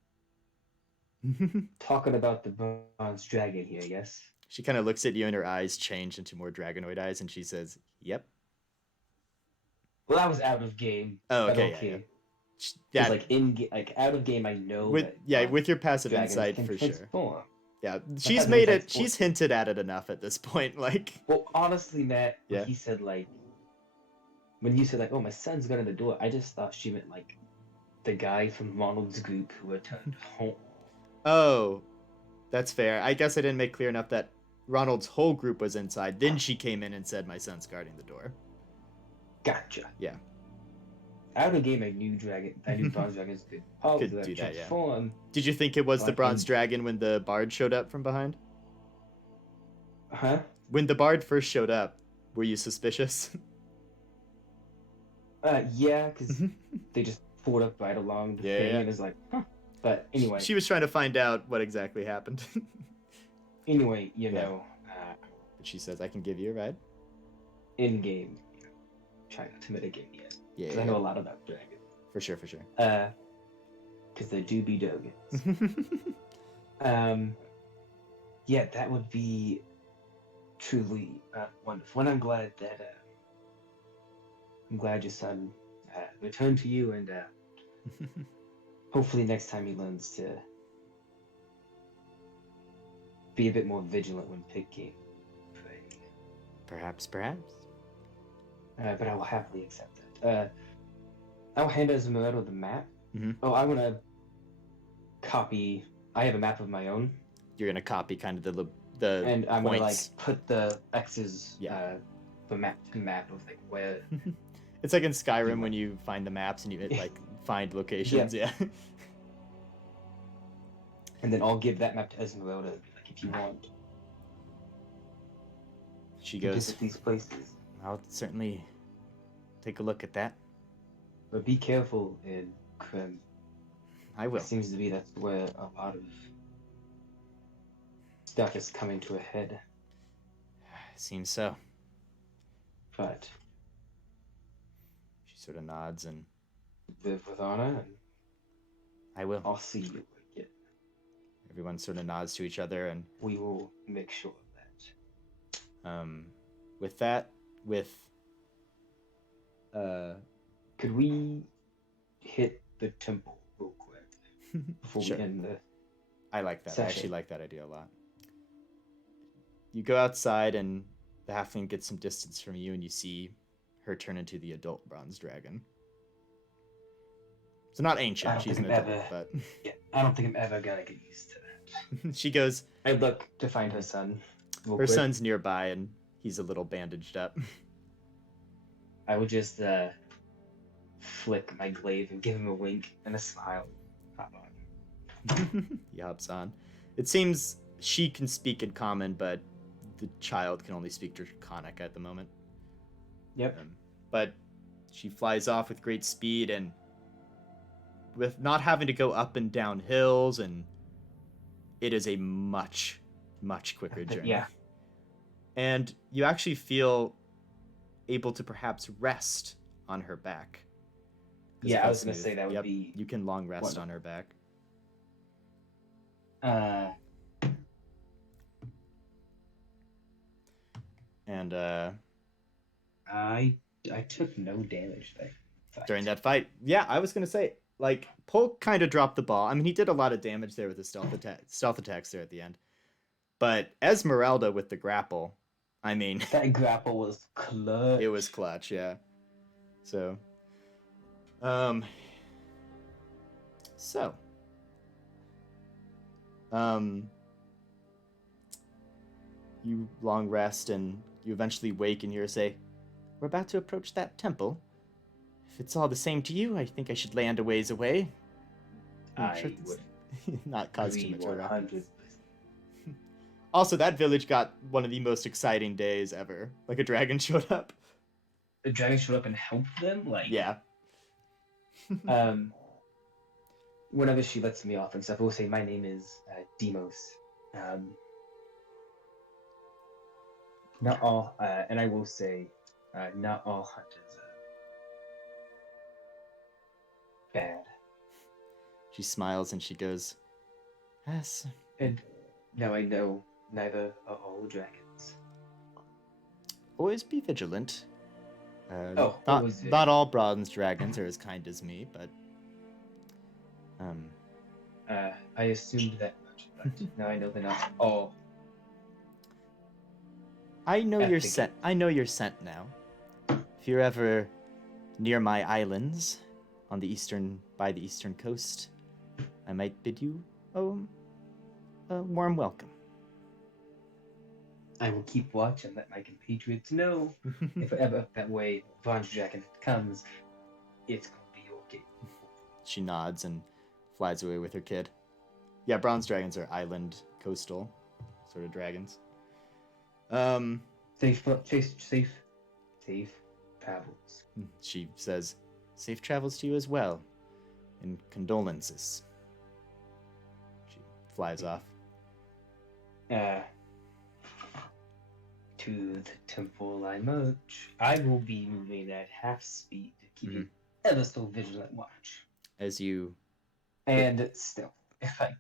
Talking about the bronze dragon here, yes? She kind of looks at you and her eyes change into more dragonoid eyes and she says, yep. Well, that was out of game. Oh, but okay, okay. Yeah. Like out of game, I know. With that with your passive dragons insight can for sure. transform. Yeah, But she's that's made an it. insight She's sport. hinted at it enough at this point. Like, Well, honestly, Matt, when Yeah. he said like, when you said like, "Oh, my son's got in the door," I just thought she meant like the guy from Ronald's group who returned home. oh, that's fair. I guess I didn't make clear enough that Ronald's whole group was inside. Then she came in and said, "My son's guarding the door." Gotcha. Yeah. Out of game, I knew bronze dragons could Could do that, yeah. transform. Did you think it was the Like bronze in- dragon when the bard showed up from behind? Huh? When the bard first showed up, were you suspicious? Yeah, because they just pulled up right along the Yeah, thing yeah. and it's like, huh. But anyway, She was trying to find out what exactly happened. you Yeah. know, But she says, "I can give you a ride." in game, try not to mitigate yet. Yeah, Because I know a lot about dragons. for sure, for sure. Because they do be dragons. Yeah, that would be truly wonderful. And I'm glad that your son returned to you, and hopefully next time he learns to be a bit more vigilant when picking prey. Perhaps. But I will happily accept that. I'll hand Esmeralda the map. Mhm. Oh, I want to copy. I have a map of my own, You're gonna copy kind of the and I'm gonna like points. put the X's, Yeah. the map of like where. It's like in Skyrim when you find the maps and you like find locations. Yeah. And then I'll give that map to Esmeralda. And be like, if you want She to goes, visit these places, I'll certainly take a look at that. but be careful in Krim. I will. It seems to be that's where a lot of stuff is coming to a head. Seems so. But She sort of nods and live with honor, and I will. I'll see you again. Everyone sort of nods to each other, and We will make sure of that. with that, Could we hit the temple real quick before Sure. we end the I like that. I Session. actually like that idea a lot. you go outside, and the halfling gets some distance from you, and you see her turn into the adult bronze dragon. So not ancient, she's an adult, but Yeah, I don't think I'm ever gonna get used to that. she goes. I look to find her son. Real Her quick. son's nearby, and he's a little bandaged up. I would just flick my glaive and give him a wink and a smile. Hop on. He hops on. It seems she can speak in common, but the child can only speak Draconic at the moment. Yep. But she flies off with great speed, and with not having to go up and down hills, and it is a much, much quicker journey. Yeah. And you actually feel able to perhaps rest on her back. 'Cause Yeah, I that's was gonna smooth. say that would Yep, be you can long rest wonderful. on her back. And I took no damage there. during that fight, yeah, I was gonna say, like, Polk kind of dropped the ball. I mean, he did a lot of damage there with the stealth attacks there at the end. But Esmeralda with the grapple, I mean, That grapple was clutch. it was clutch, yeah. So, um, so, you long rest, and you eventually wake and hear her say, "We're about to approach that temple. If it's all the same to you, I think I should land a ways away. I'm sure I this- would not cause too agree much of a ruckus." 100%. Also, that village got one of the most exciting days ever. Like, a dragon showed up. The dragon showed up and helped them. Like, Yeah. Whenever she lets me off and stuff, I will say my name is Demos. Not all, and I will say, not all hunters are bad. She smiles and she goes, "Yes, And now I know neither are all dragons. always be vigilant. Oh, always not all bronze dragons are as kind as me, but I assumed that much, but now I know they're not all. I know you're Ethic. sent. I know you're sent now. If you're ever near my islands on the by the eastern coast, I might bid you a warm welcome." I will keep watch and let my compatriots know if ever that way bronze dragon comes, it's gonna be okay. She nods and flies away with her kid. Yeah, bronze dragons are island, coastal sort of dragons. Safe travels. She says, "Safe travels to you as well, and condolences." She flies off. To the temple I march. I will be moving at half speed, keeping Mhm. ever so vigilant watch. As you And still, if I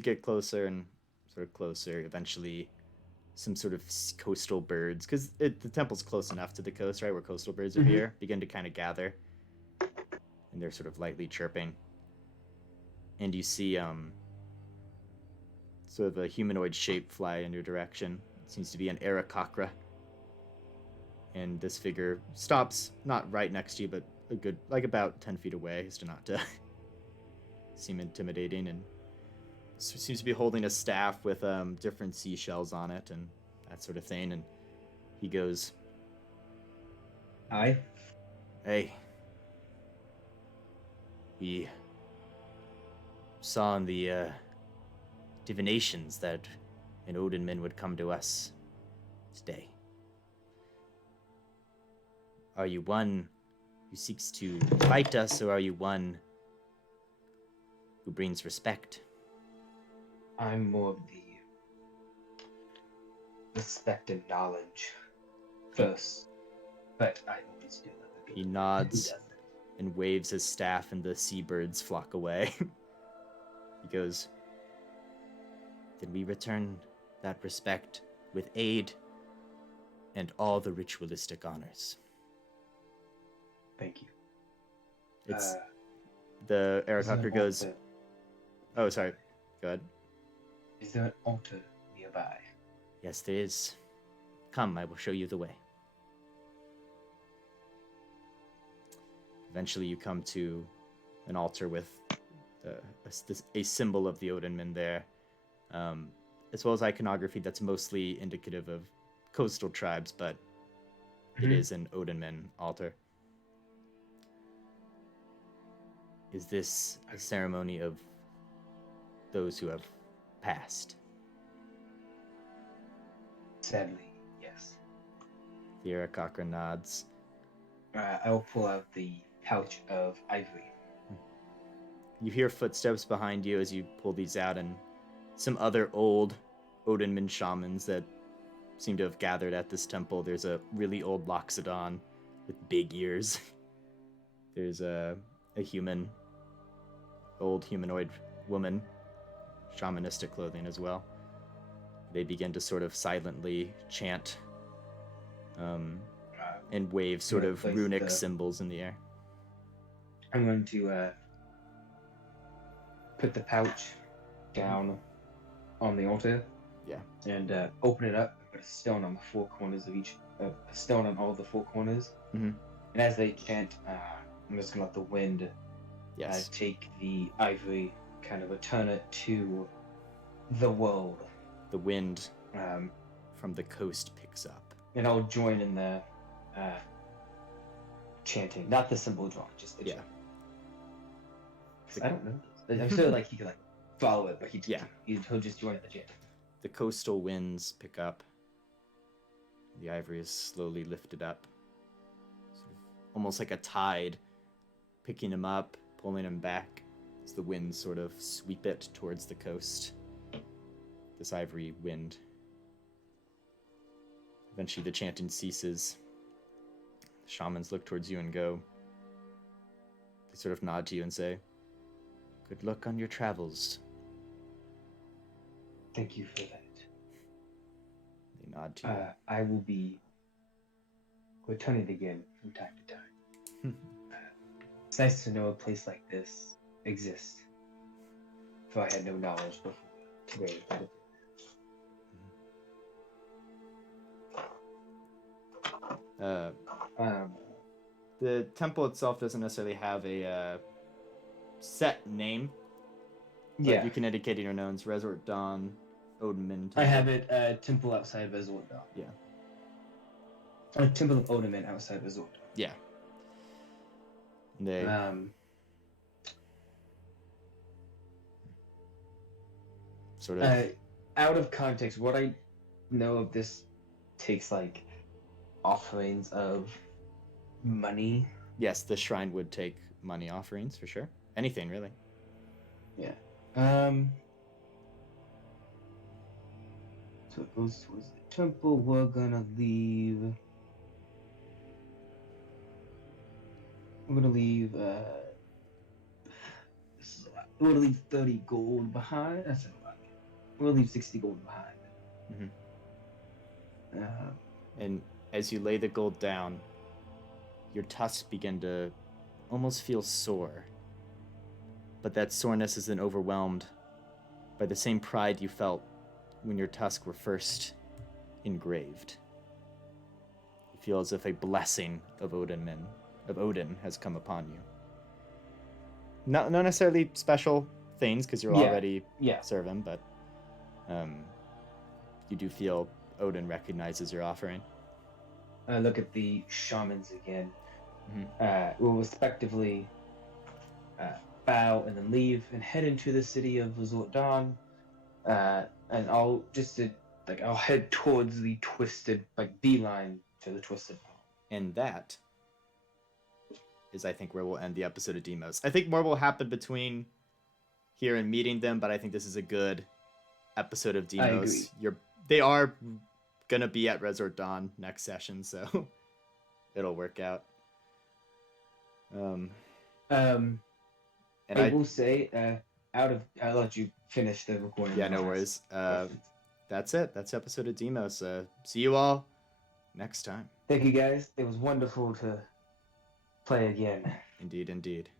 get closer and sort of closer, eventually some sort of coastal birds, because the temple's close enough to the coast, right, where coastal birds are here, begin to kind of gather, and they're sort of lightly chirping. And you see sort of a humanoid shape fly in your direction. It seems to be an Aarakocra. And this figure stops, not right next to you, but a good, like, about 10 feet away, as to not to seem intimidating, and seems to be holding a staff with different seashells on it and that sort of thing. And he goes, I "Hey, we saw in the divinations that an Odinman would come to us today. Are you one who seeks to fight us, or are you one who brings respect?" I'm more of the respect and knowledge first, but I always do love a good He who nods doesn't. and waves his staff, and the seabirds flock away. He goes, "Then we return that respect with aid and all the ritualistic honors." Thank you. It's the Is there Aarakocra an goes, altar- "Oh, sorry. Go ahead." Is there an altar nearby? Yes, there is. Come, I will show you the way. Eventually, you come to an altar with a symbol of the Odinmen there, as well as iconography that's mostly indicative of coastal tribes, but it is an Odinmen altar. Is this a ceremony of those who have passed? Sadly, yes. Vera Cochran nods. I will pull out the pouch of ivory. You hear footsteps behind you as you pull these out, and some other old Odinman shamans that seem to have gathered at this temple. There's a really old Loxodon with big ears. There's a old humanoid woman, shamanistic clothing as well. They begin to sort of silently chant and wave sort of runic symbols in the air. I'm going to put the pouch down on the altar. Yeah. And open it up. Put a stone on the four corners of each. A stone on all the four corners. Mm-hmm. And as they chant, I'm just gonna let the wind take the ivory, kind of return it to the world. The wind from the coast picks up. And I'll join in the chanting, not the symbol drawing, just the chant. I don't know. I'm sure like he could like follow it, but he'll just join the chant. The coastal winds pick up. The ivory is slowly lifted up, sort of almost like a tide, picking him up, pulling him back as the winds sort of sweep it towards the coast. This ivory wind. Eventually, the chanting ceases. The shamans look towards you and go. They sort of nod to you and say, "Good luck on your travels." Thank you for that. They nod to you. I will be returning again from time to time. It's nice to know a place like this exists. For I had no knowledge before today. The temple itself doesn't necessarily have a set name. But you can indicate in your notes, Resort Dawn, Odinman. I have it, temple outside of Resort Dawn. Yeah. A temple of Odinman outside of Resort Dawn. Yeah. They... sort of... out of context, what I know of this takes, like, offerings of money. Yes, the shrine would take money offerings, for sure. Anything, really. Yeah. So it goes towards the temple. We're gonna leave. We're gonna leave. This is a lot. We're gonna leave 30 gold behind. That's a lot. We're gonna leave 60 gold behind. Mm-hmm. And as you lay the gold down, your tusks begin to almost feel sore. But that soreness is then overwhelmed by the same pride you felt when your tusks were first engraved. You feel as if a blessing of Odin has come upon you. Not necessarily special things, because you're already serving, but you do feel Odin recognizes your offering. I look at the shamans again. Mm-hmm. We'll respectively bow and then leave and head into the city of Resort Dawn. And I'll I'll head towards the twisted, beeline to the twisted path. And that is, I think, where we'll end the episode of Demos. I think more will happen between here and meeting them, but I think this is a good episode of Demos. They are gonna be at Resort Dawn next session, so it'll work out. And I will say, I'll let you finish the recording. Yeah, no worries. That's it. That's episode of Demos. See you all next time. Thank you, guys. It was wonderful to play again. Indeed, indeed.